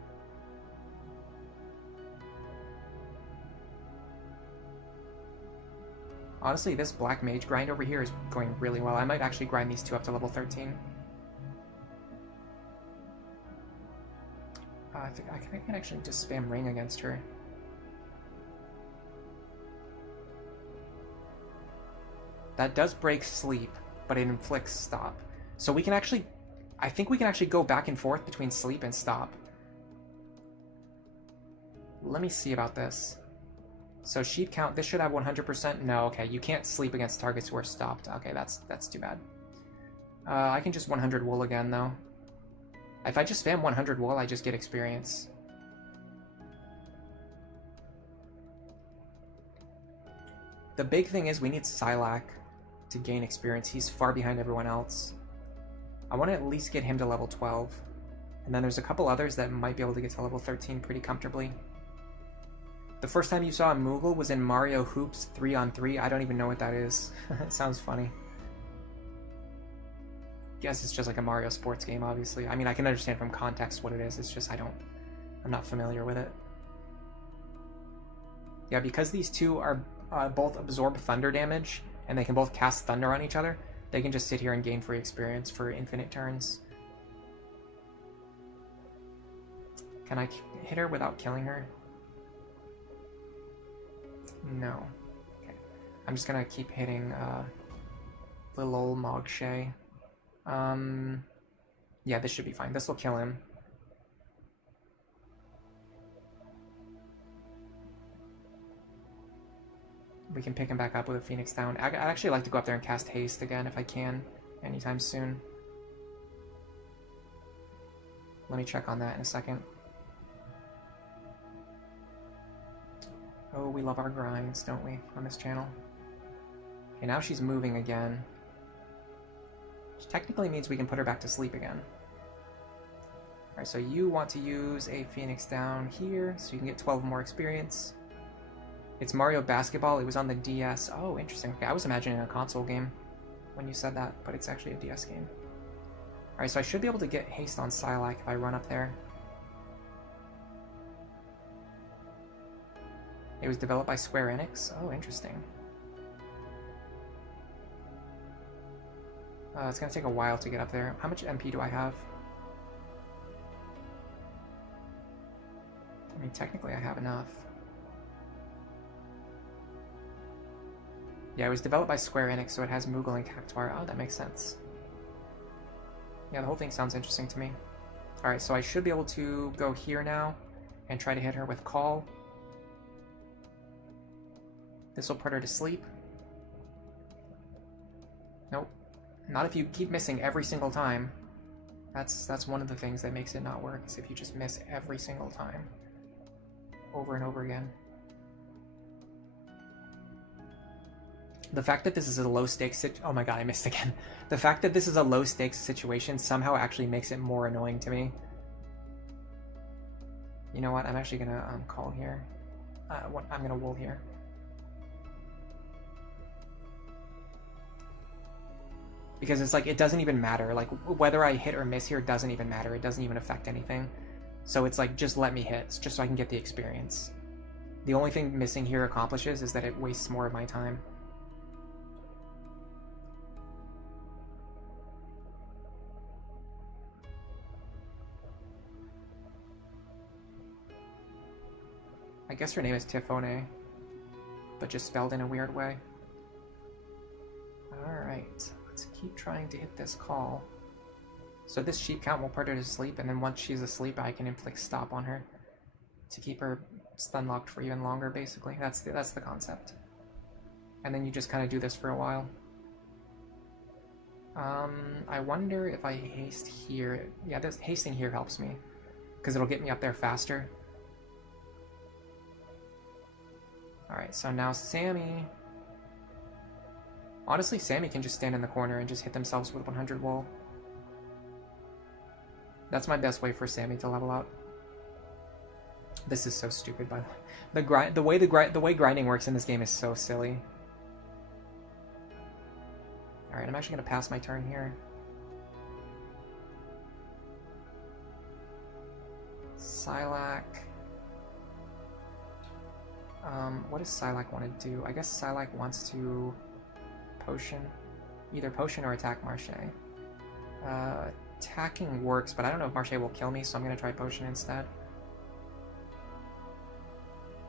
Honestly, this Black Mage grind over here is going really well. I might actually grind these two up to level 13. I think I can actually just spam Ring against her. That does break Sleep, but it inflicts Stop. So we can actually... I think we can actually go back and forth between Sleep and Stop. Let me see about this. So sheet count, this should have 100%. No, okay, you can't sleep against targets who are stopped. Okay, that's too bad. I can just 100 wool again, though. If I just spam 100 wool, I just get experience. The big thing is we need Psylocke to gain experience. He's far behind everyone else. I want to at least get him to level 12. And then there's a couple others that might be able to get to level 13 pretty comfortably. The first time you saw a Moogle was in Mario Hoops 3-on-3. I don't even know what that is. It sounds funny. Guess it's just like a Mario sports game, obviously. I mean, I can understand from context what it is. It's just I'm not familiar with it. Yeah, because these two are both absorb thunder damage, and they can both cast thunder on each other, they can just sit here and gain free experience for infinite turns. Can I hit her without killing her? No. Okay. I'm just gonna keep hitting little old Marche. Yeah, this should be fine. This will kill him. We can pick him back up with a Phoenix down. I'd actually like to go up there and cast Haste again if I can, anytime soon. Let me check on that in a second. Oh, we love our grinds, don't we, on this channel? Okay, now she's moving again. Which technically means we can put her back to sleep again. Alright, so you want to use a Phoenix down here, so you can get 12 more experience. It's Mario Basketball. It was on the DS. Oh, interesting. Okay, I was imagining a console game when you said that, but it's actually a DS game. Alright, so I should be able to get haste on Silac if I run up there. It was developed by Square Enix. Oh, interesting. It's going to take a while to get up there. How much MP do I have? I mean, technically I have enough. Yeah, it was developed by Square Enix, so it has Moogle and Cactuar. Oh, that makes sense. Yeah, the whole thing sounds interesting to me. Alright, so I should be able to go here now and try to hit her with Call. This will put her to sleep. Nope. Not if you keep missing every single time. That's one of the things that makes it not work, is if you just miss every single time. Over and over again. The fact that this is a low-stakes oh my god, I missed again. The fact that this is a low-stakes situation somehow actually makes it more annoying to me. You know what? I'm actually gonna call here. I'm gonna wool here. Because it's like, it doesn't even matter. Like, whether I hit or miss here doesn't even matter. It doesn't even affect anything. So it's like, just let me hit, just so I can get the experience. The only thing missing here accomplishes is that it wastes more of my time. I guess her name is Tifone, but just spelled in a weird way. Alright, let's keep trying to hit this call. So this sheep count will put her to sleep, and then once she's asleep I can inflict stop on her to keep her stun locked for even longer, basically. That's the concept. And then you just kind of do this for a while. I wonder if I haste here. Yeah, this hasting here helps me, because it'll get me up there faster. Alright, so now Sammy... Honestly, Sammy can just stand in the corner and just hit themselves with 100 wool. That's my best way for Sammy to level out. This is so stupid, by the way. The way grinding works in this game is so silly. Alright, I'm actually gonna pass my turn here. Silac. What does Silac want to do? I guess Silac wants to potion. Either potion or attack Marche. Attacking works, but I don't know if Marche will kill me, so I'm going to try potion instead.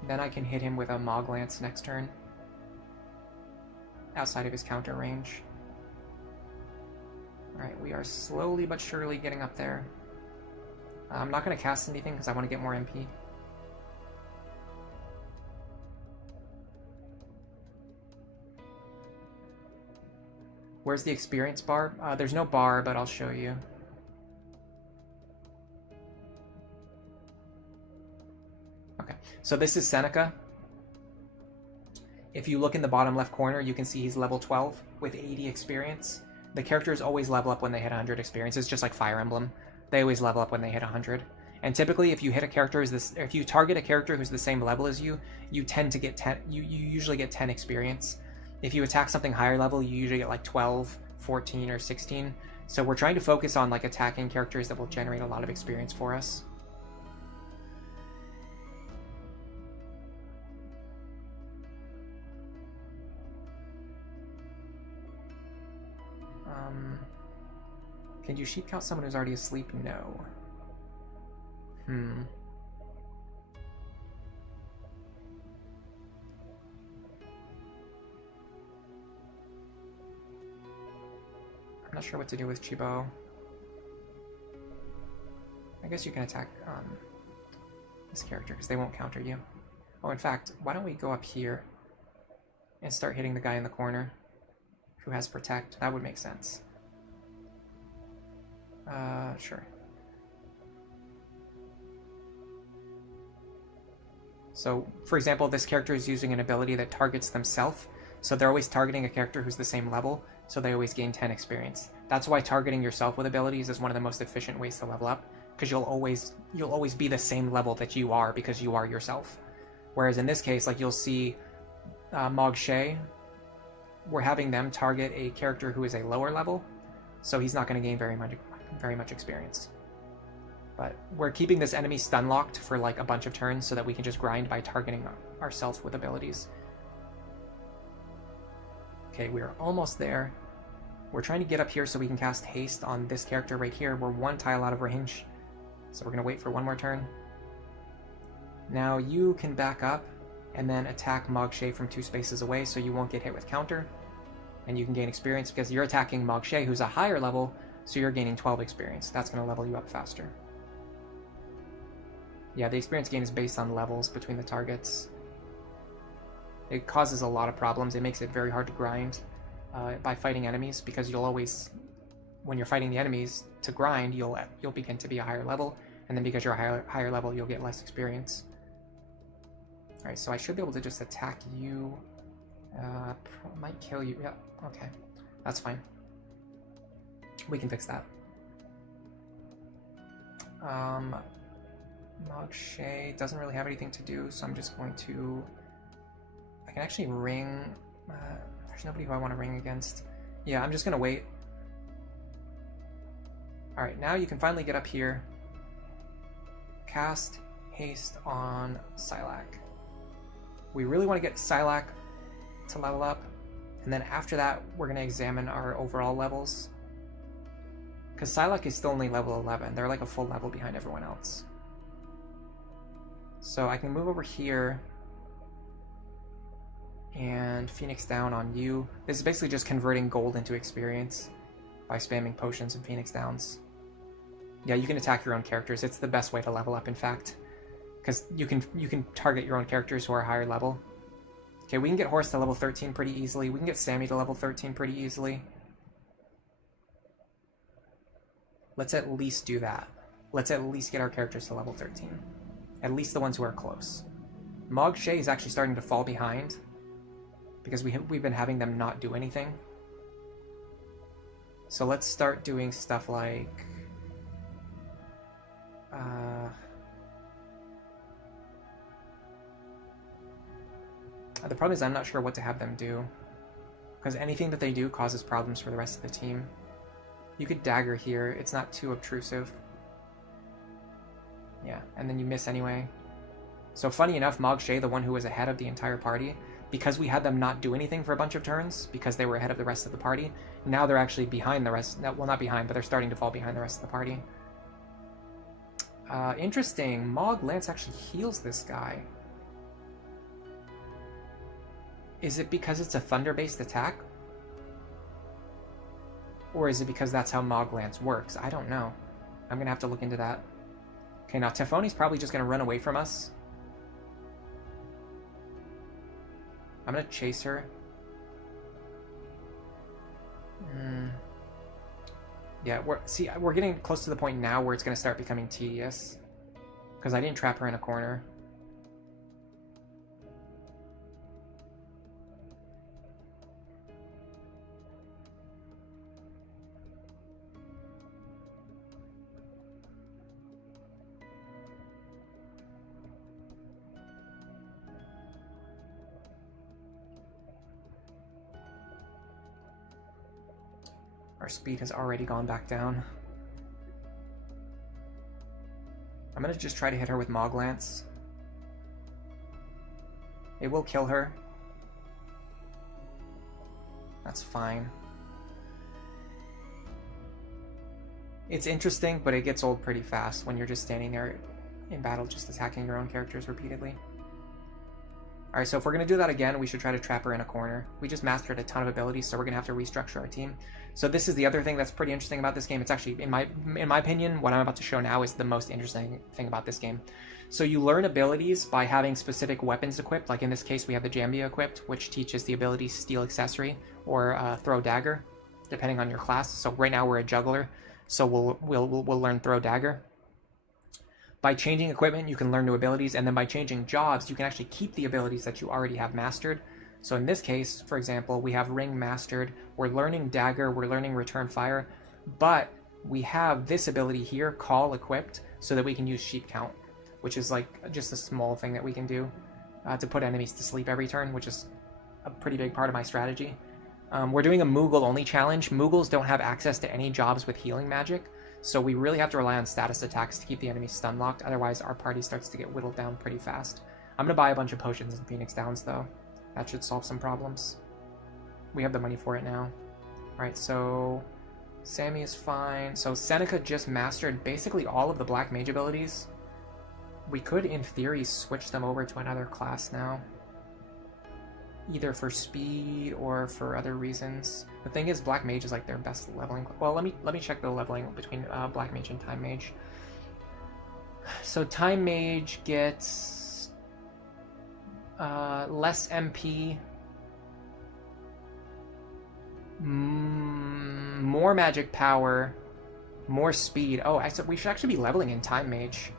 Then I can hit him with a Mog Lance next turn. Outside of his counter range. Alright, we are slowly but surely getting up there. I'm not going to cast anything because I want to get more MP. Where's the experience bar? There's no bar, but I'll show you. Okay, so this is Seneca. If you look in the bottom left corner, you can see he's level 12 with 80 experience. The characters always level up when they hit 100 experience. It's just like Fire Emblem. They always level up when they hit 100. And typically, if you hit a character if you target a character who's the same level as you, you tend to get 10. You usually get 10 experience. If you attack something higher level, you usually get like 12, 14, or 16. So we're trying to focus on like attacking characters that will generate a lot of experience for us. Can you sheep count someone who's already asleep? No. not sure what to do with Chibo. I guess you can attack this character because they won't counter you. Oh, in fact, why don't we go up here and start hitting the guy in the corner who has Protect? That would make sense. Sure. So, for example, this character is using an ability that targets themselves, so they're always targeting a character who's the same level, so they always gain 10 experience. That's why targeting yourself with abilities is one of the most efficient ways to level up, because you'll always be the same level that you are because you are yourself. Whereas in this case, like you'll see Marche, we're having them target a character who is a lower level, so he's not going to gain very much experience. But we're keeping this enemy stun locked for like a bunch of turns so that we can just grind by targeting ourselves with abilities. Okay, we're almost there. We're trying to get up here so we can cast haste on this character right here. We're one tile out of range, so we're going to wait for one more turn. Now you can back up and then attack Marche from 2 spaces away so you won't get hit with counter. And you can gain experience because you're attacking Marche, who's a higher level, so you're gaining 12 experience. That's going to level you up faster. Yeah, the experience gain is based on levels between the targets. It causes a lot of problems. It makes it very hard to grind by fighting enemies, because you'll always, when you're fighting the enemies, to grind, you'll begin to be a higher level, and then because you're a higher level, you'll get less experience. Alright, so I should be able to just attack you. Might kill you. Yeah, okay. That's fine. We can fix that. Marche doesn't really have anything to do, so I'm just going to... I can actually ring... there's nobody who I want to ring against. Yeah, I'm just going to wait. Alright, now you can finally get up here. Cast haste on Psylocke. We really want to get Psylocke to level up, and then after that we're going to examine our overall levels. Because Psylocke is still only level 11. They're like a full level behind everyone else. So I can move over here and Phoenix down on you. This is basically just converting gold into experience by spamming potions and Phoenix downs. Yeah, you can attack your own characters. It's the best way to level up, in fact, because you can target your own characters who are higher level. Okay, we can get Horse to level 13 pretty easily. We can get Sammy to level 13 pretty easily. Let's at least do that. Let's at least get our characters to level 13. At least the ones who are close. Marche is actually starting to fall behind because we've been having them not do anything. So let's start doing stuff like... the problem is I'm not sure what to have them do, because anything that they do causes problems for the rest of the team. You could dagger here, it's not too obtrusive. Yeah, and then you miss anyway. So funny enough, Marche, the one who was ahead of the entire party, because we had them not do anything for a bunch of turns, because they were ahead of the rest of the party, now they're actually behind the rest, well, not behind, but they're starting to fall behind the rest of the party. Interesting, Mog Lance actually heals this guy. Is it because it's a thunder-based attack? Or is it because that's how Mog Lance works? I don't know. I'm gonna have to look into that. Okay, now Tefoni's probably just gonna run away from us. I'm gonna chase her. Yeah, we're getting close to the point now where it's gonna start becoming tedious. Because I didn't trap her in a corner. Our speed has already gone back down. I'm gonna just try to hit her with Mog Lance. It will kill her. That's fine. It's interesting, but it gets old pretty fast when you're just standing there in battle just attacking your own characters repeatedly. Alright, so if we're going to do that again, we should try to trap her in a corner. We just mastered a ton of abilities, so we're going to have to restructure our team. So this is the other thing that's pretty interesting about this game. It's actually, in my opinion, what I'm about to show now is the most interesting thing about this game. So you learn abilities by having specific weapons equipped. Like in this case, we have the Jambia equipped, which teaches the ability Steal Accessory or Throw Dagger, depending on your class. So right now we're a Juggler, so we'll learn Throw Dagger. By changing equipment, you can learn new abilities, and then by changing jobs, you can actually keep the abilities that you already have mastered. So in this case, for example, we have Ring mastered, we're learning Dagger, we're learning Return Fire, but we have this ability here, Call, equipped, so that we can use Sheep Count, which is like just a small thing that we can do to put enemies to sleep every turn, which is a pretty big part of my strategy. We're doing a Moogle Only challenge. Moogles don't have access to any jobs with healing magic, so we really have to rely on status attacks to keep the enemy stun locked, otherwise our party starts to get whittled down pretty fast. I'm going to buy a bunch of potions in Phoenix Downs though. That should solve some problems. We have the money for it now. Alright, so Sammy is fine. So Seneca just mastered basically all of the Black Mage abilities. We could, in theory, switch them over to another class now. Either for speed or for other reasons. The thing is, Black Mage is like their best leveling. Well, let me check the leveling between Black Mage and Time Mage. So Time Mage gets less MP, more magic power, more speed. Oh, we should actually be leveling in Time Mage.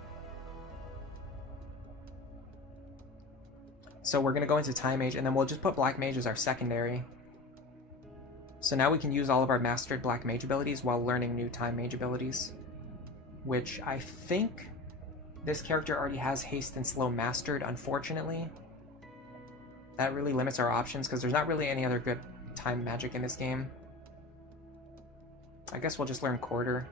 So we're going to go into Time Mage, and then we'll just put Black Mage as our secondary. So now we can use all of our mastered Black Mage abilities while learning new Time Mage abilities. Which I think this character already has Haste and Slow mastered, unfortunately. That really limits our options, because there's not really any other good time magic in this game. I guess we'll just learn Quarter.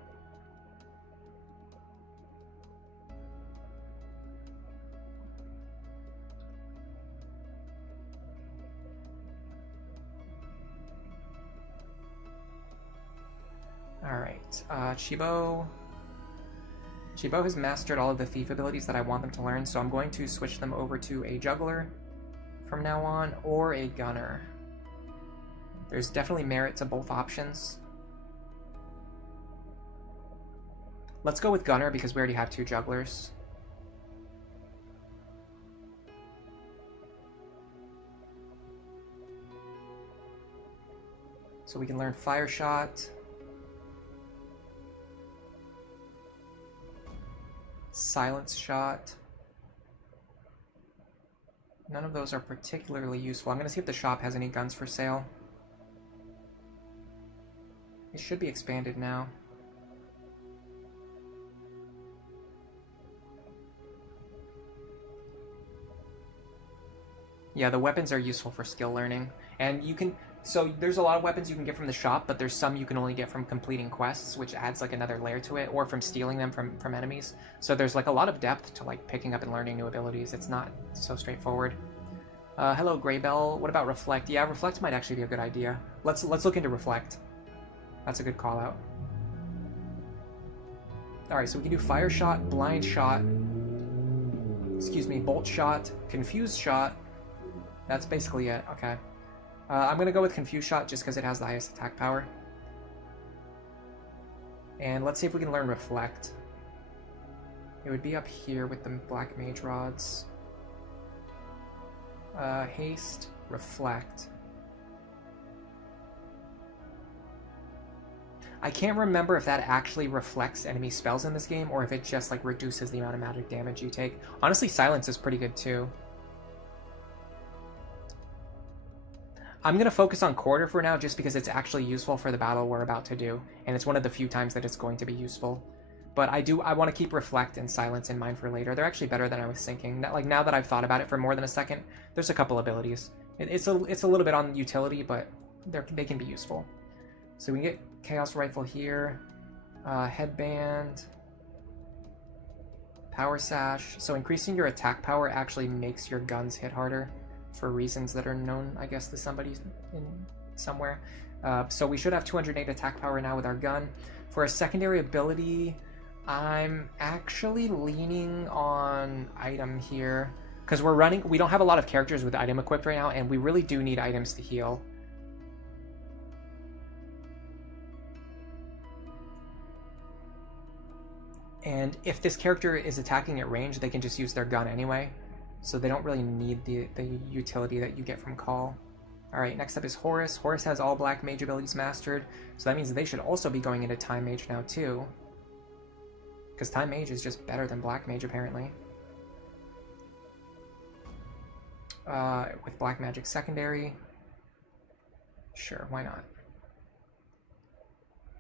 Alright, Chibo has mastered all of the Thief abilities that I want them to learn, so I'm going to switch them over to a Juggler from now on, or a Gunner. There's definitely merit to both options. Let's go with Gunner because we already have 2 Jugglers. So we can learn Fire Shot, Silence Shot. None of those are particularly useful. I'm going to see if the shop has any guns for sale. It should be expanded now. Yeah, the weapons are useful for skill learning. And you can... So there's a lot of weapons you can get from the shop, but there's some you can only get from completing quests, which adds like another layer to it, or from stealing them from enemies. So there's like a lot of depth to like picking up and learning new abilities. It's not so straightforward. Hello, Greybell. What about Reflect? Yeah, Reflect might actually be a good idea. Let's look into Reflect. That's a good call out. Alright, so we can do Fire Shot, Blind Shot, excuse me, Bolt Shot, Confused Shot. That's basically it. Okay. I'm going to go with Confused Shot just because it has the highest attack power. And let's see if we can learn Reflect. It would be up here with the Black Mage Rods. Haste, Reflect. I can't remember if that actually reflects enemy spells in this game, or if it just like reduces the amount of magic damage you take. Honestly, Silence is pretty good too. I'm going to focus on Quarter for now just because it's actually useful for the battle we're about to do, and it's one of the few times that it's going to be useful. But I want to keep Reflect and Silence in mind for later. They're actually better than I was thinking. Like now that I've thought about it for more than a second, there's a couple abilities. It's a little bit on utility, but they can be useful. So we can get Chaos Rifle here, Headband, Power Sash. So increasing your attack power actually makes your guns hit harder, for reasons that are known, I guess, to somebody in somewhere. So we should have 208 attack power now with our gun. For a secondary ability, I'm actually leaning on Item here. Because we don't have a lot of characters with item equipped right now, and we really do need items to heal. And if this character is attacking at range, they can just use their gun anyway. So they don't really need the utility that you get from Call. Alright, next up is Horus. Horus has all black mage abilities mastered, so that means they should also be going into Time Mage now too. Because Time Mage is just better than Black Mage, apparently. With Black Magic secondary. Sure, why not?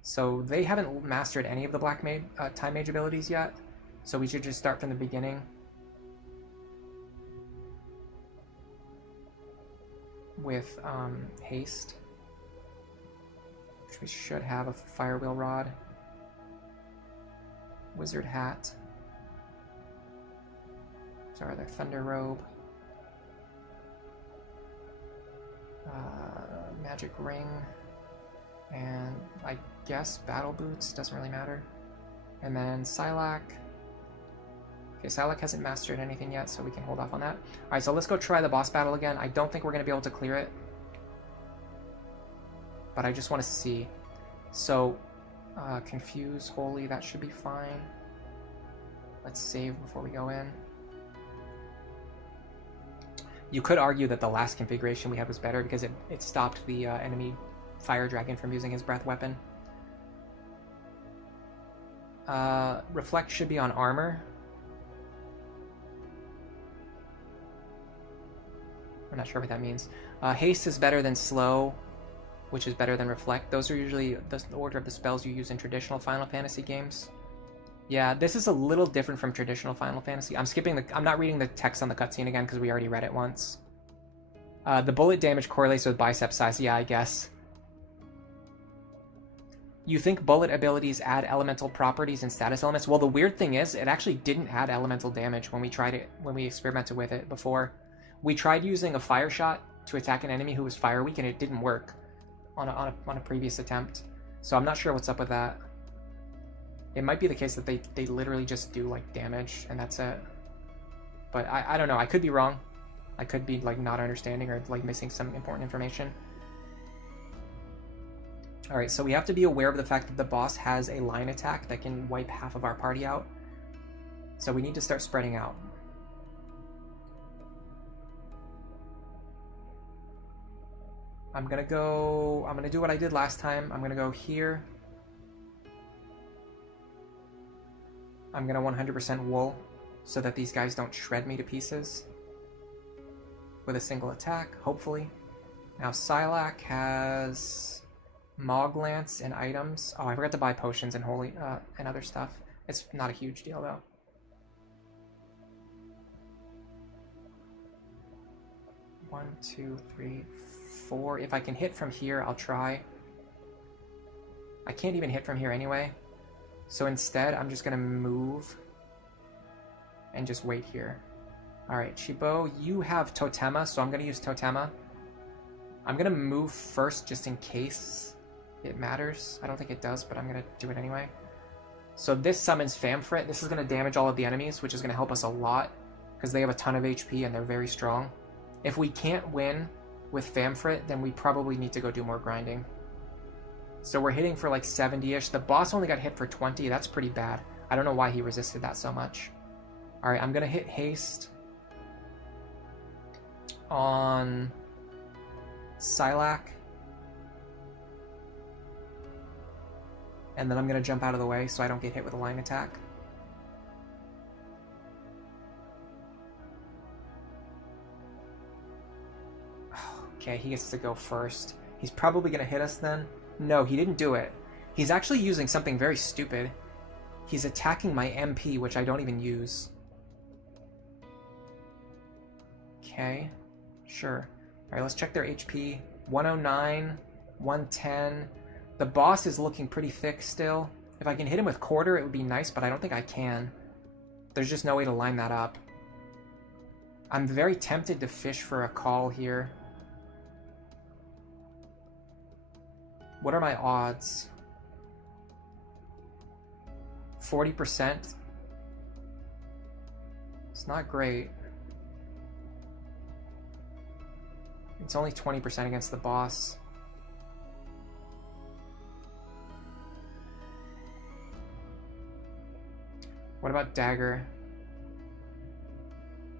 So they haven't mastered any of the Black Mage, Time Mage abilities yet, so we should just start from the beginning. With Haste. Which we should have a Firewheel Rod. Wizard Hat. Sorry, their Thunder Robe. Magic Ring. And I guess Battle Boots, doesn't really matter. And then Psylocke. Okay, Psylocke hasn't mastered anything yet, so we can hold off on that. Alright, so let's go try the boss battle again. I don't think we're going to be able to clear it. But I just want to see. So, Confuse, Holy, that should be fine. Let's save before we go in. You could argue that the last configuration we had was better because it stopped the enemy Fire Dragon from using his breath weapon. Reflect should be on armor. I'm not sure what that means. Haste is better than slow, which is better than reflect. Those are usually the order of the spells you use in traditional Final Fantasy games. Yeah, this is a little different from traditional Final Fantasy. I'm not reading the text on the cutscene again because we already read it once. The bullet damage correlates with bicep size. Yeah, I guess. You think bullet abilities add elemental properties and status elements? Well, the weird thing is, it actually didn't add elemental damage when we tried it, when we experimented with it before. We tried using a fire shot to attack an enemy who was fire weak, and it didn't work on a previous attempt. So I'm not sure what's up with that. It might be the case that they literally just do like damage and that's it. But I don't know. I could be wrong. I could be like not understanding or like missing some important information. Alright, so we have to be aware of the fact that the boss has a line attack that can wipe half of our party out. So we need to start spreading out. I'm gonna do what I did last time. I'm gonna go here. I'm gonna 100% wool so that these guys don't shred me to pieces with a single attack, hopefully. Now Psylocke has Mog Lance and items. Oh, I forgot to buy potions and holy and other stuff. It's not a huge deal though. One, two, three, four. If I can hit from here, I'll try. I can't even hit from here anyway. So instead, I'm just gonna move and just wait here. Alright, Chibo, you have Totema, so I'm gonna use Totema. I'm gonna move first just in case it matters. I don't think it does, but I'm gonna do it anyway. So this summons Famfrit. This is gonna damage all of the enemies, which is gonna help us a lot because they have a ton of HP and they're very strong. If we can't win with Famfrit, then we probably need to go do more grinding. So we're hitting for like 70-ish. The boss only got hit for 20. That's pretty bad. I don't know why he resisted that so much. Alright, I'm going to hit haste on Psylocke. And then I'm going to jump out of the way so I don't get hit with a line attack. Okay, he gets to go first. He's probably going to hit us then. No, he didn't do it. He's actually using something very stupid. He's attacking my MP, which I don't even use. Okay, sure. Alright, let's check their HP. 109, 110. The boss is looking pretty thick still. If I can hit him with quarter, it would be nice, but I don't think I can. There's just no way to line that up. I'm very tempted to fish for a call here. What are my odds? 40%. It's not great. It's only 20% against the boss. What about Dagger?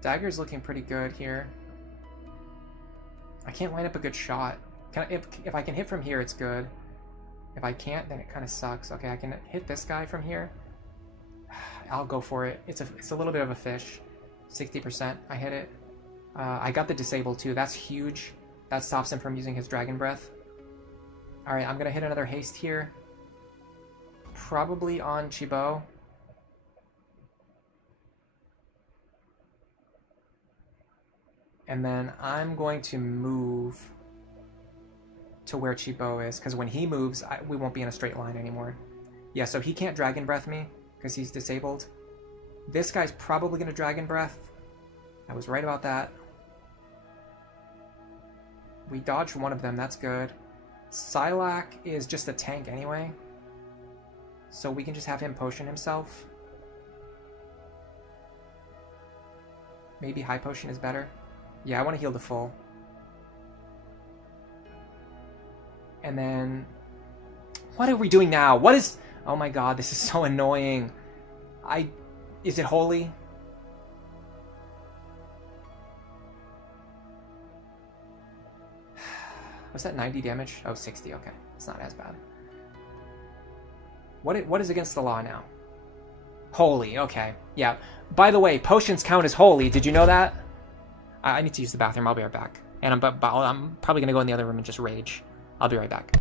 Dagger's looking pretty good here. I can't line up a good shot. If I can hit from here, it's good. If I can't, then it kind of sucks. Okay, I can hit this guy from here. I'll go for it. It's a little bit of a fish. 60%. I hit it. I got the disable too. That's huge. That stops him from using his Dragon Breath. Alright, I'm gonna hit another haste here. Probably on Chibo. And then I'm going to move to where Chibo is, because when he moves, we won't be in a straight line anymore. Yeah, so he can't Dragon Breath me, because he's disabled. This guy's probably going to Dragon Breath. I was right about that. We dodged one of them, that's good. Psylocke is just a tank anyway, so we can just have him potion himself. Maybe high potion is better. Yeah, I want to heal to full. And then... What are we doing now? What is... Oh my god, this is so annoying. Is it holy? Was that 90 damage? Oh, 60, okay. It's not as bad. What is against the law now? Holy, okay. Yeah. By the way, potions count as holy. Did you know that? I need to use the bathroom. I'll be right back. And I'm probably going to go in the other room and just rage. I'll be right back.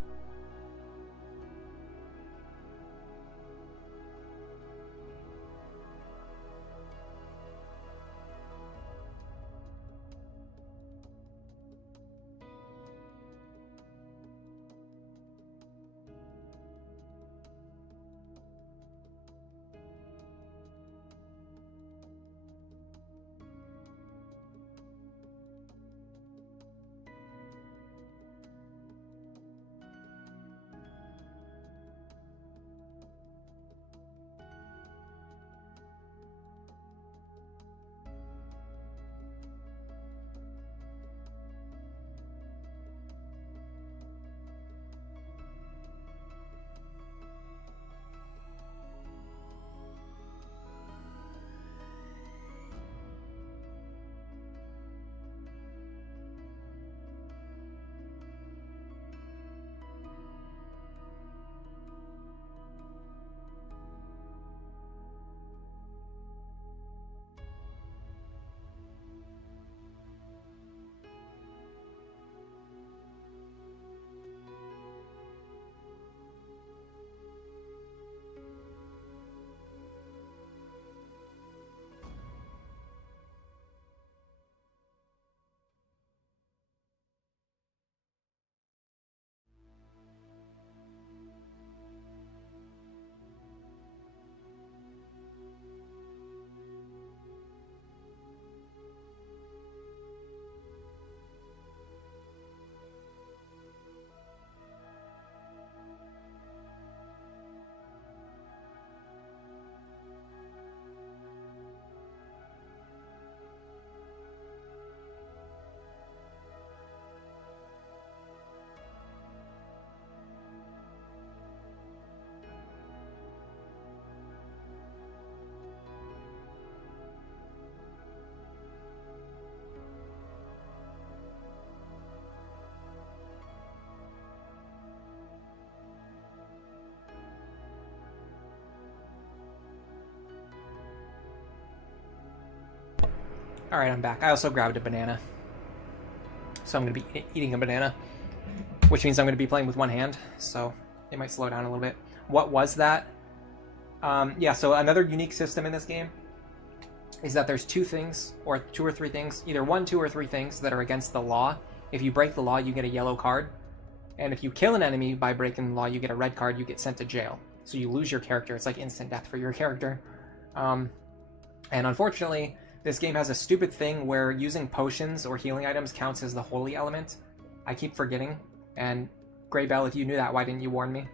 Alright, I'm back. I also grabbed a banana. So I'm going to be eating a banana, which means I'm going to be playing with one hand, so it might slow down a little bit. What was that? Yeah, so another unique system in this game is that there's two or three things, either 1, 2, or 3 things that are against the law. If you break the law, you get a yellow card. And if you kill an enemy by breaking the law, you get a red card, you get sent to jail. So you lose your character. It's like instant death for your character. And unfortunately, this game has a stupid thing where using potions or healing items counts as the holy element. I keep forgetting. And Greybell, if you knew that, why didn't you warn me?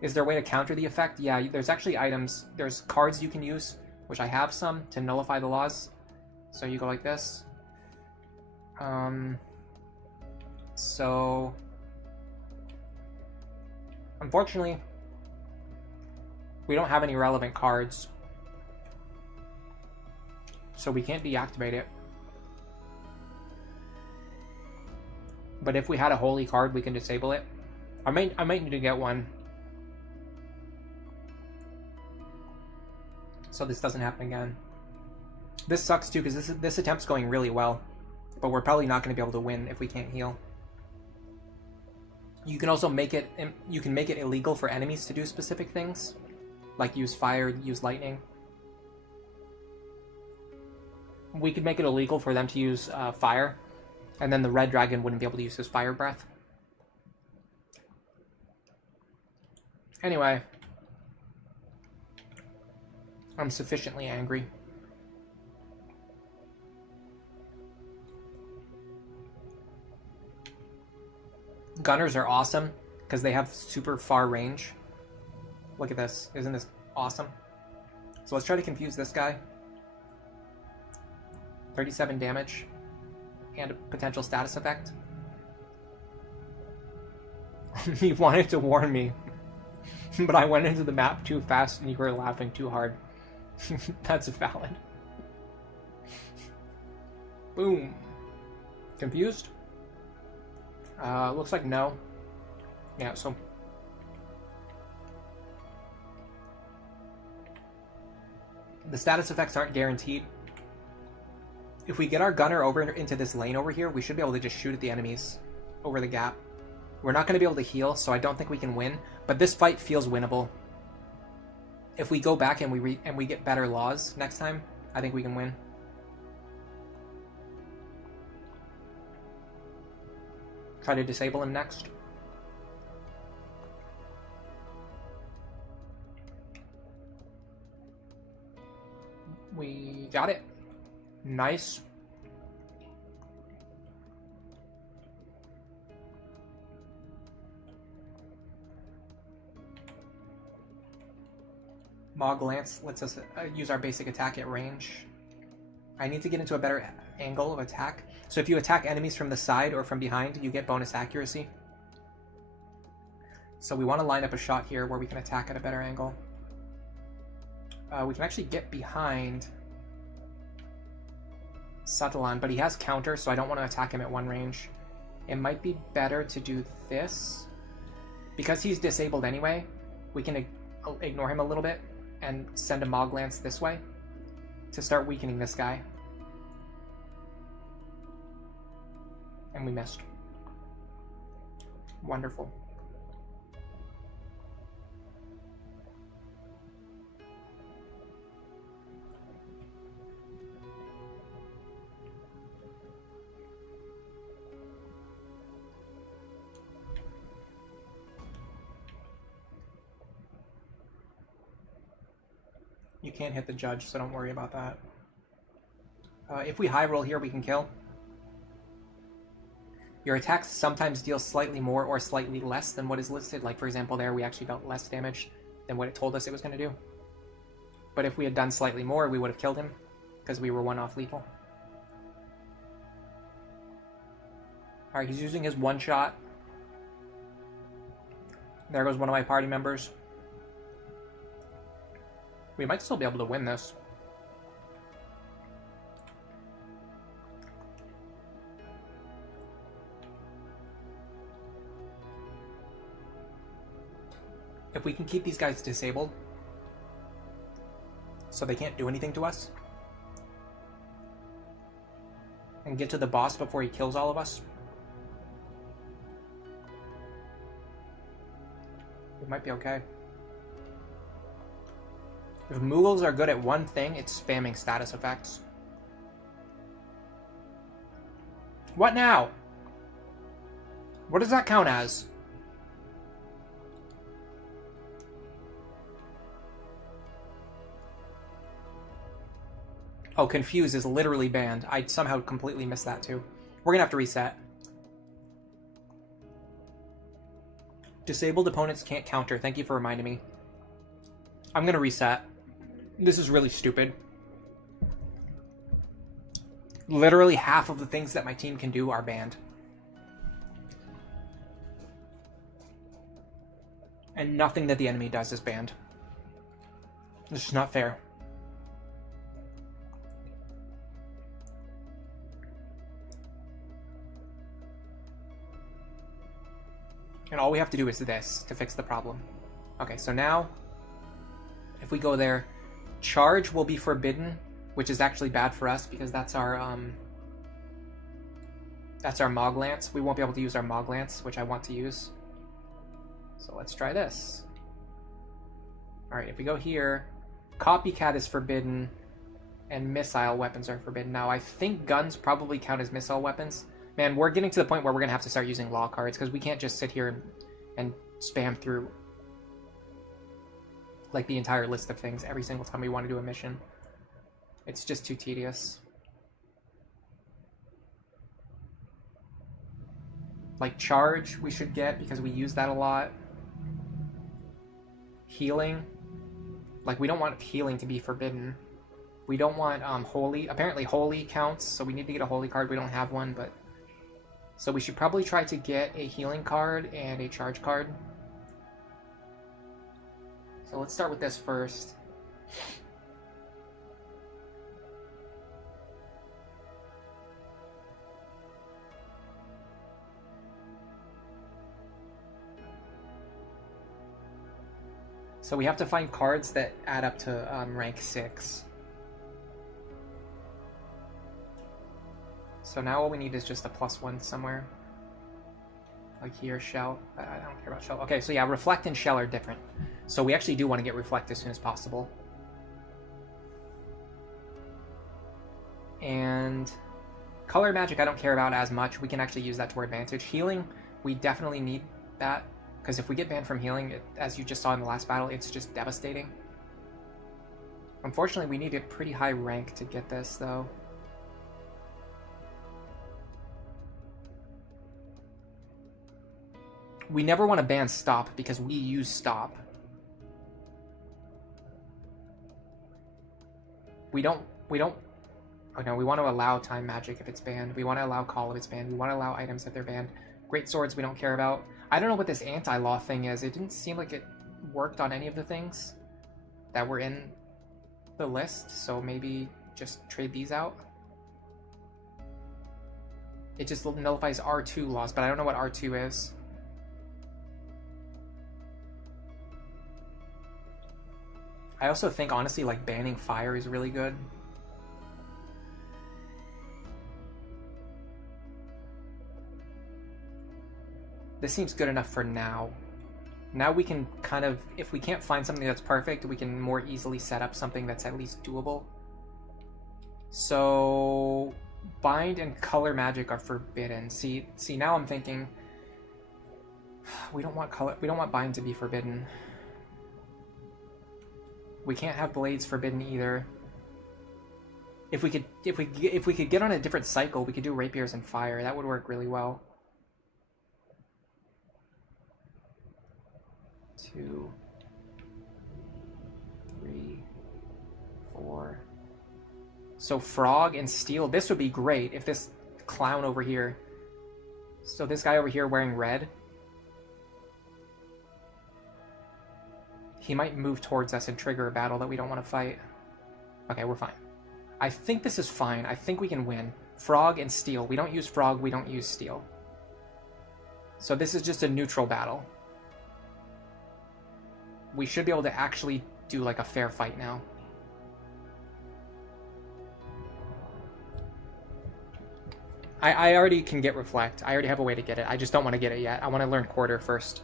Is there a way to counter the effect? Yeah, there's actually items. There's cards you can use, which I have some, to nullify the laws. So you go like this. So, unfortunately, we don't have any relevant cards. So we can't deactivate it. But if we had a holy card, we can disable it. I might need to get one. So this doesn't happen again. This sucks too, because this attempt's going really well. But we're probably not going to be able to win if we can't heal. You can also make it illegal for enemies to do specific things. Like use fire, use lightning. We could make it illegal for them to use fire. And then the red dragon wouldn't be able to use his fire breath. Anyway. I'm sufficiently angry. Gunners are awesome because they have super far range. Look at this. Isn't this awesome? So let's try to confuse this guy. 37 damage. And a potential status effect. He wanted to warn me. But I went into the map too fast and you were laughing too hard. That's valid. Boom. Confused? Looks like no. Yeah, so... the status effects aren't guaranteed. If we get our gunner over into this lane over here, we should be able to just shoot at the enemies over the gap. We're not going to be able to heal, so I don't think we can win. But this fight feels winnable. If we go back and we get better laws next time, I think we can win. Try to disable him next. We got it. Nice. Mog Lance lets us use our basic attack at range. I need to get into a better angle of attack. So if you attack enemies from the side or from behind, you get bonus accuracy. So we want to line up a shot here where we can attack at a better angle. We can actually get behind Satalan, but he has counter, so I don't want to attack him at one range. It might be better to do this. Because he's disabled anyway, we can ignore him a little bit and send a Mog Lance this way to start weakening this guy. And we missed. Wonderful. You can't hit the judge, so don't worry about that. If we high roll here, we can kill. Your attacks sometimes deal slightly more or slightly less than what is listed. Like, for example, there we actually dealt less damage than what it told us it was going to do. But if we had done slightly more, we would have killed him, because we were one off lethal. Alright, he's using his one shot. There goes one of my party members. We might still be able to win this. If we can keep these guys disabled, so they can't do anything to us, and get to the boss before he kills all of us, we might be okay. If Moogles are good at one thing, it's spamming status effects. What now? What does that count as? Oh, Confuse is literally banned. I somehow completely missed that too. We're gonna have to reset. Disabled opponents can't counter. Thank you for reminding me. I'm gonna reset. This is really stupid. Literally half of the things that my team can do are banned. And nothing that the enemy does is banned. This is not fair. And all we have to do is this to fix the problem. Okay, so now, if we go there, charge will be forbidden, which is actually bad for us because that's our Mog Lance. We won't be able to use our Mog Lance, which I want to use. So let's try this. Alright, if we go here, Copycat is forbidden, and missile weapons are forbidden. Now, I think guns probably count as missile weapons. Man, we're getting to the point where we're going to have to start using law cards, because we can't just sit here and spam through like the entire list of things every single time we want to do a mission. It's just too tedious. Like charge we should get because we use that a lot. Healing. Like we don't want healing to be forbidden. We don't want holy. Apparently holy counts, so we need to get a holy card. We don't have one, but... So we should probably try to get a healing card and a charge card. So let's start with this first. So we have to find cards that add up to rank 6. So now all we need is just a +1 somewhere. Like here, Shell. I don't care about Shell. Okay, so yeah, Reflect and Shell are different. So we actually do want to get Reflect as soon as possible. And Color Magic I don't care about as much. We can actually use that to our advantage. Healing, we definitely need that. Because if we get banned from healing, as you just saw in the last battle, it's just devastating. Unfortunately, we need a pretty high rank to get this, though. We never want to ban Stop, because we use Stop. We don't... Oh no, we want to allow Time Magic if it's banned. We want to allow Call if it's banned. We want to allow items if they're banned. Great Swords we don't care about. I don't know what this anti-law thing is. It didn't seem like it worked on any of the things that were in the list, so maybe just trade these out. It just nullifies R2 laws, but I don't know what R2 is. I also think, honestly, like, banning fire is really good. This seems good enough for now. Now we can kind of, if we can't find something that's perfect, we can more easily set up something that's at least doable. So, Bind and Color Magic are forbidden. See, now I'm thinking, we don't want Bind to be forbidden. We can't have Blades forbidden either. If we could get on a different cycle, we could do Rapiers and Fire. That would work really well. 2, 3, 4. So Frog and Steel. This would be great if this clown over here. So this guy over here wearing red. He might move towards us and trigger a battle that we don't want to fight. Okay, we're fine. I think this is fine. I think we can win. Frog and Steel. We don't use Frog, we don't use Steel. So this is just a neutral battle. We should be able to actually do like a fair fight now. I already can get Reflect. I already have a way to get it. I just don't want to get it yet. I want to learn Quarter first.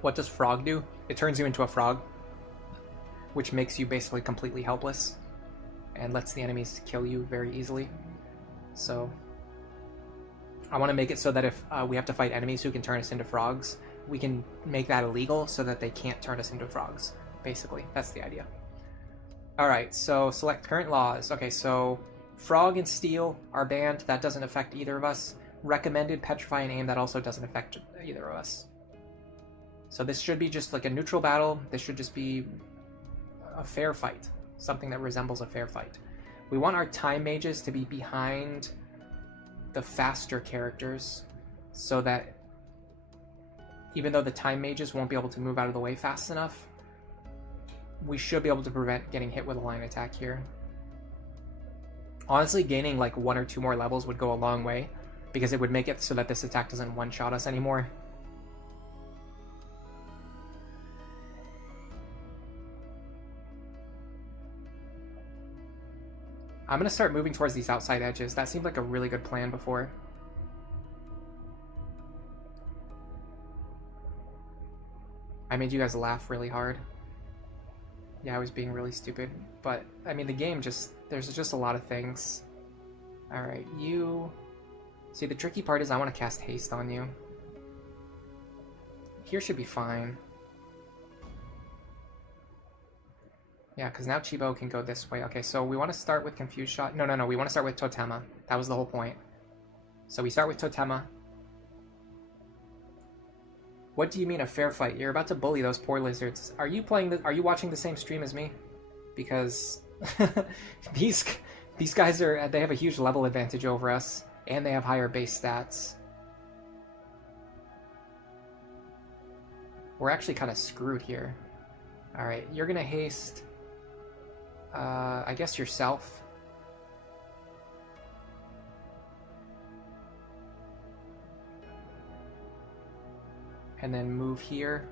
What does Frog do? It turns you into a frog, which makes you basically completely helpless and lets the enemies kill you very easily. So I want to make it so that if we have to fight enemies who can turn us into frogs, we can make that illegal so that they can't turn us into frogs. Basically, that's the idea. Alright, so select current laws. Okay, so Frog and Steel are banned. That doesn't affect either of us. Recommended Petrify and Aim. That also doesn't affect either of us. So this should be just like a neutral battle. This should just be a fair fight. something that resembles a fair fight. We want our time mages to be behind the faster characters so that even though the time mages won't be able to move out of the way fast enough, we should be able to prevent getting hit with a line attack here. Honestly, gaining like 1 or 2 more levels would go a long way, because it would make it so that this attack doesn't one-shot us anymore. I'm going to start moving towards these outside edges. That seemed like a really good plan before. I made you guys laugh really hard. Yeah, I was being really stupid. But, I mean, the game just... There's just a lot of things. Alright, you... See, the tricky part is I want to cast haste on you. Here should be fine. Yeah, because now Chibo can go this way. Okay, so we want to start with Confuse Shot. No, we want to start with Totema. That was the whole point. So we start with Totema. What do you mean a fair fight? You're about to bully those poor lizards. Are you watching the same stream as me? Because these guys they have a huge level advantage over us, and they have higher base stats. We're actually kind of screwed here. Alright, you're gonna haste... I guess yourself. And then move here.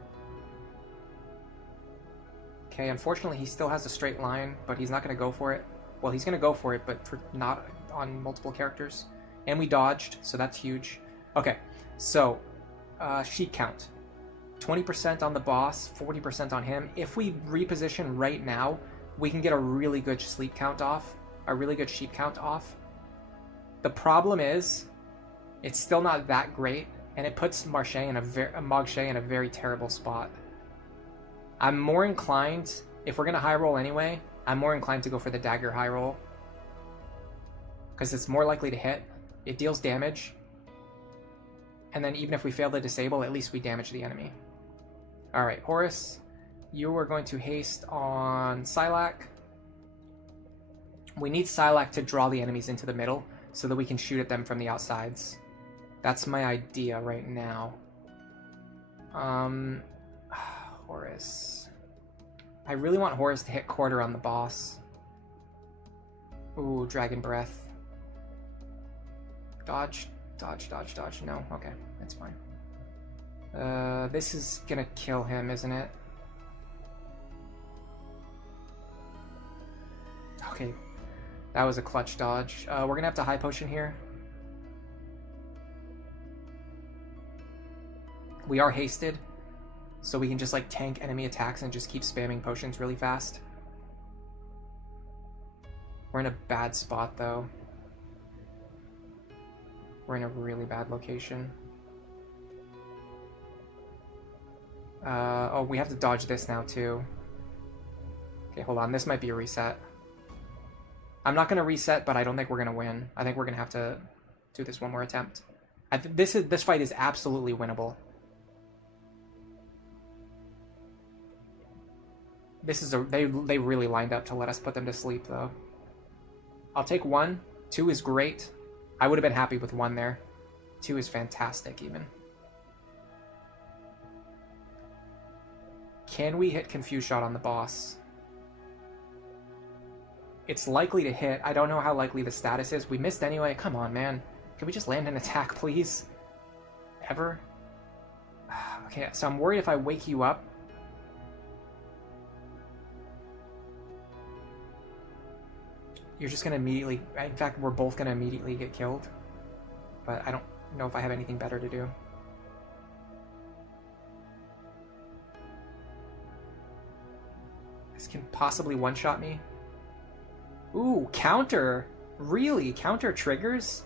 Okay, unfortunately he still has a straight line, but he's not going to go for it. Well, he's going to go for it, but for not on multiple characters. And we dodged, so that's huge. Okay, so sheet count. 20% on the boss, 40% on him. If we reposition right now, we can get a really good sleep count off. A really good sheep count off. The problem is, it's still not that great. And it puts Moogles in a very terrible spot. I'm more inclined, if we're going to high roll anyway, I'm more inclined to go for the dagger high roll. Because it's more likely to hit. It deals damage. And then even if we fail to disable, at least we damage the enemy. Alright, Horus, you are going to haste on Psylocke. We need Psylocke to draw the enemies into the middle so that we can shoot at them from the outsides. That's my idea right now. Horus. I really want Horus to hit quarter on the boss. Ooh, Dragon Breath. Dodge. No, okay, that's fine. This is gonna kill him, isn't it? Okay, that was a clutch dodge. We're gonna have to high potion here. We are hasted, so we can just like tank enemy attacks and just keep spamming potions really fast. We're in a bad spot though. We're in a really bad location. Oh, we have to dodge this now too. Okay, hold on. This might be a reset. I'm not going to reset, but I don't think we're going to win. I think we're going to have to do this one more attempt. This fight is absolutely winnable. They really lined up to let us put them to sleep though. I'll take 1. 2 is great. I would have been happy with 1 there. 2 is fantastic even. Can we hit Confuse Shot on the boss? It's likely to hit. I don't know how likely the status is. We missed anyway. Come on, man. Can we just land an attack, please? Ever? Okay, so I'm worried if I wake you up. You're just going to immediately... In fact, we're both going to immediately get killed. But I don't know if I have anything better to do. This can possibly one-shot me. Ooh, counter! Really? Counter triggers?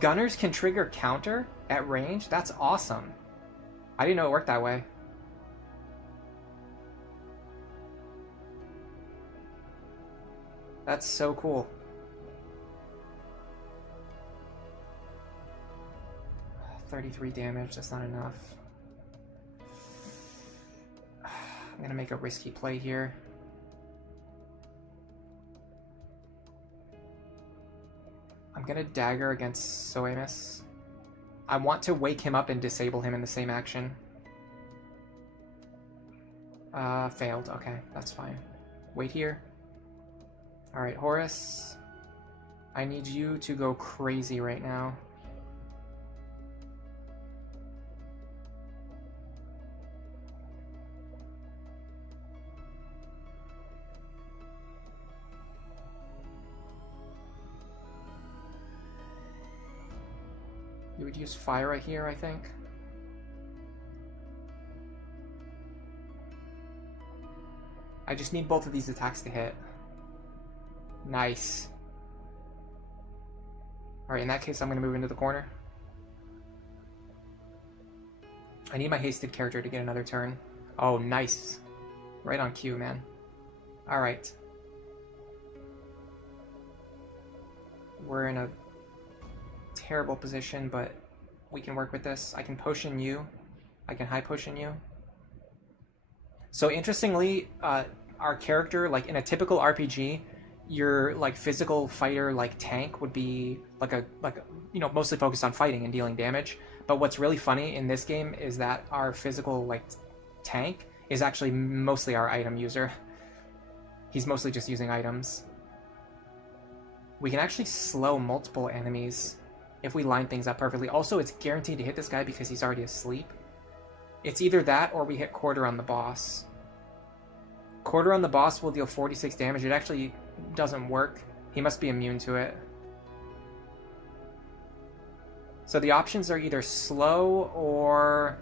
Gunners can trigger counter at range? That's awesome. I didn't know it worked that way. That's so cool. 33 damage, that's not enough. I'm gonna make a risky play here. I'm gonna dagger against Soemis. I want to wake him up and disable him in the same action. Failed. Okay, that's fine. Wait here. Alright, Horus. I need you to go crazy right now. You would use Fire here, I think. I just need both of these attacks to hit. Nice. Alright, in that case, I'm going to move into the corner. I need my hasted character to get another turn. Oh, nice. Right on cue, man. Alright. We're in a terrible position, but we can work with this. I can potion you. I can high potion you. So interestingly, our character, like in a typical RPG, your like physical fighter like tank would be like a you know, mostly focused on fighting and dealing damage. But what's really funny in this game is that our physical like tank is actually mostly our item user. He's mostly just using items. We can actually slow multiple enemies if we line things up perfectly. Also, it's guaranteed to hit this guy because he's already asleep. It's either that or we hit quarter on the boss. Quarter on the boss will deal 46 damage. It actually doesn't work. He must be immune to it. So the options are either slow or...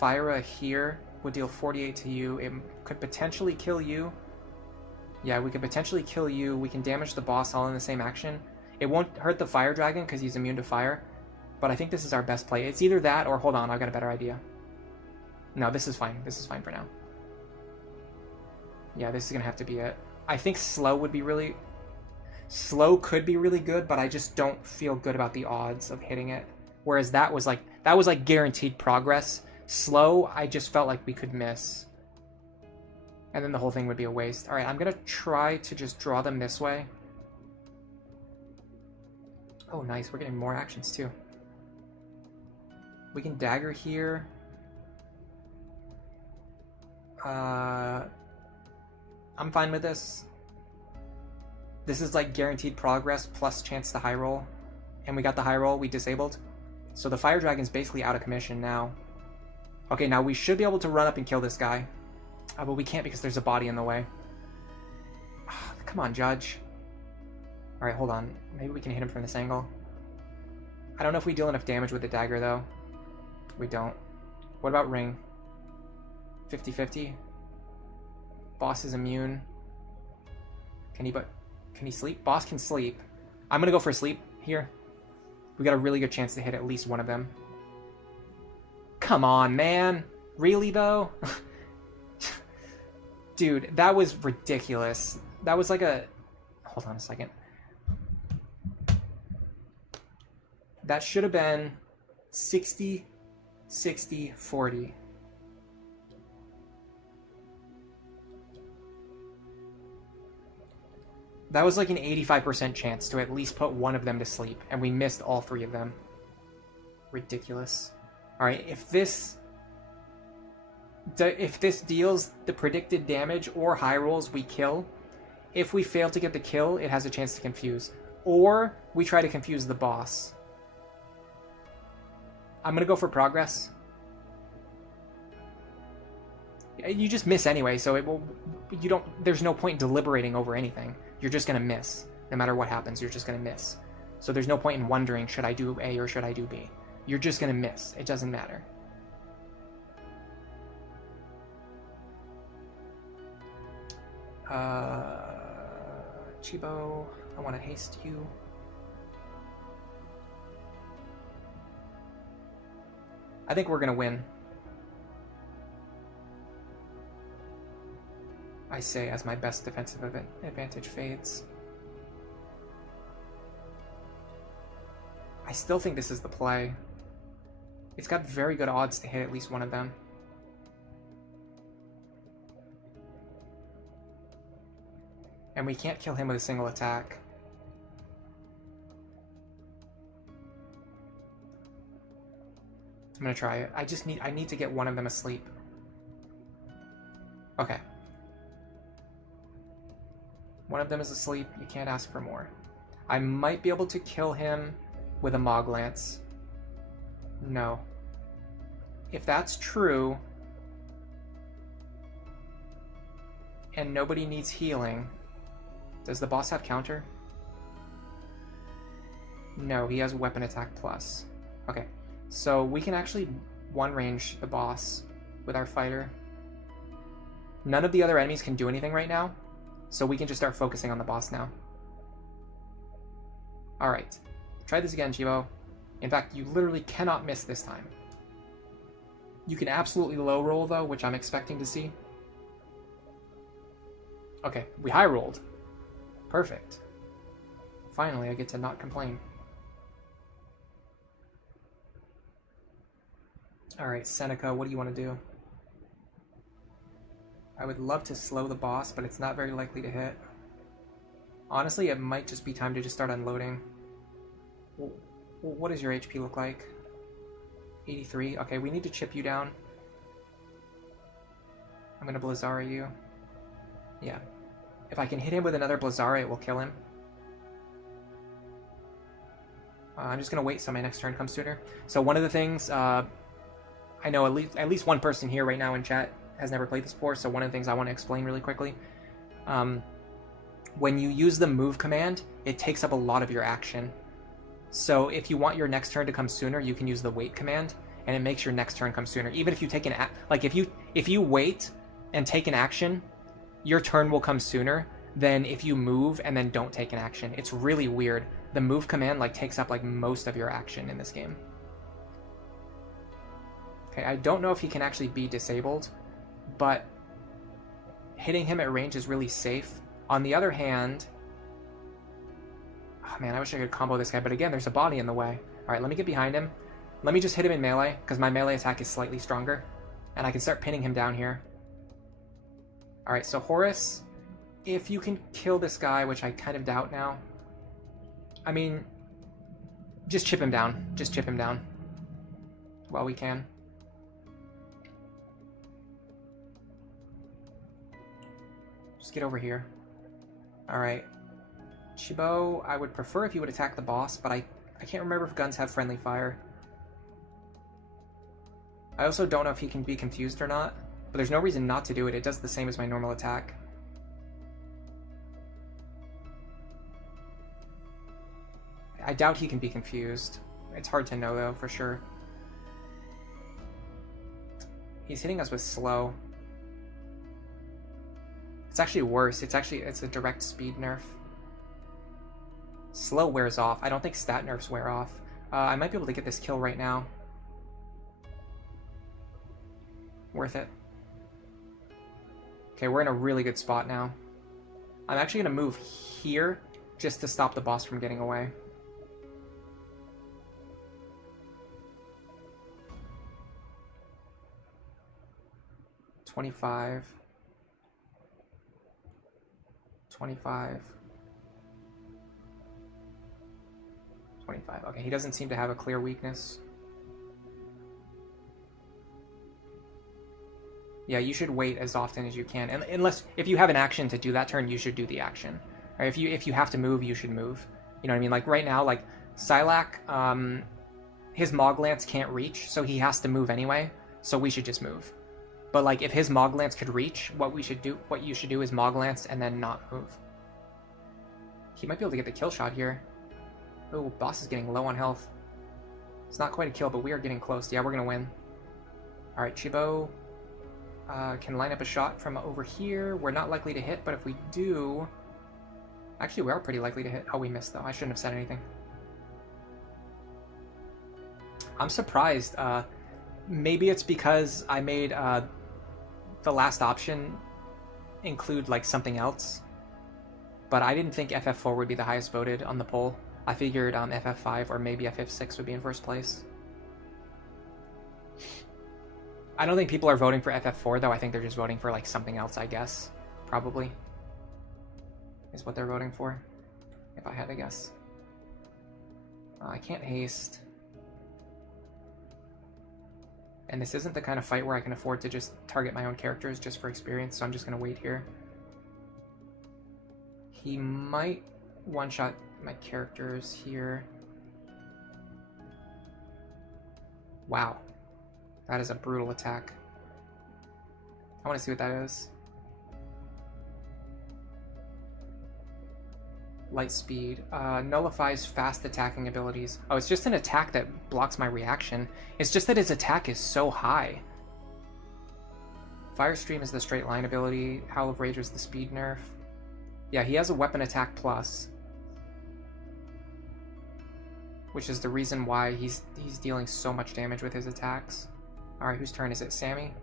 Fyra here would deal 48 to you. It could potentially kill you. Yeah, we could potentially kill you. We can damage the boss all in the same action. It won't hurt the fire dragon because he's immune to fire. But I think this is our best play. It's either that or... Hold on, I've got a better idea. No, this is fine. This is fine for now. Yeah, this is going to have to be it. I think slow would be really... Slow could be really good, but I just don't feel good about the odds of hitting it. Whereas that was like guaranteed progress. Slow, I just felt like we could miss. And then the whole thing would be a waste. Alright, I'm going to try to just draw them this way. Oh, nice. We're getting more actions, too. We can dagger here. I'm fine with this. This is like guaranteed progress plus chance to high roll. And we got the high roll, we disabled. So the fire dragon's basically out of commission now. Okay, now we should be able to run up and kill this guy. But we can't because there's a body in the way. Come on, Judge. Alright, hold on. Maybe we can hit him from this angle. I don't know if we deal enough damage with the dagger, though. We don't. What about Ring? 50-50? Boss is immune. Can he sleep? Boss can sleep. I'm gonna go for sleep here. We got a really good chance to hit at least one of them. Come on, man. Really, though? Dude, that was ridiculous. That was like a... Hold on a second. That should have been 60, 60, 40. That was like an 85% chance to at least put one of them to sleep, and we missed all three of them. Ridiculous. Alright, if this deals the predicted damage or high rolls, we kill. If we fail to get the kill, it has a chance to confuse. Or we try to confuse the boss. I'm gonna go for progress. You just miss anyway, so it will. You don't. There's no point in deliberating over anything. You're just gonna miss. No matter what happens, you're just gonna miss. So there's no point in wondering, should I do A or should I do B? You're just gonna miss. It doesn't matter. Chibo, I want to haste you. I think we're gonna win. I say as my best defensive advantage fades. I still think this is the play. It's got very good odds to hit at least one of them. And we can't kill him with a single attack. I'm gonna try it. I need to get one of them asleep. Okay. One of them is asleep. You can't ask for more. I might be able to kill him with a Moog Lance. No. If that's true, and nobody needs healing, does the boss have counter? No, he has weapon attack plus. Okay, so we can actually one range the boss with our fighter. None of the other enemies can do anything right now, so we can just start focusing on the boss now. Alright, try this again, Chibo. In fact, you literally cannot miss this time. You can absolutely low roll though, which I'm expecting to see. Okay, we high rolled. Perfect. Finally, I get to not complain. Alright, Seneca, what do you want to do? I would love to slow the boss, but it's not very likely to hit. Honestly, it might just be time to just start unloading. What does your HP look like? 83? Okay, we need to chip you down. I'm gonna Blizzara you. Yeah. If I can hit him with another Blizzara, it will kill him. I'm just gonna wait so my next turn comes sooner. So one of the things, I know at least one person here right now in chat has never played this before, so one of the things I want to explain really quickly. When you use the move command, it takes up a lot of your action. So if you want your next turn to come sooner, you can use the wait command, and it makes your next turn come sooner. Even if you take if you wait and take an action, your turn will come sooner than if you move and then don't take an action. It's really weird. The move command takes up most of your action in this game. Okay, I don't know if he can actually be disabled, but hitting him at range is really safe. On the other hand, oh man, I wish I could combo this guy, but again, there's a body in the way. Alright, let me get behind him. Let me just hit him in melee, because my melee attack is slightly stronger, and I can start pinning him down here. Alright, so Horus, if you can kill this guy, which I kind of doubt now, I mean, just chip him down. Just chip him down. While we can. Just get over here. Alright. Chibo, I would prefer if you would attack the boss, but I can't remember if guns have friendly fire. I also don't know if he can be confused or not, but there's no reason not to do it. It does the same as my normal attack. I doubt he can be confused. It's hard to know though, for sure. He's hitting us with slow. It's actually worse. It's a direct speed nerf. Slow wears off. I don't think stat nerfs wear off. I might be able to get this kill right now. Worth it. Okay, we're in a really good spot now. I'm actually going to move here just to stop the boss from getting away. $25. 25. 25. Okay, he doesn't seem to have a clear weakness. Yeah, you should wait as often as you can. And unless if you have an action to do that turn, you should do the action. Or if you have to move, you should move. You know what I mean? Like right now, like Silac, his Moog Lance can't reach, so he has to move anyway. So we should just move. But like if his Moog Lance could reach, what you should do is Moog Lance and then not move. He might be able to get the kill shot here. Oh, boss is getting low on health. It's not quite a kill, but we are getting close. Yeah, we're gonna win. Alright, Chibo can line up a shot from over here. We're not likely to hit, but if we do... Actually, we are pretty likely to hit. Oh, we missed, though. I shouldn't have said anything. I'm surprised. Maybe it's because I made the last option include, like, something else. But I didn't think FF4 would be the highest voted on the poll. I figured FF5 or maybe FF6 would be in first place. I don't think people are voting for FF4, though. I think they're just voting for, like, something else, I guess. Probably. is what they're voting for, if I had to guess. I can't haste. And this isn't the kind of fight where I can afford to just target my own characters just for experience, so I'm just going to wait here. He might one-shot my characters here. Wow. That is a brutal attack. I want to see what that is. Light speed. Nullifies fast attacking abilities. Oh, it's just an attack that blocks my reaction. It's just that his attack is so high. Fire Stream is the straight line ability. Howl of Rage was the speed nerf. Yeah, he has a weapon attack plus, which is the reason why he's dealing so much damage with his attacks. Alright, whose turn is it? Sammy?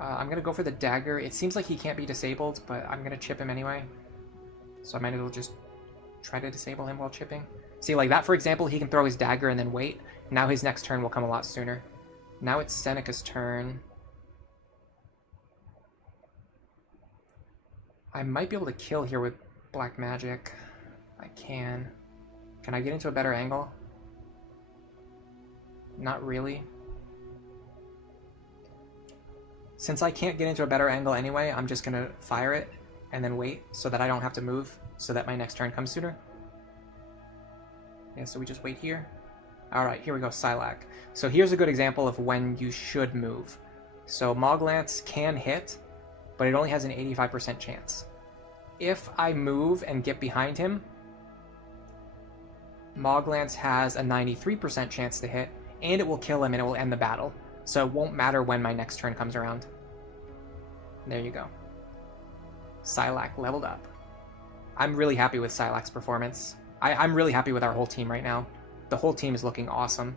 I'm gonna go for the dagger. It seems like he can't be disabled, but I'm gonna chip him anyway. So I might as well just try to disable him while chipping. See, like that, for example, he can throw his dagger and then wait. Now his next turn will come a lot sooner. Now it's Seneca's turn. I might be able to kill here with black magic. I can. Can I get into a better angle? Not really. Since I can't get into a better angle anyway, I'm just gonna fire it and then wait so that I don't have to move so that my next turn comes sooner. Yeah, so we just wait here. Alright, here we go, Psylocke. So here's a good example of when you should move. So Moglance can hit, but it only has an 85% chance. If I move and get behind him, Moglance has a 93% chance to hit, and it will kill him and it will end the battle. So it won't matter when my next turn comes around. There you go. Psylocke leveled up. I'm really happy with Psylocke's performance. I'm really happy with our whole team right now. The whole team is looking awesome.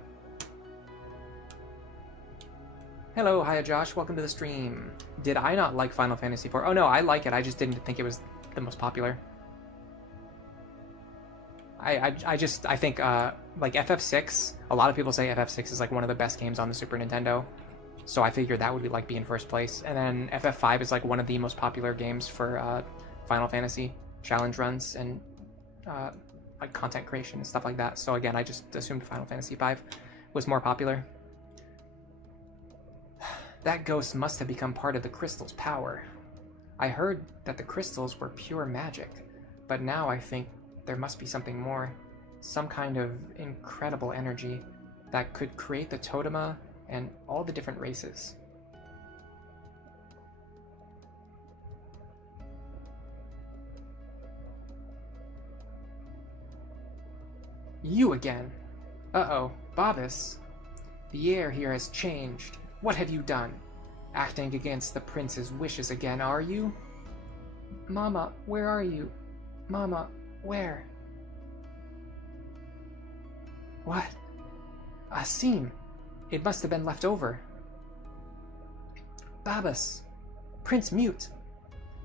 Hello, hiya Josh, welcome to the stream. Did I not like Final Fantasy IV? Oh no, I like it, I just didn't think it was the most popular. I think like FF6, a lot of people say FF6 is like one of the best games on the Super Nintendo, so I figured that would be in first place. And then FF5 is like one of the most popular games for Final Fantasy challenge runs and like content creation and stuff like that. So again, I just assumed Final Fantasy V was more popular. That ghost must have become part of the crystal's power. I heard that the crystals were pure magic, but now I think there must be something more, some kind of incredible energy that could create the Totema and all the different races. You again! Uh-oh, Babis. The air here has changed. What have you done? Acting against the prince's wishes again, are you? Mama, where are you? Mama, where? What? A seam. It must have been left over. Babis. Prince Mute.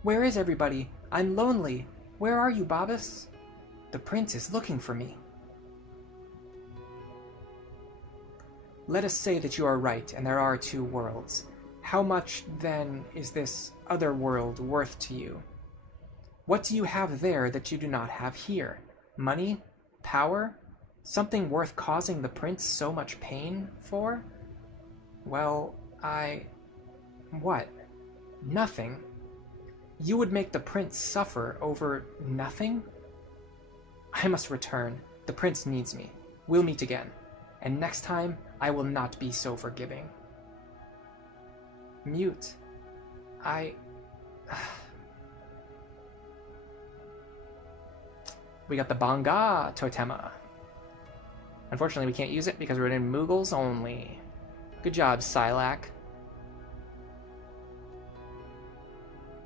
Where is everybody? I'm lonely. Where are you, Babis? The prince is looking for me. Let us say that you are right, and there are two worlds. How much, then, is this other world worth to you? What do you have there that you do not have here? Money? Power? Something worth causing the prince so much pain for? Well, what? Nothing? You would make the prince suffer over nothing? I must return. The prince needs me. We'll meet again. And next time, I will not be so forgiving. Mute. We got the Banga Totema. Unfortunately, we can't use it because we're in Moogles Only. Good job, Psylocke.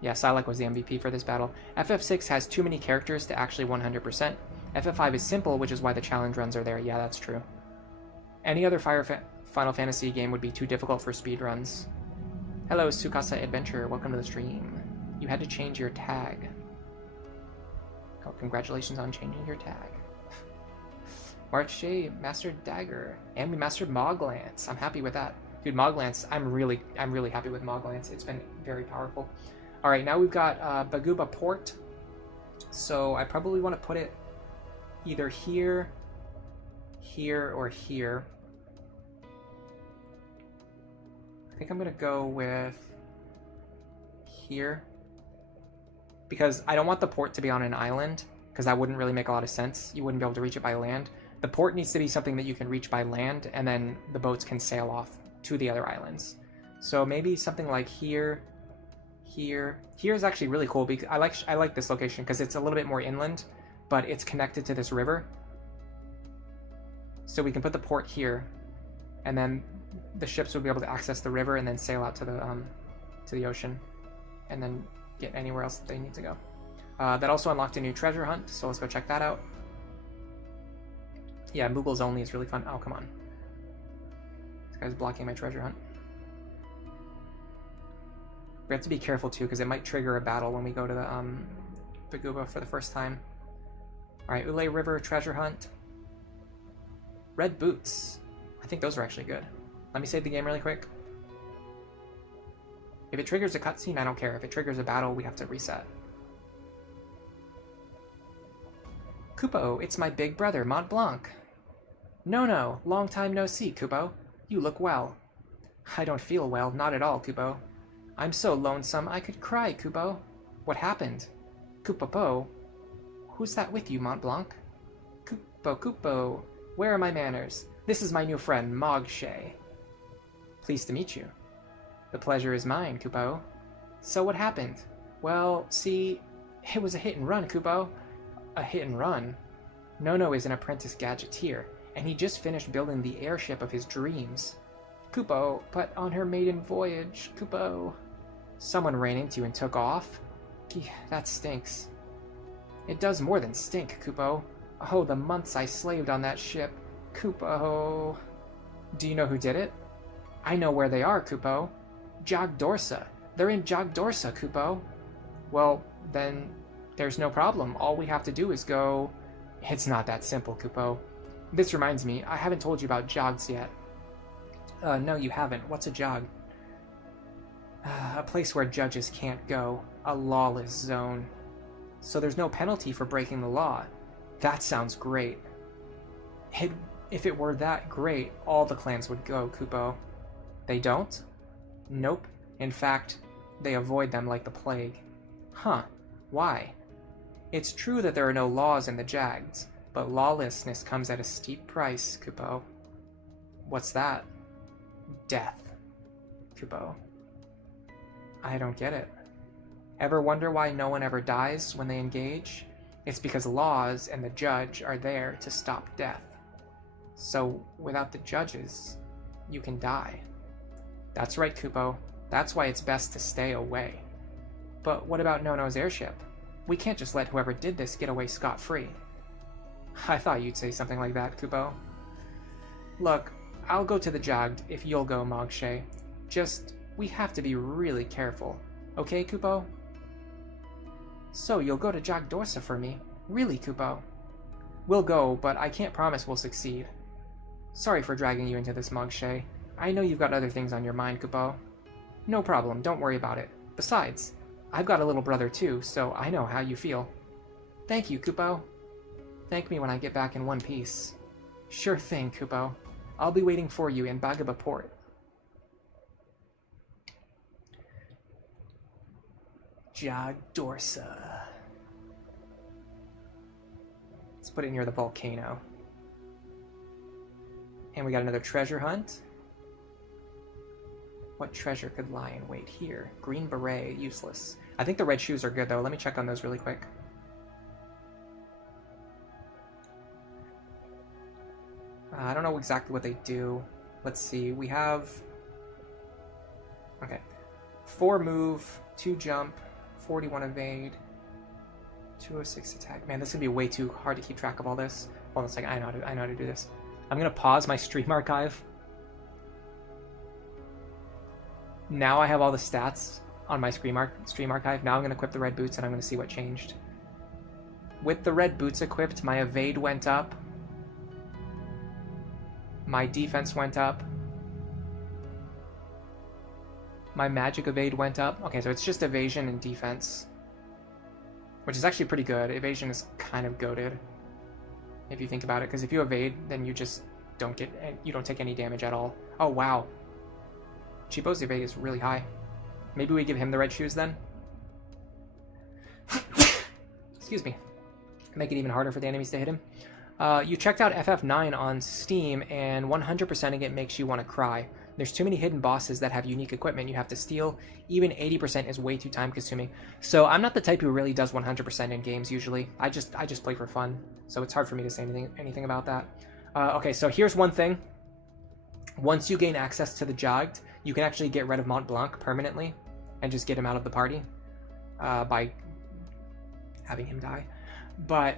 Yeah, Psylocke was the MVP for this battle. FF6 has too many characters to actually 100%. FF5 is simple, which is why the challenge runs are there. Yeah, that's true. Any other Final Fantasy game would be too difficult for speedruns. Hello, Sukasa Adventure. Welcome to the stream. You had to change your tag. Oh, congratulations on changing your tag. Marche mastered Dagger, and we mastered Moglance. I'm happy with that. Dude, Moglance, I'm really happy with Moglance. It's been very powerful. All right, now we've got Baguba Port. So I probably want to put it either here, here, or here. I think I'm gonna go with here, because I don't want the port to be on an island, because that wouldn't really make a lot of sense. You wouldn't be able to reach it by land. The port needs to be something that you can reach by land, and then the boats can sail off to the other islands. So maybe something like here, here. Here is actually really cool because I like this location because it's a little bit more inland, but it's connected to this river. So we can put the port here, and then the ships will be able to access the river and then sail out to the ocean, and then get anywhere else that they need to go. That also unlocked a new treasure hunt, so let's go check that out. Yeah, Moogles Only is really fun. Oh, come on. This guy's blocking my treasure hunt. We have to be careful too, because it might trigger a battle when we go to the Baguba for the first time. Alright, Ulay River treasure hunt. Red boots. I think those are actually good. Let me save the game really quick. If it triggers a cutscene, I don't care. If it triggers a battle, we have to reset. Kupo, it's my big brother, Mont Blanc. No, long time no see, Kupo. You look well. I don't feel well, not at all, Kupo. I'm so lonesome I could cry, Kupo. What happened? Kupo, who's that with you, Mont Blanc? Kupo, where are my manners? This is my new friend, Marche. Pleased to meet you. The pleasure is mine, Kupo. So what happened? Well, see, it was a hit and run, Kupo. A hit and run? Nono is an apprentice gadgeteer, and he just finished building the airship of his dreams. Kupo, but on her maiden voyage, Kupo. Someone ran into you and took off? Gee, that stinks. It does more than stink, Kupo. Oh, the months I slaved on that ship. Kupo. Do you know who did it? I know where they are, Kupo. Jagdorsa. They're in Jagdorsa, Kupo. Well, then there's no problem. All we have to do is go... It's not that simple, Kupo. This reminds me, I haven't told you about jogs yet. No, you haven't. What's a jog? A place where judges can't go. A lawless zone. So there's no penalty for breaking the law. That sounds great. If it were that great, all the clans would go, Kupo. They don't? Nope. In fact, they avoid them like the plague. Huh. Why? It's true that there are no laws in the Jags, but lawlessness comes at a steep price, Kupo. What's that? Death, Kupo. I don't get it. Ever wonder why no one ever dies when they engage? It's because laws and the judge are there to stop death. So, without the judges, you can die. That's right, Kupo. That's why it's best to stay away. But what about Nono's airship? We can't just let whoever did this get away scot-free. I thought you'd say something like that, Kupo. Look, I'll go to the Jagd if you'll go, Marche. Just, we have to be really careful. Okay, Kupo? So, you'll go to Jagdorsa for me? Really, Kupo? We'll go, but I can't promise we'll succeed. Sorry for dragging you into this, Marche. I know you've got other things on your mind, Kupo. No problem, don't worry about it. Besides, I've got a little brother too, so I know how you feel. Thank you, Kupo. Thank me when I get back in one piece. Sure thing, Kupo. I'll be waiting for you in Baguba Port. Jagdorsa. Let's put it near the volcano. And we got another treasure hunt. What treasure could lie in wait here? Green beret, useless. I think the red shoes are good though. Let me check on those really quick. I don't know exactly what they do. Let's see. We have... Okay. 4 move, 2 jump, 41 evade, 206 attack. Man, this is going to be way too hard to keep track of all this. Hold on a second. I know how to do this. I'm going to pause my stream archive. Now I have all the stats on my stream archive. Now I'm going to equip the red boots and I'm going to see what changed. With the red boots equipped, my evade went up. My defense went up. My magic evade went up. Okay, so it's just evasion and defense, which is actually pretty good. Evasion is kind of goated if you think about it, because if you evade, then you just don't take any damage at all. Oh wow, Cheapo's evade is really high. Maybe we give him the red shoes then. Excuse me. Make it even harder for the enemies to hit him. You checked out FF9 on Steam, and 100%ing it makes you want to cry. There's too many hidden bosses that have unique equipment you have to steal. Even 80% is way too time consuming. So I'm not the type who really does 100% in games usually. I just play for fun. So it's hard for me to say anything about that. Okay, so here's one thing. Once you gain access to the Jogged, you can actually get rid of Mont Blanc permanently and just get him out of the party by having him die. But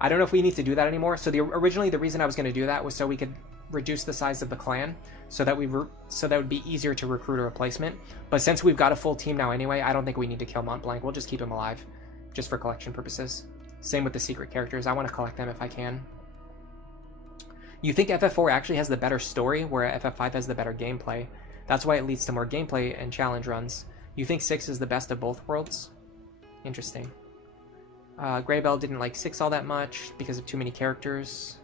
I don't know if we need to do that anymore. So originally the reason I was going to do that was so we could reduce the size of the clan, so that would be easier to recruit a replacement. But since we've got a full team now anyway, I don't think we need to kill Mont Blanc. We'll just keep him alive, just for collection purposes. Same with the secret characters. I want to collect them if I can. You think FF4 actually has the better story, where FF5 has the better gameplay. That's why it leads to more gameplay and challenge runs. You think 6 is the best of both worlds? Interesting. Greybell didn't like 6 all that much because of too many characters.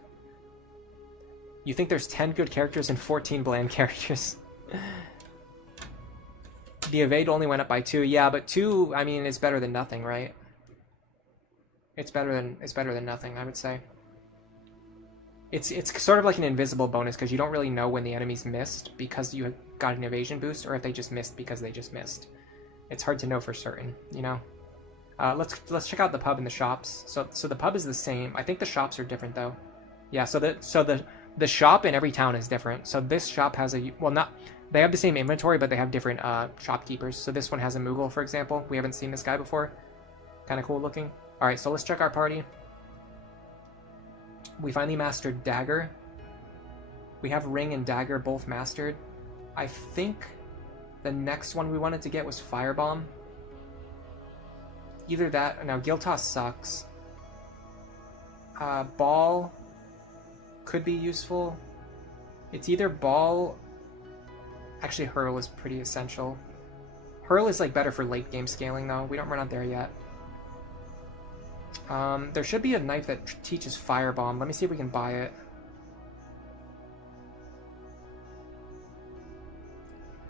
You think there's 10 good characters and 14 bland characters? The evade only went up by 2. Yeah, but 2, I mean, is better than nothing, right? It's better than nothing, I would say. It's sort of like an invisible bonus because you don't really know when the enemies missed because you got an evasion boost, or if they just missed because they just missed. It's hard to know for certain, you know. Let's check out the pub and the shops. So the pub is the same. I think the shops are different though. Yeah. So the shop in every town is different. So this shop has they have the same inventory, but they have different shopkeepers. So this one has a Moogle, for example. We haven't seen this guy before. Kind of cool looking. All right, so let's check our party. We finally mastered Dagger. We have Ring and Dagger both mastered. I think the next one we wanted to get was Firebomb. Either that, no, Guild Toss sucks. Ball could be useful. It's either Ball... Actually, Hurl is pretty essential. Hurl is like better for late game scaling though. We're not there yet. There should be a knife that teaches Firebomb. Let me see if we can buy it.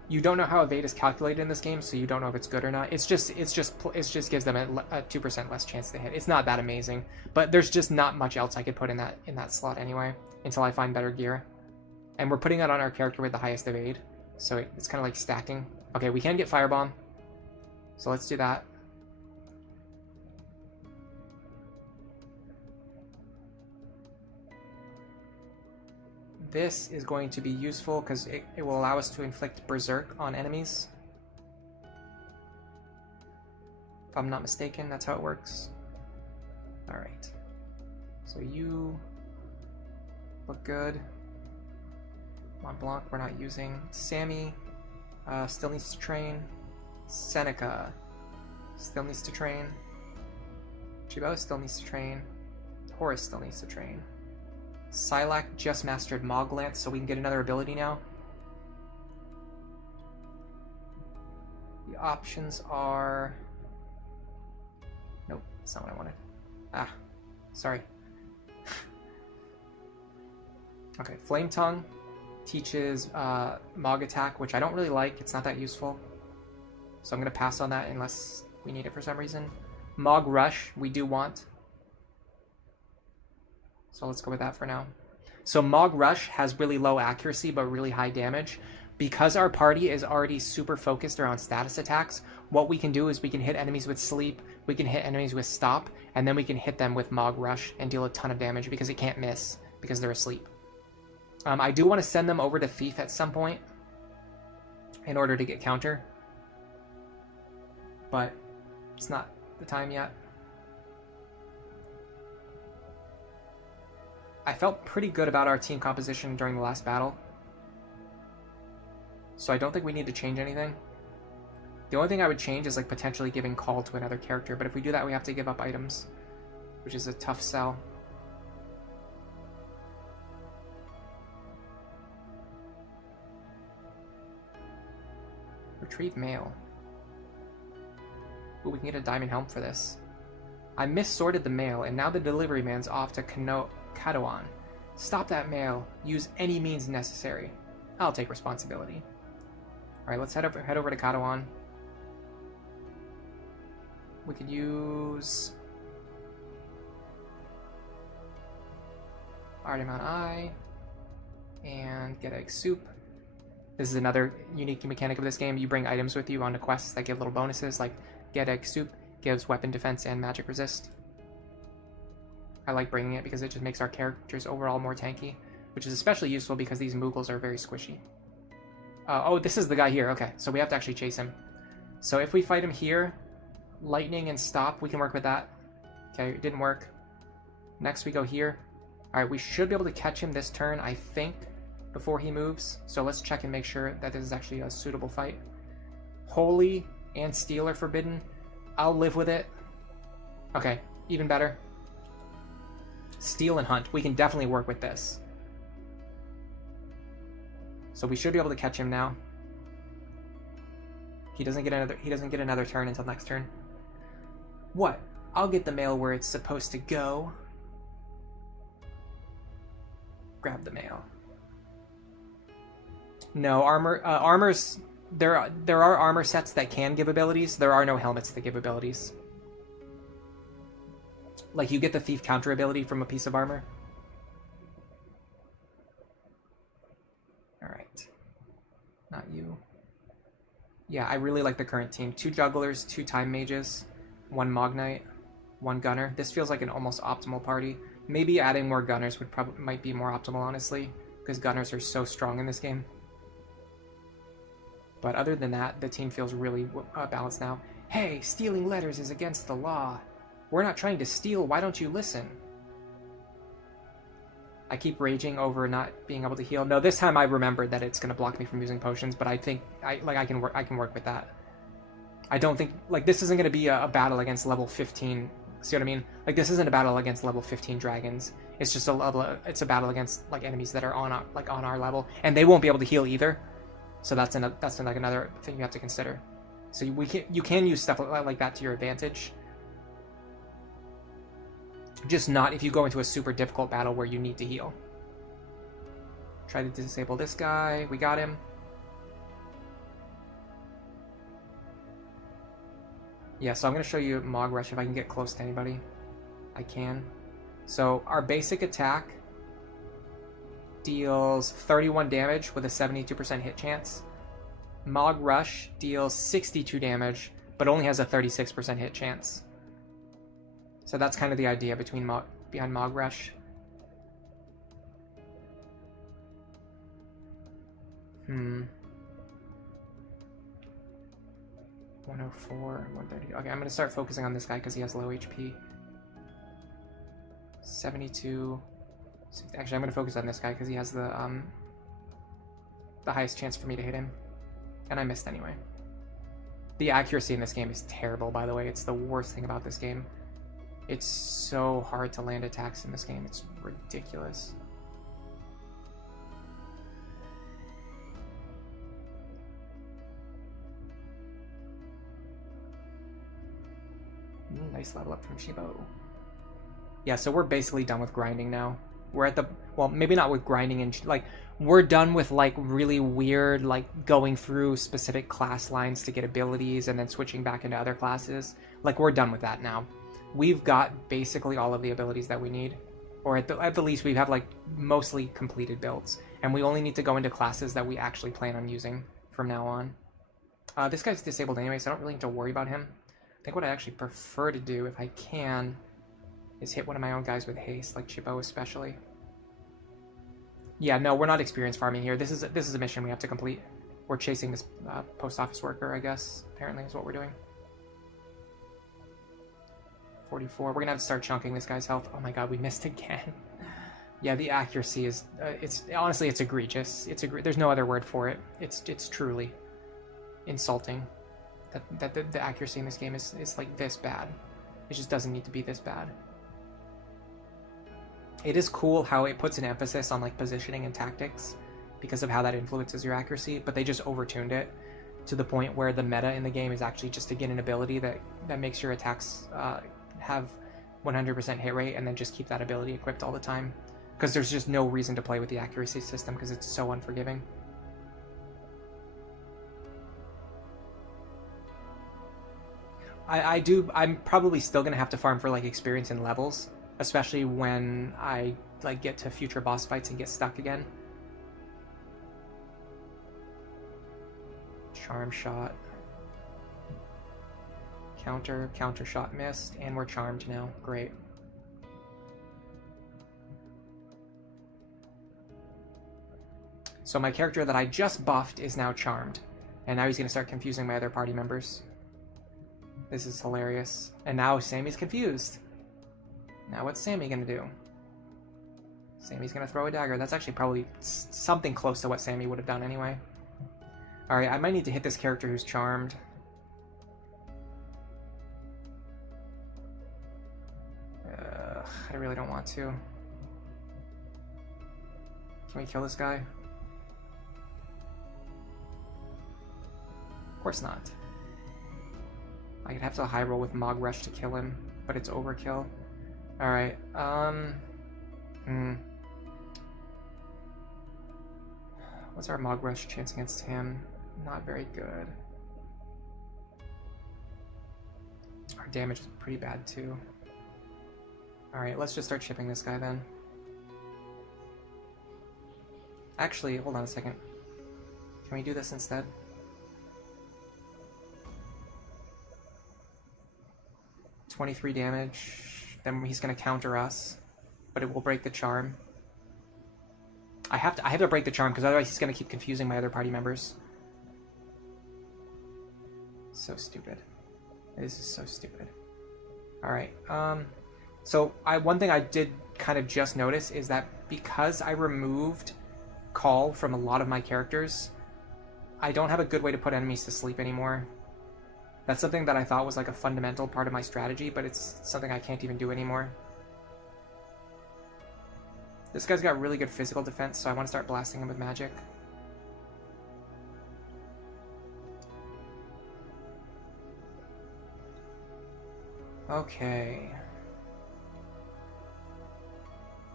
You don't know how evade is calculated in this game, so you don't know if it's good or not. It just gives them a 2% less chance to hit. It's not that amazing, but there's just not much else I could put in that slot anyway until I find better gear. And we're putting it on our character with the highest evade, so it's kind of like stacking. Okay, we can get Firebomb, so let's do that. This is going to be useful because it will allow us to inflict Berserk on enemies. If I'm not mistaken, that's how it works. Alright. So you look good. Mont Blanc we're not using. Sammy still needs to train. Seneca still needs to train. Chibo still needs to train. Horus still needs to train. Silac just mastered Moglance, so we can get another ability now. The options are... Nope, that's not what I wanted. Ah, sorry. Okay, Flame Tongue teaches Mog Attack, which I don't really like. It's not that useful. So I'm going to pass on that unless we need it for some reason. Mog Rush, we do want. So let's go with that for now. So Mog Rush has really low accuracy but really high damage. Because our party is already super focused around status attacks, what we can do is we can hit enemies with Sleep, we can hit enemies with Stop, and then we can hit them with Mog Rush and deal a ton of damage because it can't miss because they're asleep. I do want to send them over to Thief at some point in order to get counter, but it's not the time yet. I felt pretty good about our team composition during the last battle, so I don't think we need to change anything. The only thing I would change is like potentially giving call to another character, but if we do that we have to give up items, which is a tough sell. Retrieve mail. Ooh, we can get a diamond helm for this. I missorted the mail, and now the delivery man's off to Katoan. Stop that mail. Use any means necessary. I'll take responsibility. Alright, let's head over to Katoan. We could use Artemon Eye and get egg soup. This is another unique mechanic of this game. You bring items with you onto quests that give little bonuses, like get egg soup gives weapon defense and magic resist. I like bringing it because it just makes our characters overall more tanky, which is especially useful because these Moogles are very squishy. Oh, this is the guy here. Okay, so we have to actually chase him. So if we fight him here, lightning and stop, we can work with that. Okay, it didn't work. Next we go here. Alright, we should be able to catch him this turn, I think, before he moves. So let's check and make sure that this is actually a suitable fight. Holy and Steel are forbidden. I'll live with it. Okay, even better. Steal and Hunt. We can definitely work with this. So we should be able to catch him now. He doesn't get another turn until next turn. What? I'll get the mail where it's supposed to go. Grab the mail. No, armors. There are armor sets that can give abilities. There are no helmets that give abilities. Like, you get the thief counter ability from a piece of armor. Alright. Not you. Yeah, I really like the current team. 2 jugglers, 2 time mages, 1 Mog Knight, 1 gunner. This feels like an almost optimal party. Maybe adding more gunners might be more optimal, honestly, because gunners are so strong in this game. But other than that, the team feels really balanced now. Hey, stealing letters is against the law. We're not trying to steal, why don't you listen? I keep raging over not being able to heal. No, this time I remembered that it's going to block me from using potions, but I think I can work with that. I don't think, like, this isn't going to be a battle against level 15. See what I mean? Like, this isn't a battle against level 15 dragons. It's just it's a battle against, like, enemies that are on our level, and they won't be able to heal either. So that's like another thing you have to consider. So you can use stuff like that to your advantage. Just not if you go into a super difficult battle where you need to heal. Try to disable this guy. We got him. Yeah, so I'm going to show you Mog Rush if I can get close to anybody. I can. So our basic attack deals 31 damage with a 72% hit chance. Mog Rush deals 62 damage, but only has a 36% hit chance. So that's kind of the idea behind Mog Rush. 104, 130. Okay, I'm going to start focusing on this guy because he has low HP. 72. Actually, I'm going to focus on this guy because he has the highest chance for me to hit him. And I missed anyway. The accuracy in this game is terrible, by the way. It's the worst thing about this game. It's so hard to land attacks in this game. It's ridiculous. Nice level up from Shibo. Yeah, so we're basically done with grinding now. We're at the, well, maybe not with grinding and like, we're done with like really weird, like going through specific class lines to get abilities and then switching back into other classes. Like, we're done with that now. We've got basically all of the abilities that we need, or at the least we have like mostly completed builds, and we only need to go into classes that we actually plan on using from now on. This guy's disabled anyway, so I don't really need to worry about him. I think what I actually prefer to do, if I can, is hit one of my own guys with haste, like Chibo especially. Yeah, no, we're not experience farming here. This is a mission we have to complete. We're chasing this post office worker, I guess, apparently is what we're doing. 44. We're gonna have to start chunking this guy's health. Oh my god, we missed again. Yeah, the accuracy is, honestly, it's egregious. There's no other word for it. It's truly insulting that the accuracy in this game is like this bad. It just doesn't need to be this bad. It is cool how it puts an emphasis on like positioning and tactics because of how that influences your accuracy, but they just overtuned it. to the point where the meta in the game is actually just to get an ability that makes your attacks have 100% hit rate, and then just keep that ability equipped all the time. Because there's just no reason to play with the accuracy system because it's so unforgiving. I'm probably still gonna have to farm for like experience and levels, especially when I like get to future boss fights and get stuck again. Charm shot. Counter shot missed, and we're charmed now. Great. So my character that I just buffed is now charmed, and now he's gonna start confusing my other party members. This is hilarious. And now Sammy's confused. Now what's Sammy gonna do? Sammy's gonna throw a dagger. That's actually probably something close to what Sammy would have done anyway. Alright, I might need to hit this character who's charmed. I really don't want to. Can we kill this guy? Of course not. I could have to high roll with Mog Rush to kill him, but it's overkill. Alright, what's our Mog Rush chance against him? Not very good. Our damage is pretty bad too. Alright, let's just start chipping this guy then. Actually, hold on a second. Can we do this instead? $23 damage, then he's gonna counter us, but it will break the charm. I have to break the charm because otherwise he's gonna keep confusing my other party members. So stupid. This is so stupid. Alright, so one thing I did kind of just notice is that because I removed Call from a lot of my characters, I don't have a good way to put enemies to sleep anymore. That's something that I thought was like a fundamental part of my strategy, but it's something I can't even do anymore. This guy's got really good physical defense, so I want to start blasting him with magic. Okay.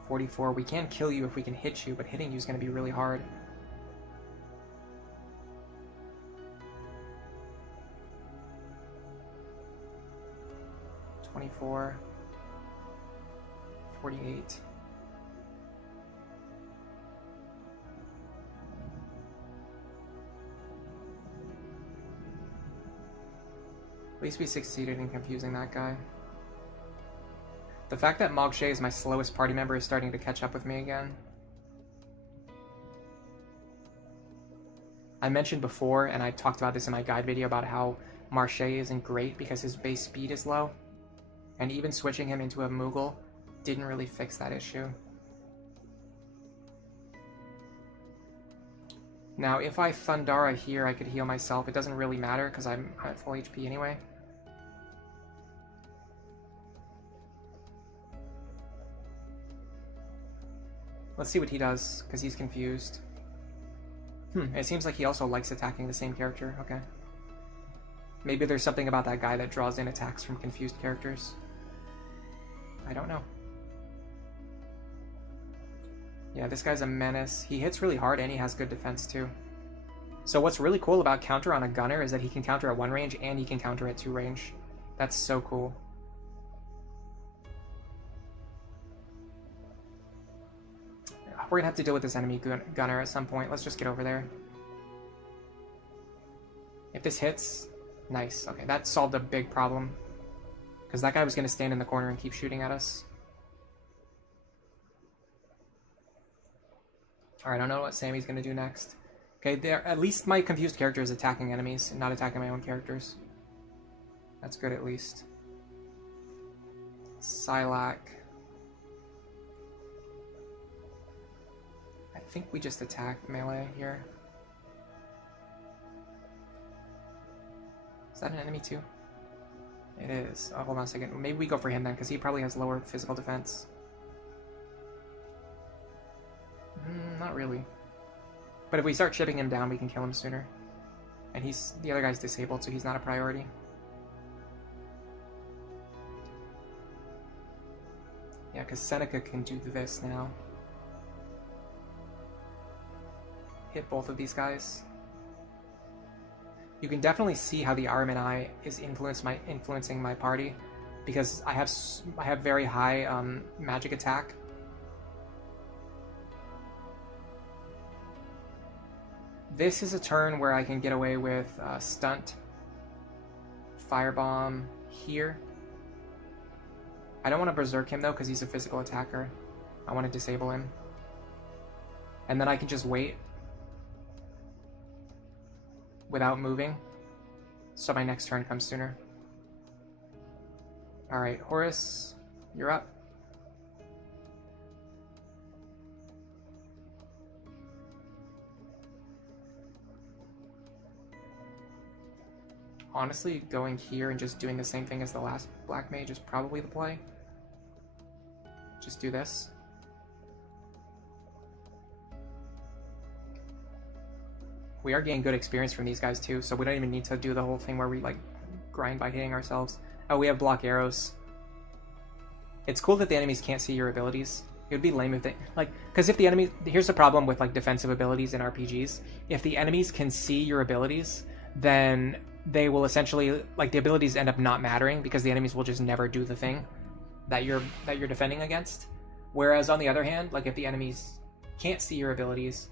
44. We can kill you if we can hit you, but hitting you is going to be really hard. $24. 48. At least we succeeded in confusing that guy. The fact that Marche is my slowest party member is starting to catch up with me again. I mentioned before, and I talked about this in my guide video, about how Marche isn't great because his base speed is low. And even switching him into a Moogle didn't really fix that issue. Now, if I Thundara here, I could heal myself. It doesn't really matter because I'm at full HP anyway. Let's see what he does, because he's confused. It seems like he also likes attacking the same character. Okay. Maybe there's something about that guy that draws in attacks from confused characters. I don't know. Yeah, this guy's a menace. He hits really hard and he has good defense too. So what's really cool about counter on a gunner is that he can counter at 1 range and he can counter at 2 range. That's so cool. We're gonna have to deal with this enemy gunner at some point. Let's just get over there. If this hits, nice. Okay, that solved a big problem. Because that guy was gonna stand in the corner and keep shooting at us. Alright, I don't know what Sammy's gonna do next. Okay, there. At least my confused character is attacking enemies and not attacking my own characters. That's good at least. Psylocke. I think we just attack melee here. Is that an enemy too? It is. Oh, hold on a second. Maybe we go for him then, because he probably has lower physical defense. Not really. But if we start chipping him down, we can kill him sooner. And the other guy's disabled, so he's not a priority. Yeah, because Seneca can do this now. Hit both of these guys. You can definitely see how the Arm and I is influencing my party, because I have very high magic attack. This is a turn where I can get away with Stunt, Firebomb here. I don't want to Berserk him though, because he's a physical attacker. I want to disable him. And then I can just wait without moving, so my next turn comes sooner. Alright, Horus, you're up. Honestly, going here and just doing the same thing as the last Black Mage is probably the play. Just do this. We are getting good experience from these guys too, so we don't even need to do the whole thing where we like grind by hitting ourselves. Oh, we have block arrows. It's cool that the enemies can't see your abilities. It would be lame if they, like, because if the enemy, here's the problem with like defensive abilities in RPGs. If the enemies can see your abilities, then they will essentially, like, the abilities end up not mattering because the enemies will just never do the thing that you're defending against. Whereas on the other hand, like, if the enemies can't see your abilities,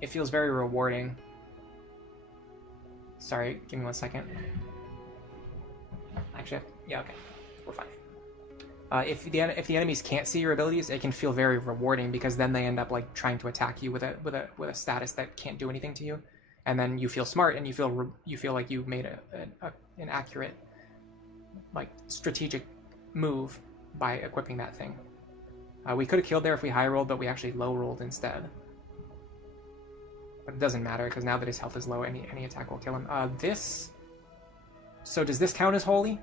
it feels very rewarding. Sorry, give me 1 second. Actually, yeah, okay, we're fine. If the enemies can't see your abilities, it can feel very rewarding because then they end up like trying to attack you with a status that can't do anything to you, and then you feel smart and you feel like you made an accurate, like, strategic move by equipping that thing. We could have killed there if we high rolled, but we actually low rolled instead. But it doesn't matter because now that his health is low, any attack will kill him. So does this count as holy?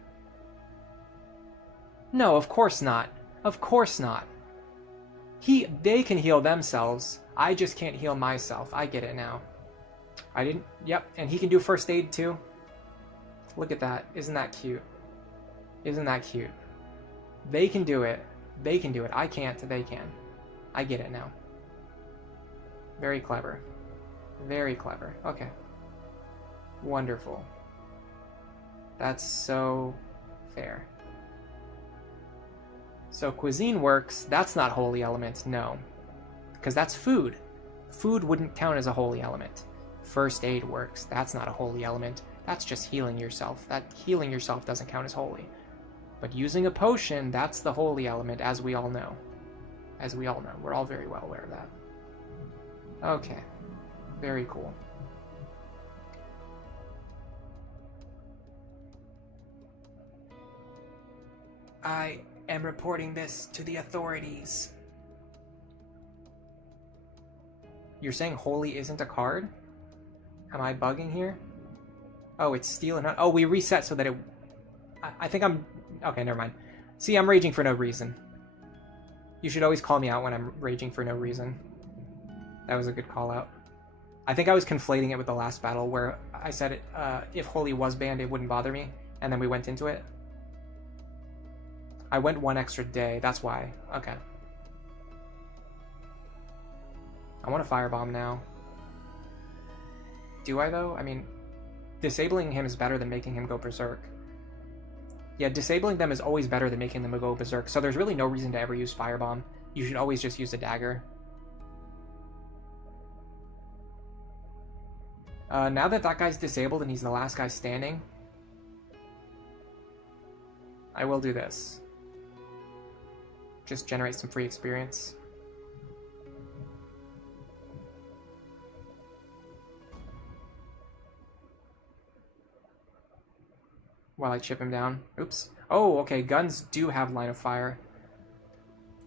No, of course not. Of course not. They can heal themselves. I just can't heal myself. I get it now. Yep, and he can do first aid too. Look at that. Isn't that cute? Isn't that cute? They can do it. They can do it. I can't, they can. I get it now. Very clever. Very clever. Okay. Wonderful. That's so fair. So cuisine works. That's not holy element, no. Because that's food. Food wouldn't count as a holy element. First aid works. That's not a holy element. That's just healing yourself. That healing yourself doesn't count as holy. But using a potion, that's the holy element, as we all know. As we all know. We're all very well aware of that. Okay. Very cool. I am reporting this to the authorities. You're saying holy isn't a card? Am I bugging here? Oh, it's stealing. Oh, we reset so that it... I think I'm... Okay, never mind. See, I'm raging for no reason. You should always call me out when I'm raging for no reason. That was a good call out. I think I was conflating it with the last battle where I said if holy was banned, it wouldn't bother me. And then we went into it. I went 1 extra day, that's why. Okay. I want a firebomb now. Do I, though? I mean, disabling him is better than making him go berserk. Yeah, disabling them is always better than making them go berserk, so there's really no reason to ever use firebomb. You should always just use a dagger. Now that guy's disabled and he's the last guy standing, I will do this. Just generate some free experience. While I chip him down. Oops. Oh, okay, guns do have line of fire.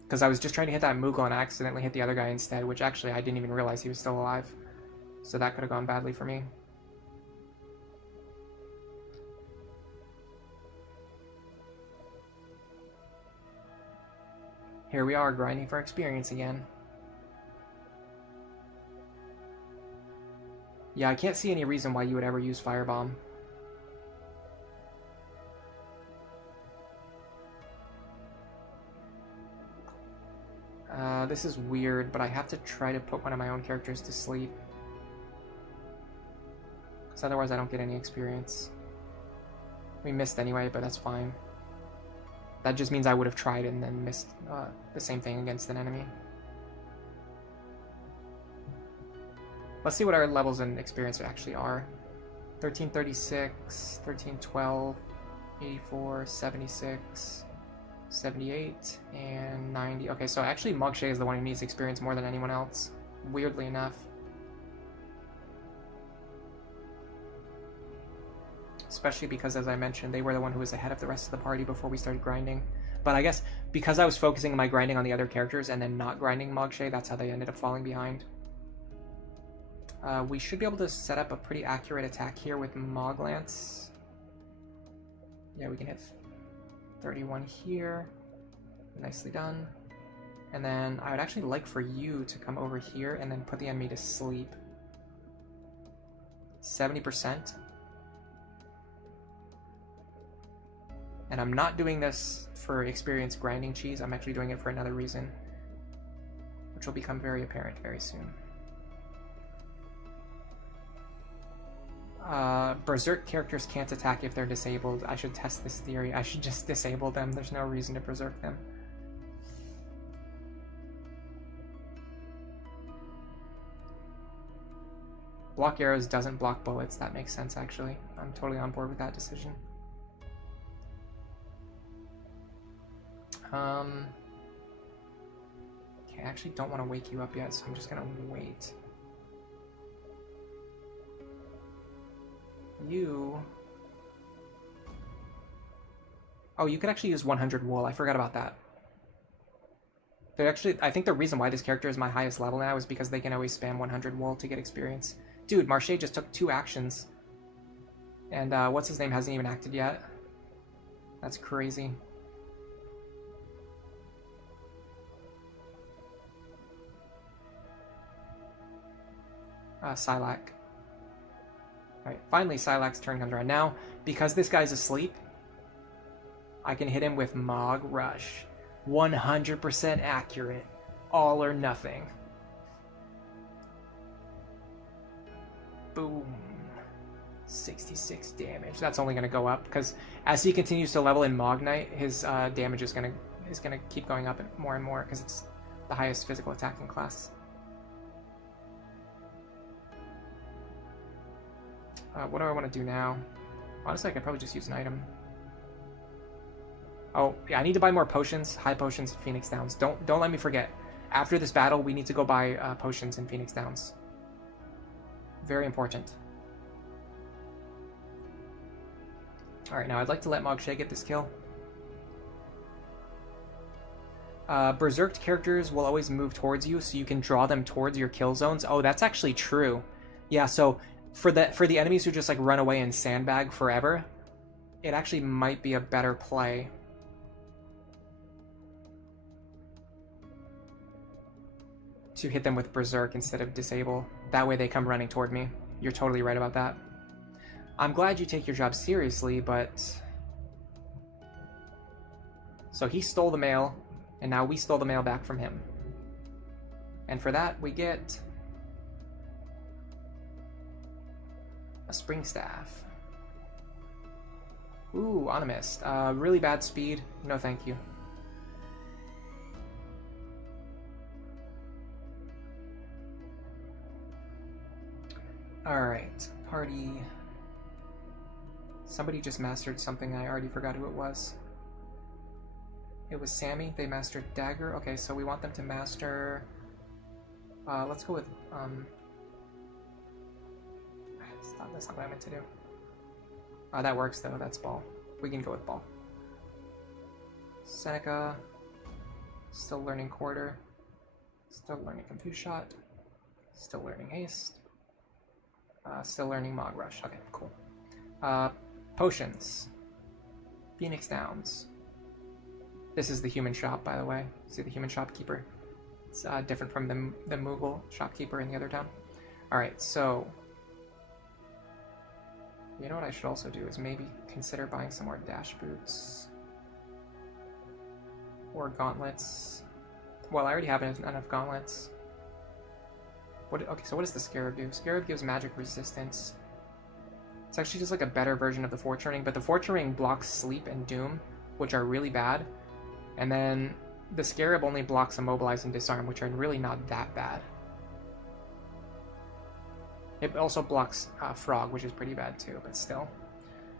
Because I was just trying to hit that Moogle and I accidentally hit the other guy instead, which actually I didn't even realize he was still alive. So that could have gone badly for me. Here we are, grinding for experience again. Yeah, I can't see any reason why you would ever use Firebomb. This is weird, but I have to try to put one of my own characters to sleep. Because otherwise I don't get any experience. We missed anyway, but that's fine. That just means I would have tried and then missed the same thing against an enemy. Let's see what our levels in experience actually are. 1336, 1312, 84, 76, 78, and 90. Okay, so actually Marche is the one who needs experience more than anyone else, weirdly enough. Especially because, as I mentioned, they were the one who was ahead of the rest of the party before we started grinding. But I guess because I was focusing my grinding on the other characters and then not grinding Marche, that's how they ended up falling behind. We should be able to set up a pretty accurate attack here with Moglance. Yeah, we can hit 31 here. Nicely done. And then I would actually like for you to come over here and then put the enemy to sleep. 70%. And I'm not doing this for experience grinding cheese, I'm actually doing it for another reason, which will become very apparent very soon. Berserk characters can't attack if they're disabled. I should test this theory. I should just disable them. There's no reason to berserk them. Block arrows doesn't block bullets. That makes sense, actually. I'm totally on board with that decision. Okay, I actually don't want to wake you up yet, so I'm just gonna wait. You... Oh, you could actually use 100 wool. I forgot about that. I think the reason why this character is my highest level now is because they can always spam 100 wool to get experience. Dude, Marche just took 2 actions. And what's his name hasn't even acted yet. That's crazy. Silac. Alright, finally Silac's turn comes around. Now, because this guy's asleep, I can hit him with Mog Rush. 100% accurate. All or nothing. Boom. 66 damage. That's only going to go up, because as he continues to level in Mognite, his damage is going to keep going up more and more, because it's the highest physical attacking class. What do I want to do now? Honestly, I could probably just use an item. Oh, yeah, I need to buy more potions. High potions, Phoenix Downs. Don't let me forget. After this battle, we need to go buy potions in Phoenix Downs. Very important. Alright, now I'd like to let Marche get this kill. Berserked characters will always move towards you, so you can draw them towards your kill zones. Oh, that's actually true. Yeah, so for the enemies who just like run away and sandbag forever, it actually might be a better play to hit them with Berserk instead of Disable. That way they come running toward me. You're totally right about that. I'm glad you take your job seriously, but... So he stole the mail, and now we stole the mail back from him. And for that, we get... a Spring Staff. Ooh, Animist. Really bad speed. No thank you. Alright, party. Somebody just mastered something, I already forgot who it was. It was Sammy, they mastered Dagger. Okay, so we want them to master... let's go with... That's not what I meant to do. That works though, that's Ball. We can go with Ball. Seneca. Still learning Quarter. Still learning Confuse Shot. Still learning Haste. Still learning Mog Rush. Okay, cool. Potions. Phoenix Downs. This is the human shop, by the way. See the human shopkeeper? It's different from the Moogle shopkeeper in the other town. Alright, so... You know what I should also do is maybe consider buying some more dash boots. Or gauntlets. Well, I already have enough gauntlets. Okay, so what does the Scarab do? Scarab gives magic resistance. It's actually just like a better version of the Fortune Ring, but the Fortune Ring blocks Sleep and Doom, which are really bad. And then the Scarab only blocks Immobilize and Disarm, which are really not that bad. It also blocks Frog, which is pretty bad too, but still.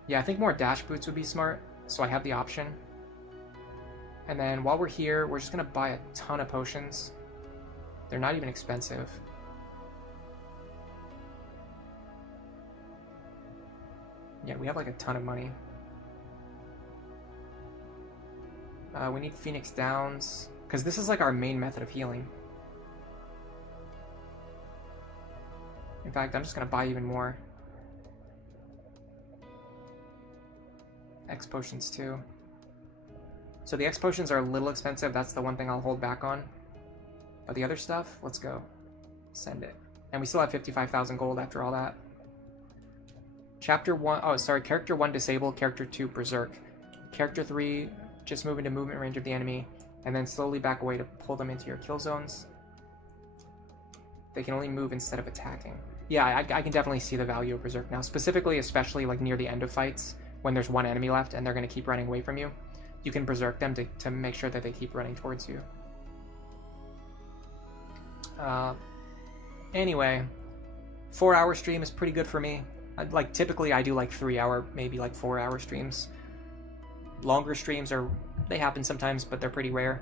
Yeah, I think more dash boots would be smart, so I have the option. And then while we're here, we're just going to buy a ton of potions. They're not even expensive. Yeah, we have like a ton of money. We need Phoenix Downs, because this is like our main method of healing. In fact, I'm just going to buy even more. X potions too. So the X potions are a little expensive. That's the one thing I'll hold back on. But the other stuff, let's go. Send it. And we still have 55,000 gold after all that. Chapter 1, oh sorry, Character 1 disabled, Character 2 berserk. Character 3, just move into movement range of the enemy, and then slowly back away to pull them into your kill zones. They can only move instead of attacking. Yeah, I can definitely see the value of berserk now, specifically, especially like near the end of fights, when there's one enemy left and they're going to keep running away from you. You can berserk them to make sure that they keep running towards you. Anyway, 4-hour stream is pretty good for me. Like typically I do like 3-hour, maybe like 4-hour streams. Longer streams they happen sometimes, but they're pretty rare.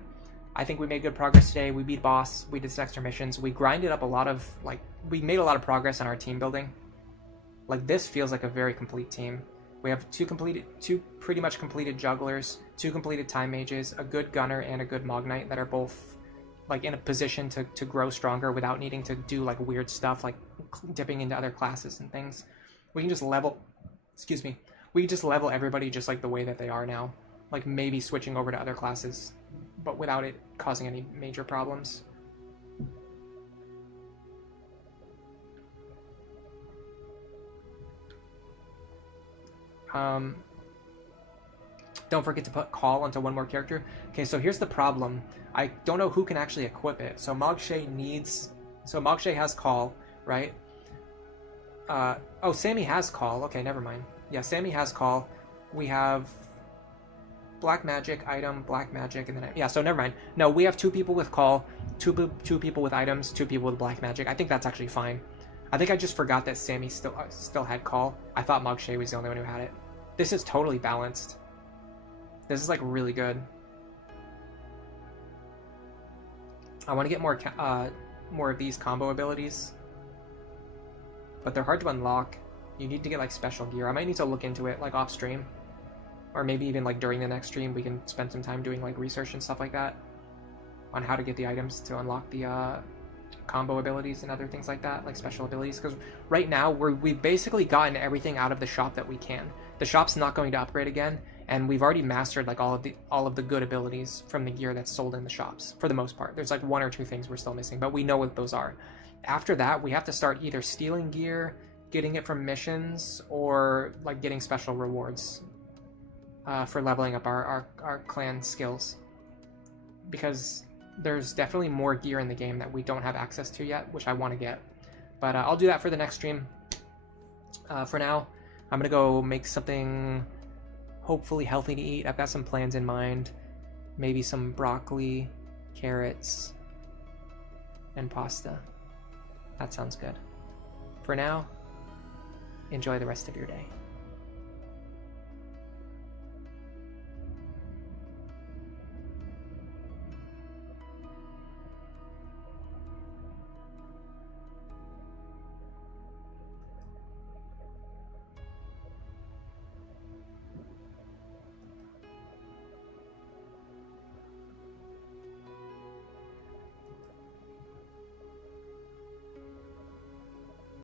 I think we made good progress today. We beat boss, we did some extra missions, we grinded up a lot of, like, we made a lot of progress on our team building. Like, this feels like a very complete team. We have two pretty much completed jugglers, 2 completed time mages, a good gunner, and a good Mog Knight that are both like in a position to grow stronger without needing to do like weird stuff like dipping into other classes and things. We can just level, excuse me, we can just level everybody just like the way that they are now. Like maybe switching over to other classes, but without it causing any major problems. Don't forget to put call onto one more character. Okay, so here's the problem. I don't know who can actually equip it. So Moogles needs... So Moogles has call, right? Oh, Sammy has call. Okay, never mind. Yeah, Sammy has call. We have black magic, item, black magic, and then... Yeah, so never mind. No, we have 2 people with call, two people with items, 2 people with black magic. I think that's actually fine. I think I just forgot that Sammy still had call. I thought Moogles was the only one who had it. This is totally balanced. This is like really good. I want to get more of these combo abilities, but they're hard to unlock. You need to get like special gear. I might need to look into it like off stream, or maybe even like during the next stream we can spend some time doing like research and stuff like that on how to get the items to unlock the combo abilities and other things like that, like special abilities. Because right now we've basically gotten everything out of the shop that we can. The shop's not going to upgrade again, and we've already mastered like all of the good abilities from the gear that's sold in the shops for the most part. There's like 1 or 2 things we're still missing, but we know what those are. After that, we have to start either stealing gear, getting it from missions, or like getting special rewards for leveling up our clan skills. Because there's definitely more gear in the game that we don't have access to yet, which I want to get. But I'll do that for the next stream. For now, I'm going to go make something hopefully healthy to eat. I've got some plans in mind. Maybe some broccoli, carrots, and pasta. That sounds good. For now, enjoy the rest of your day.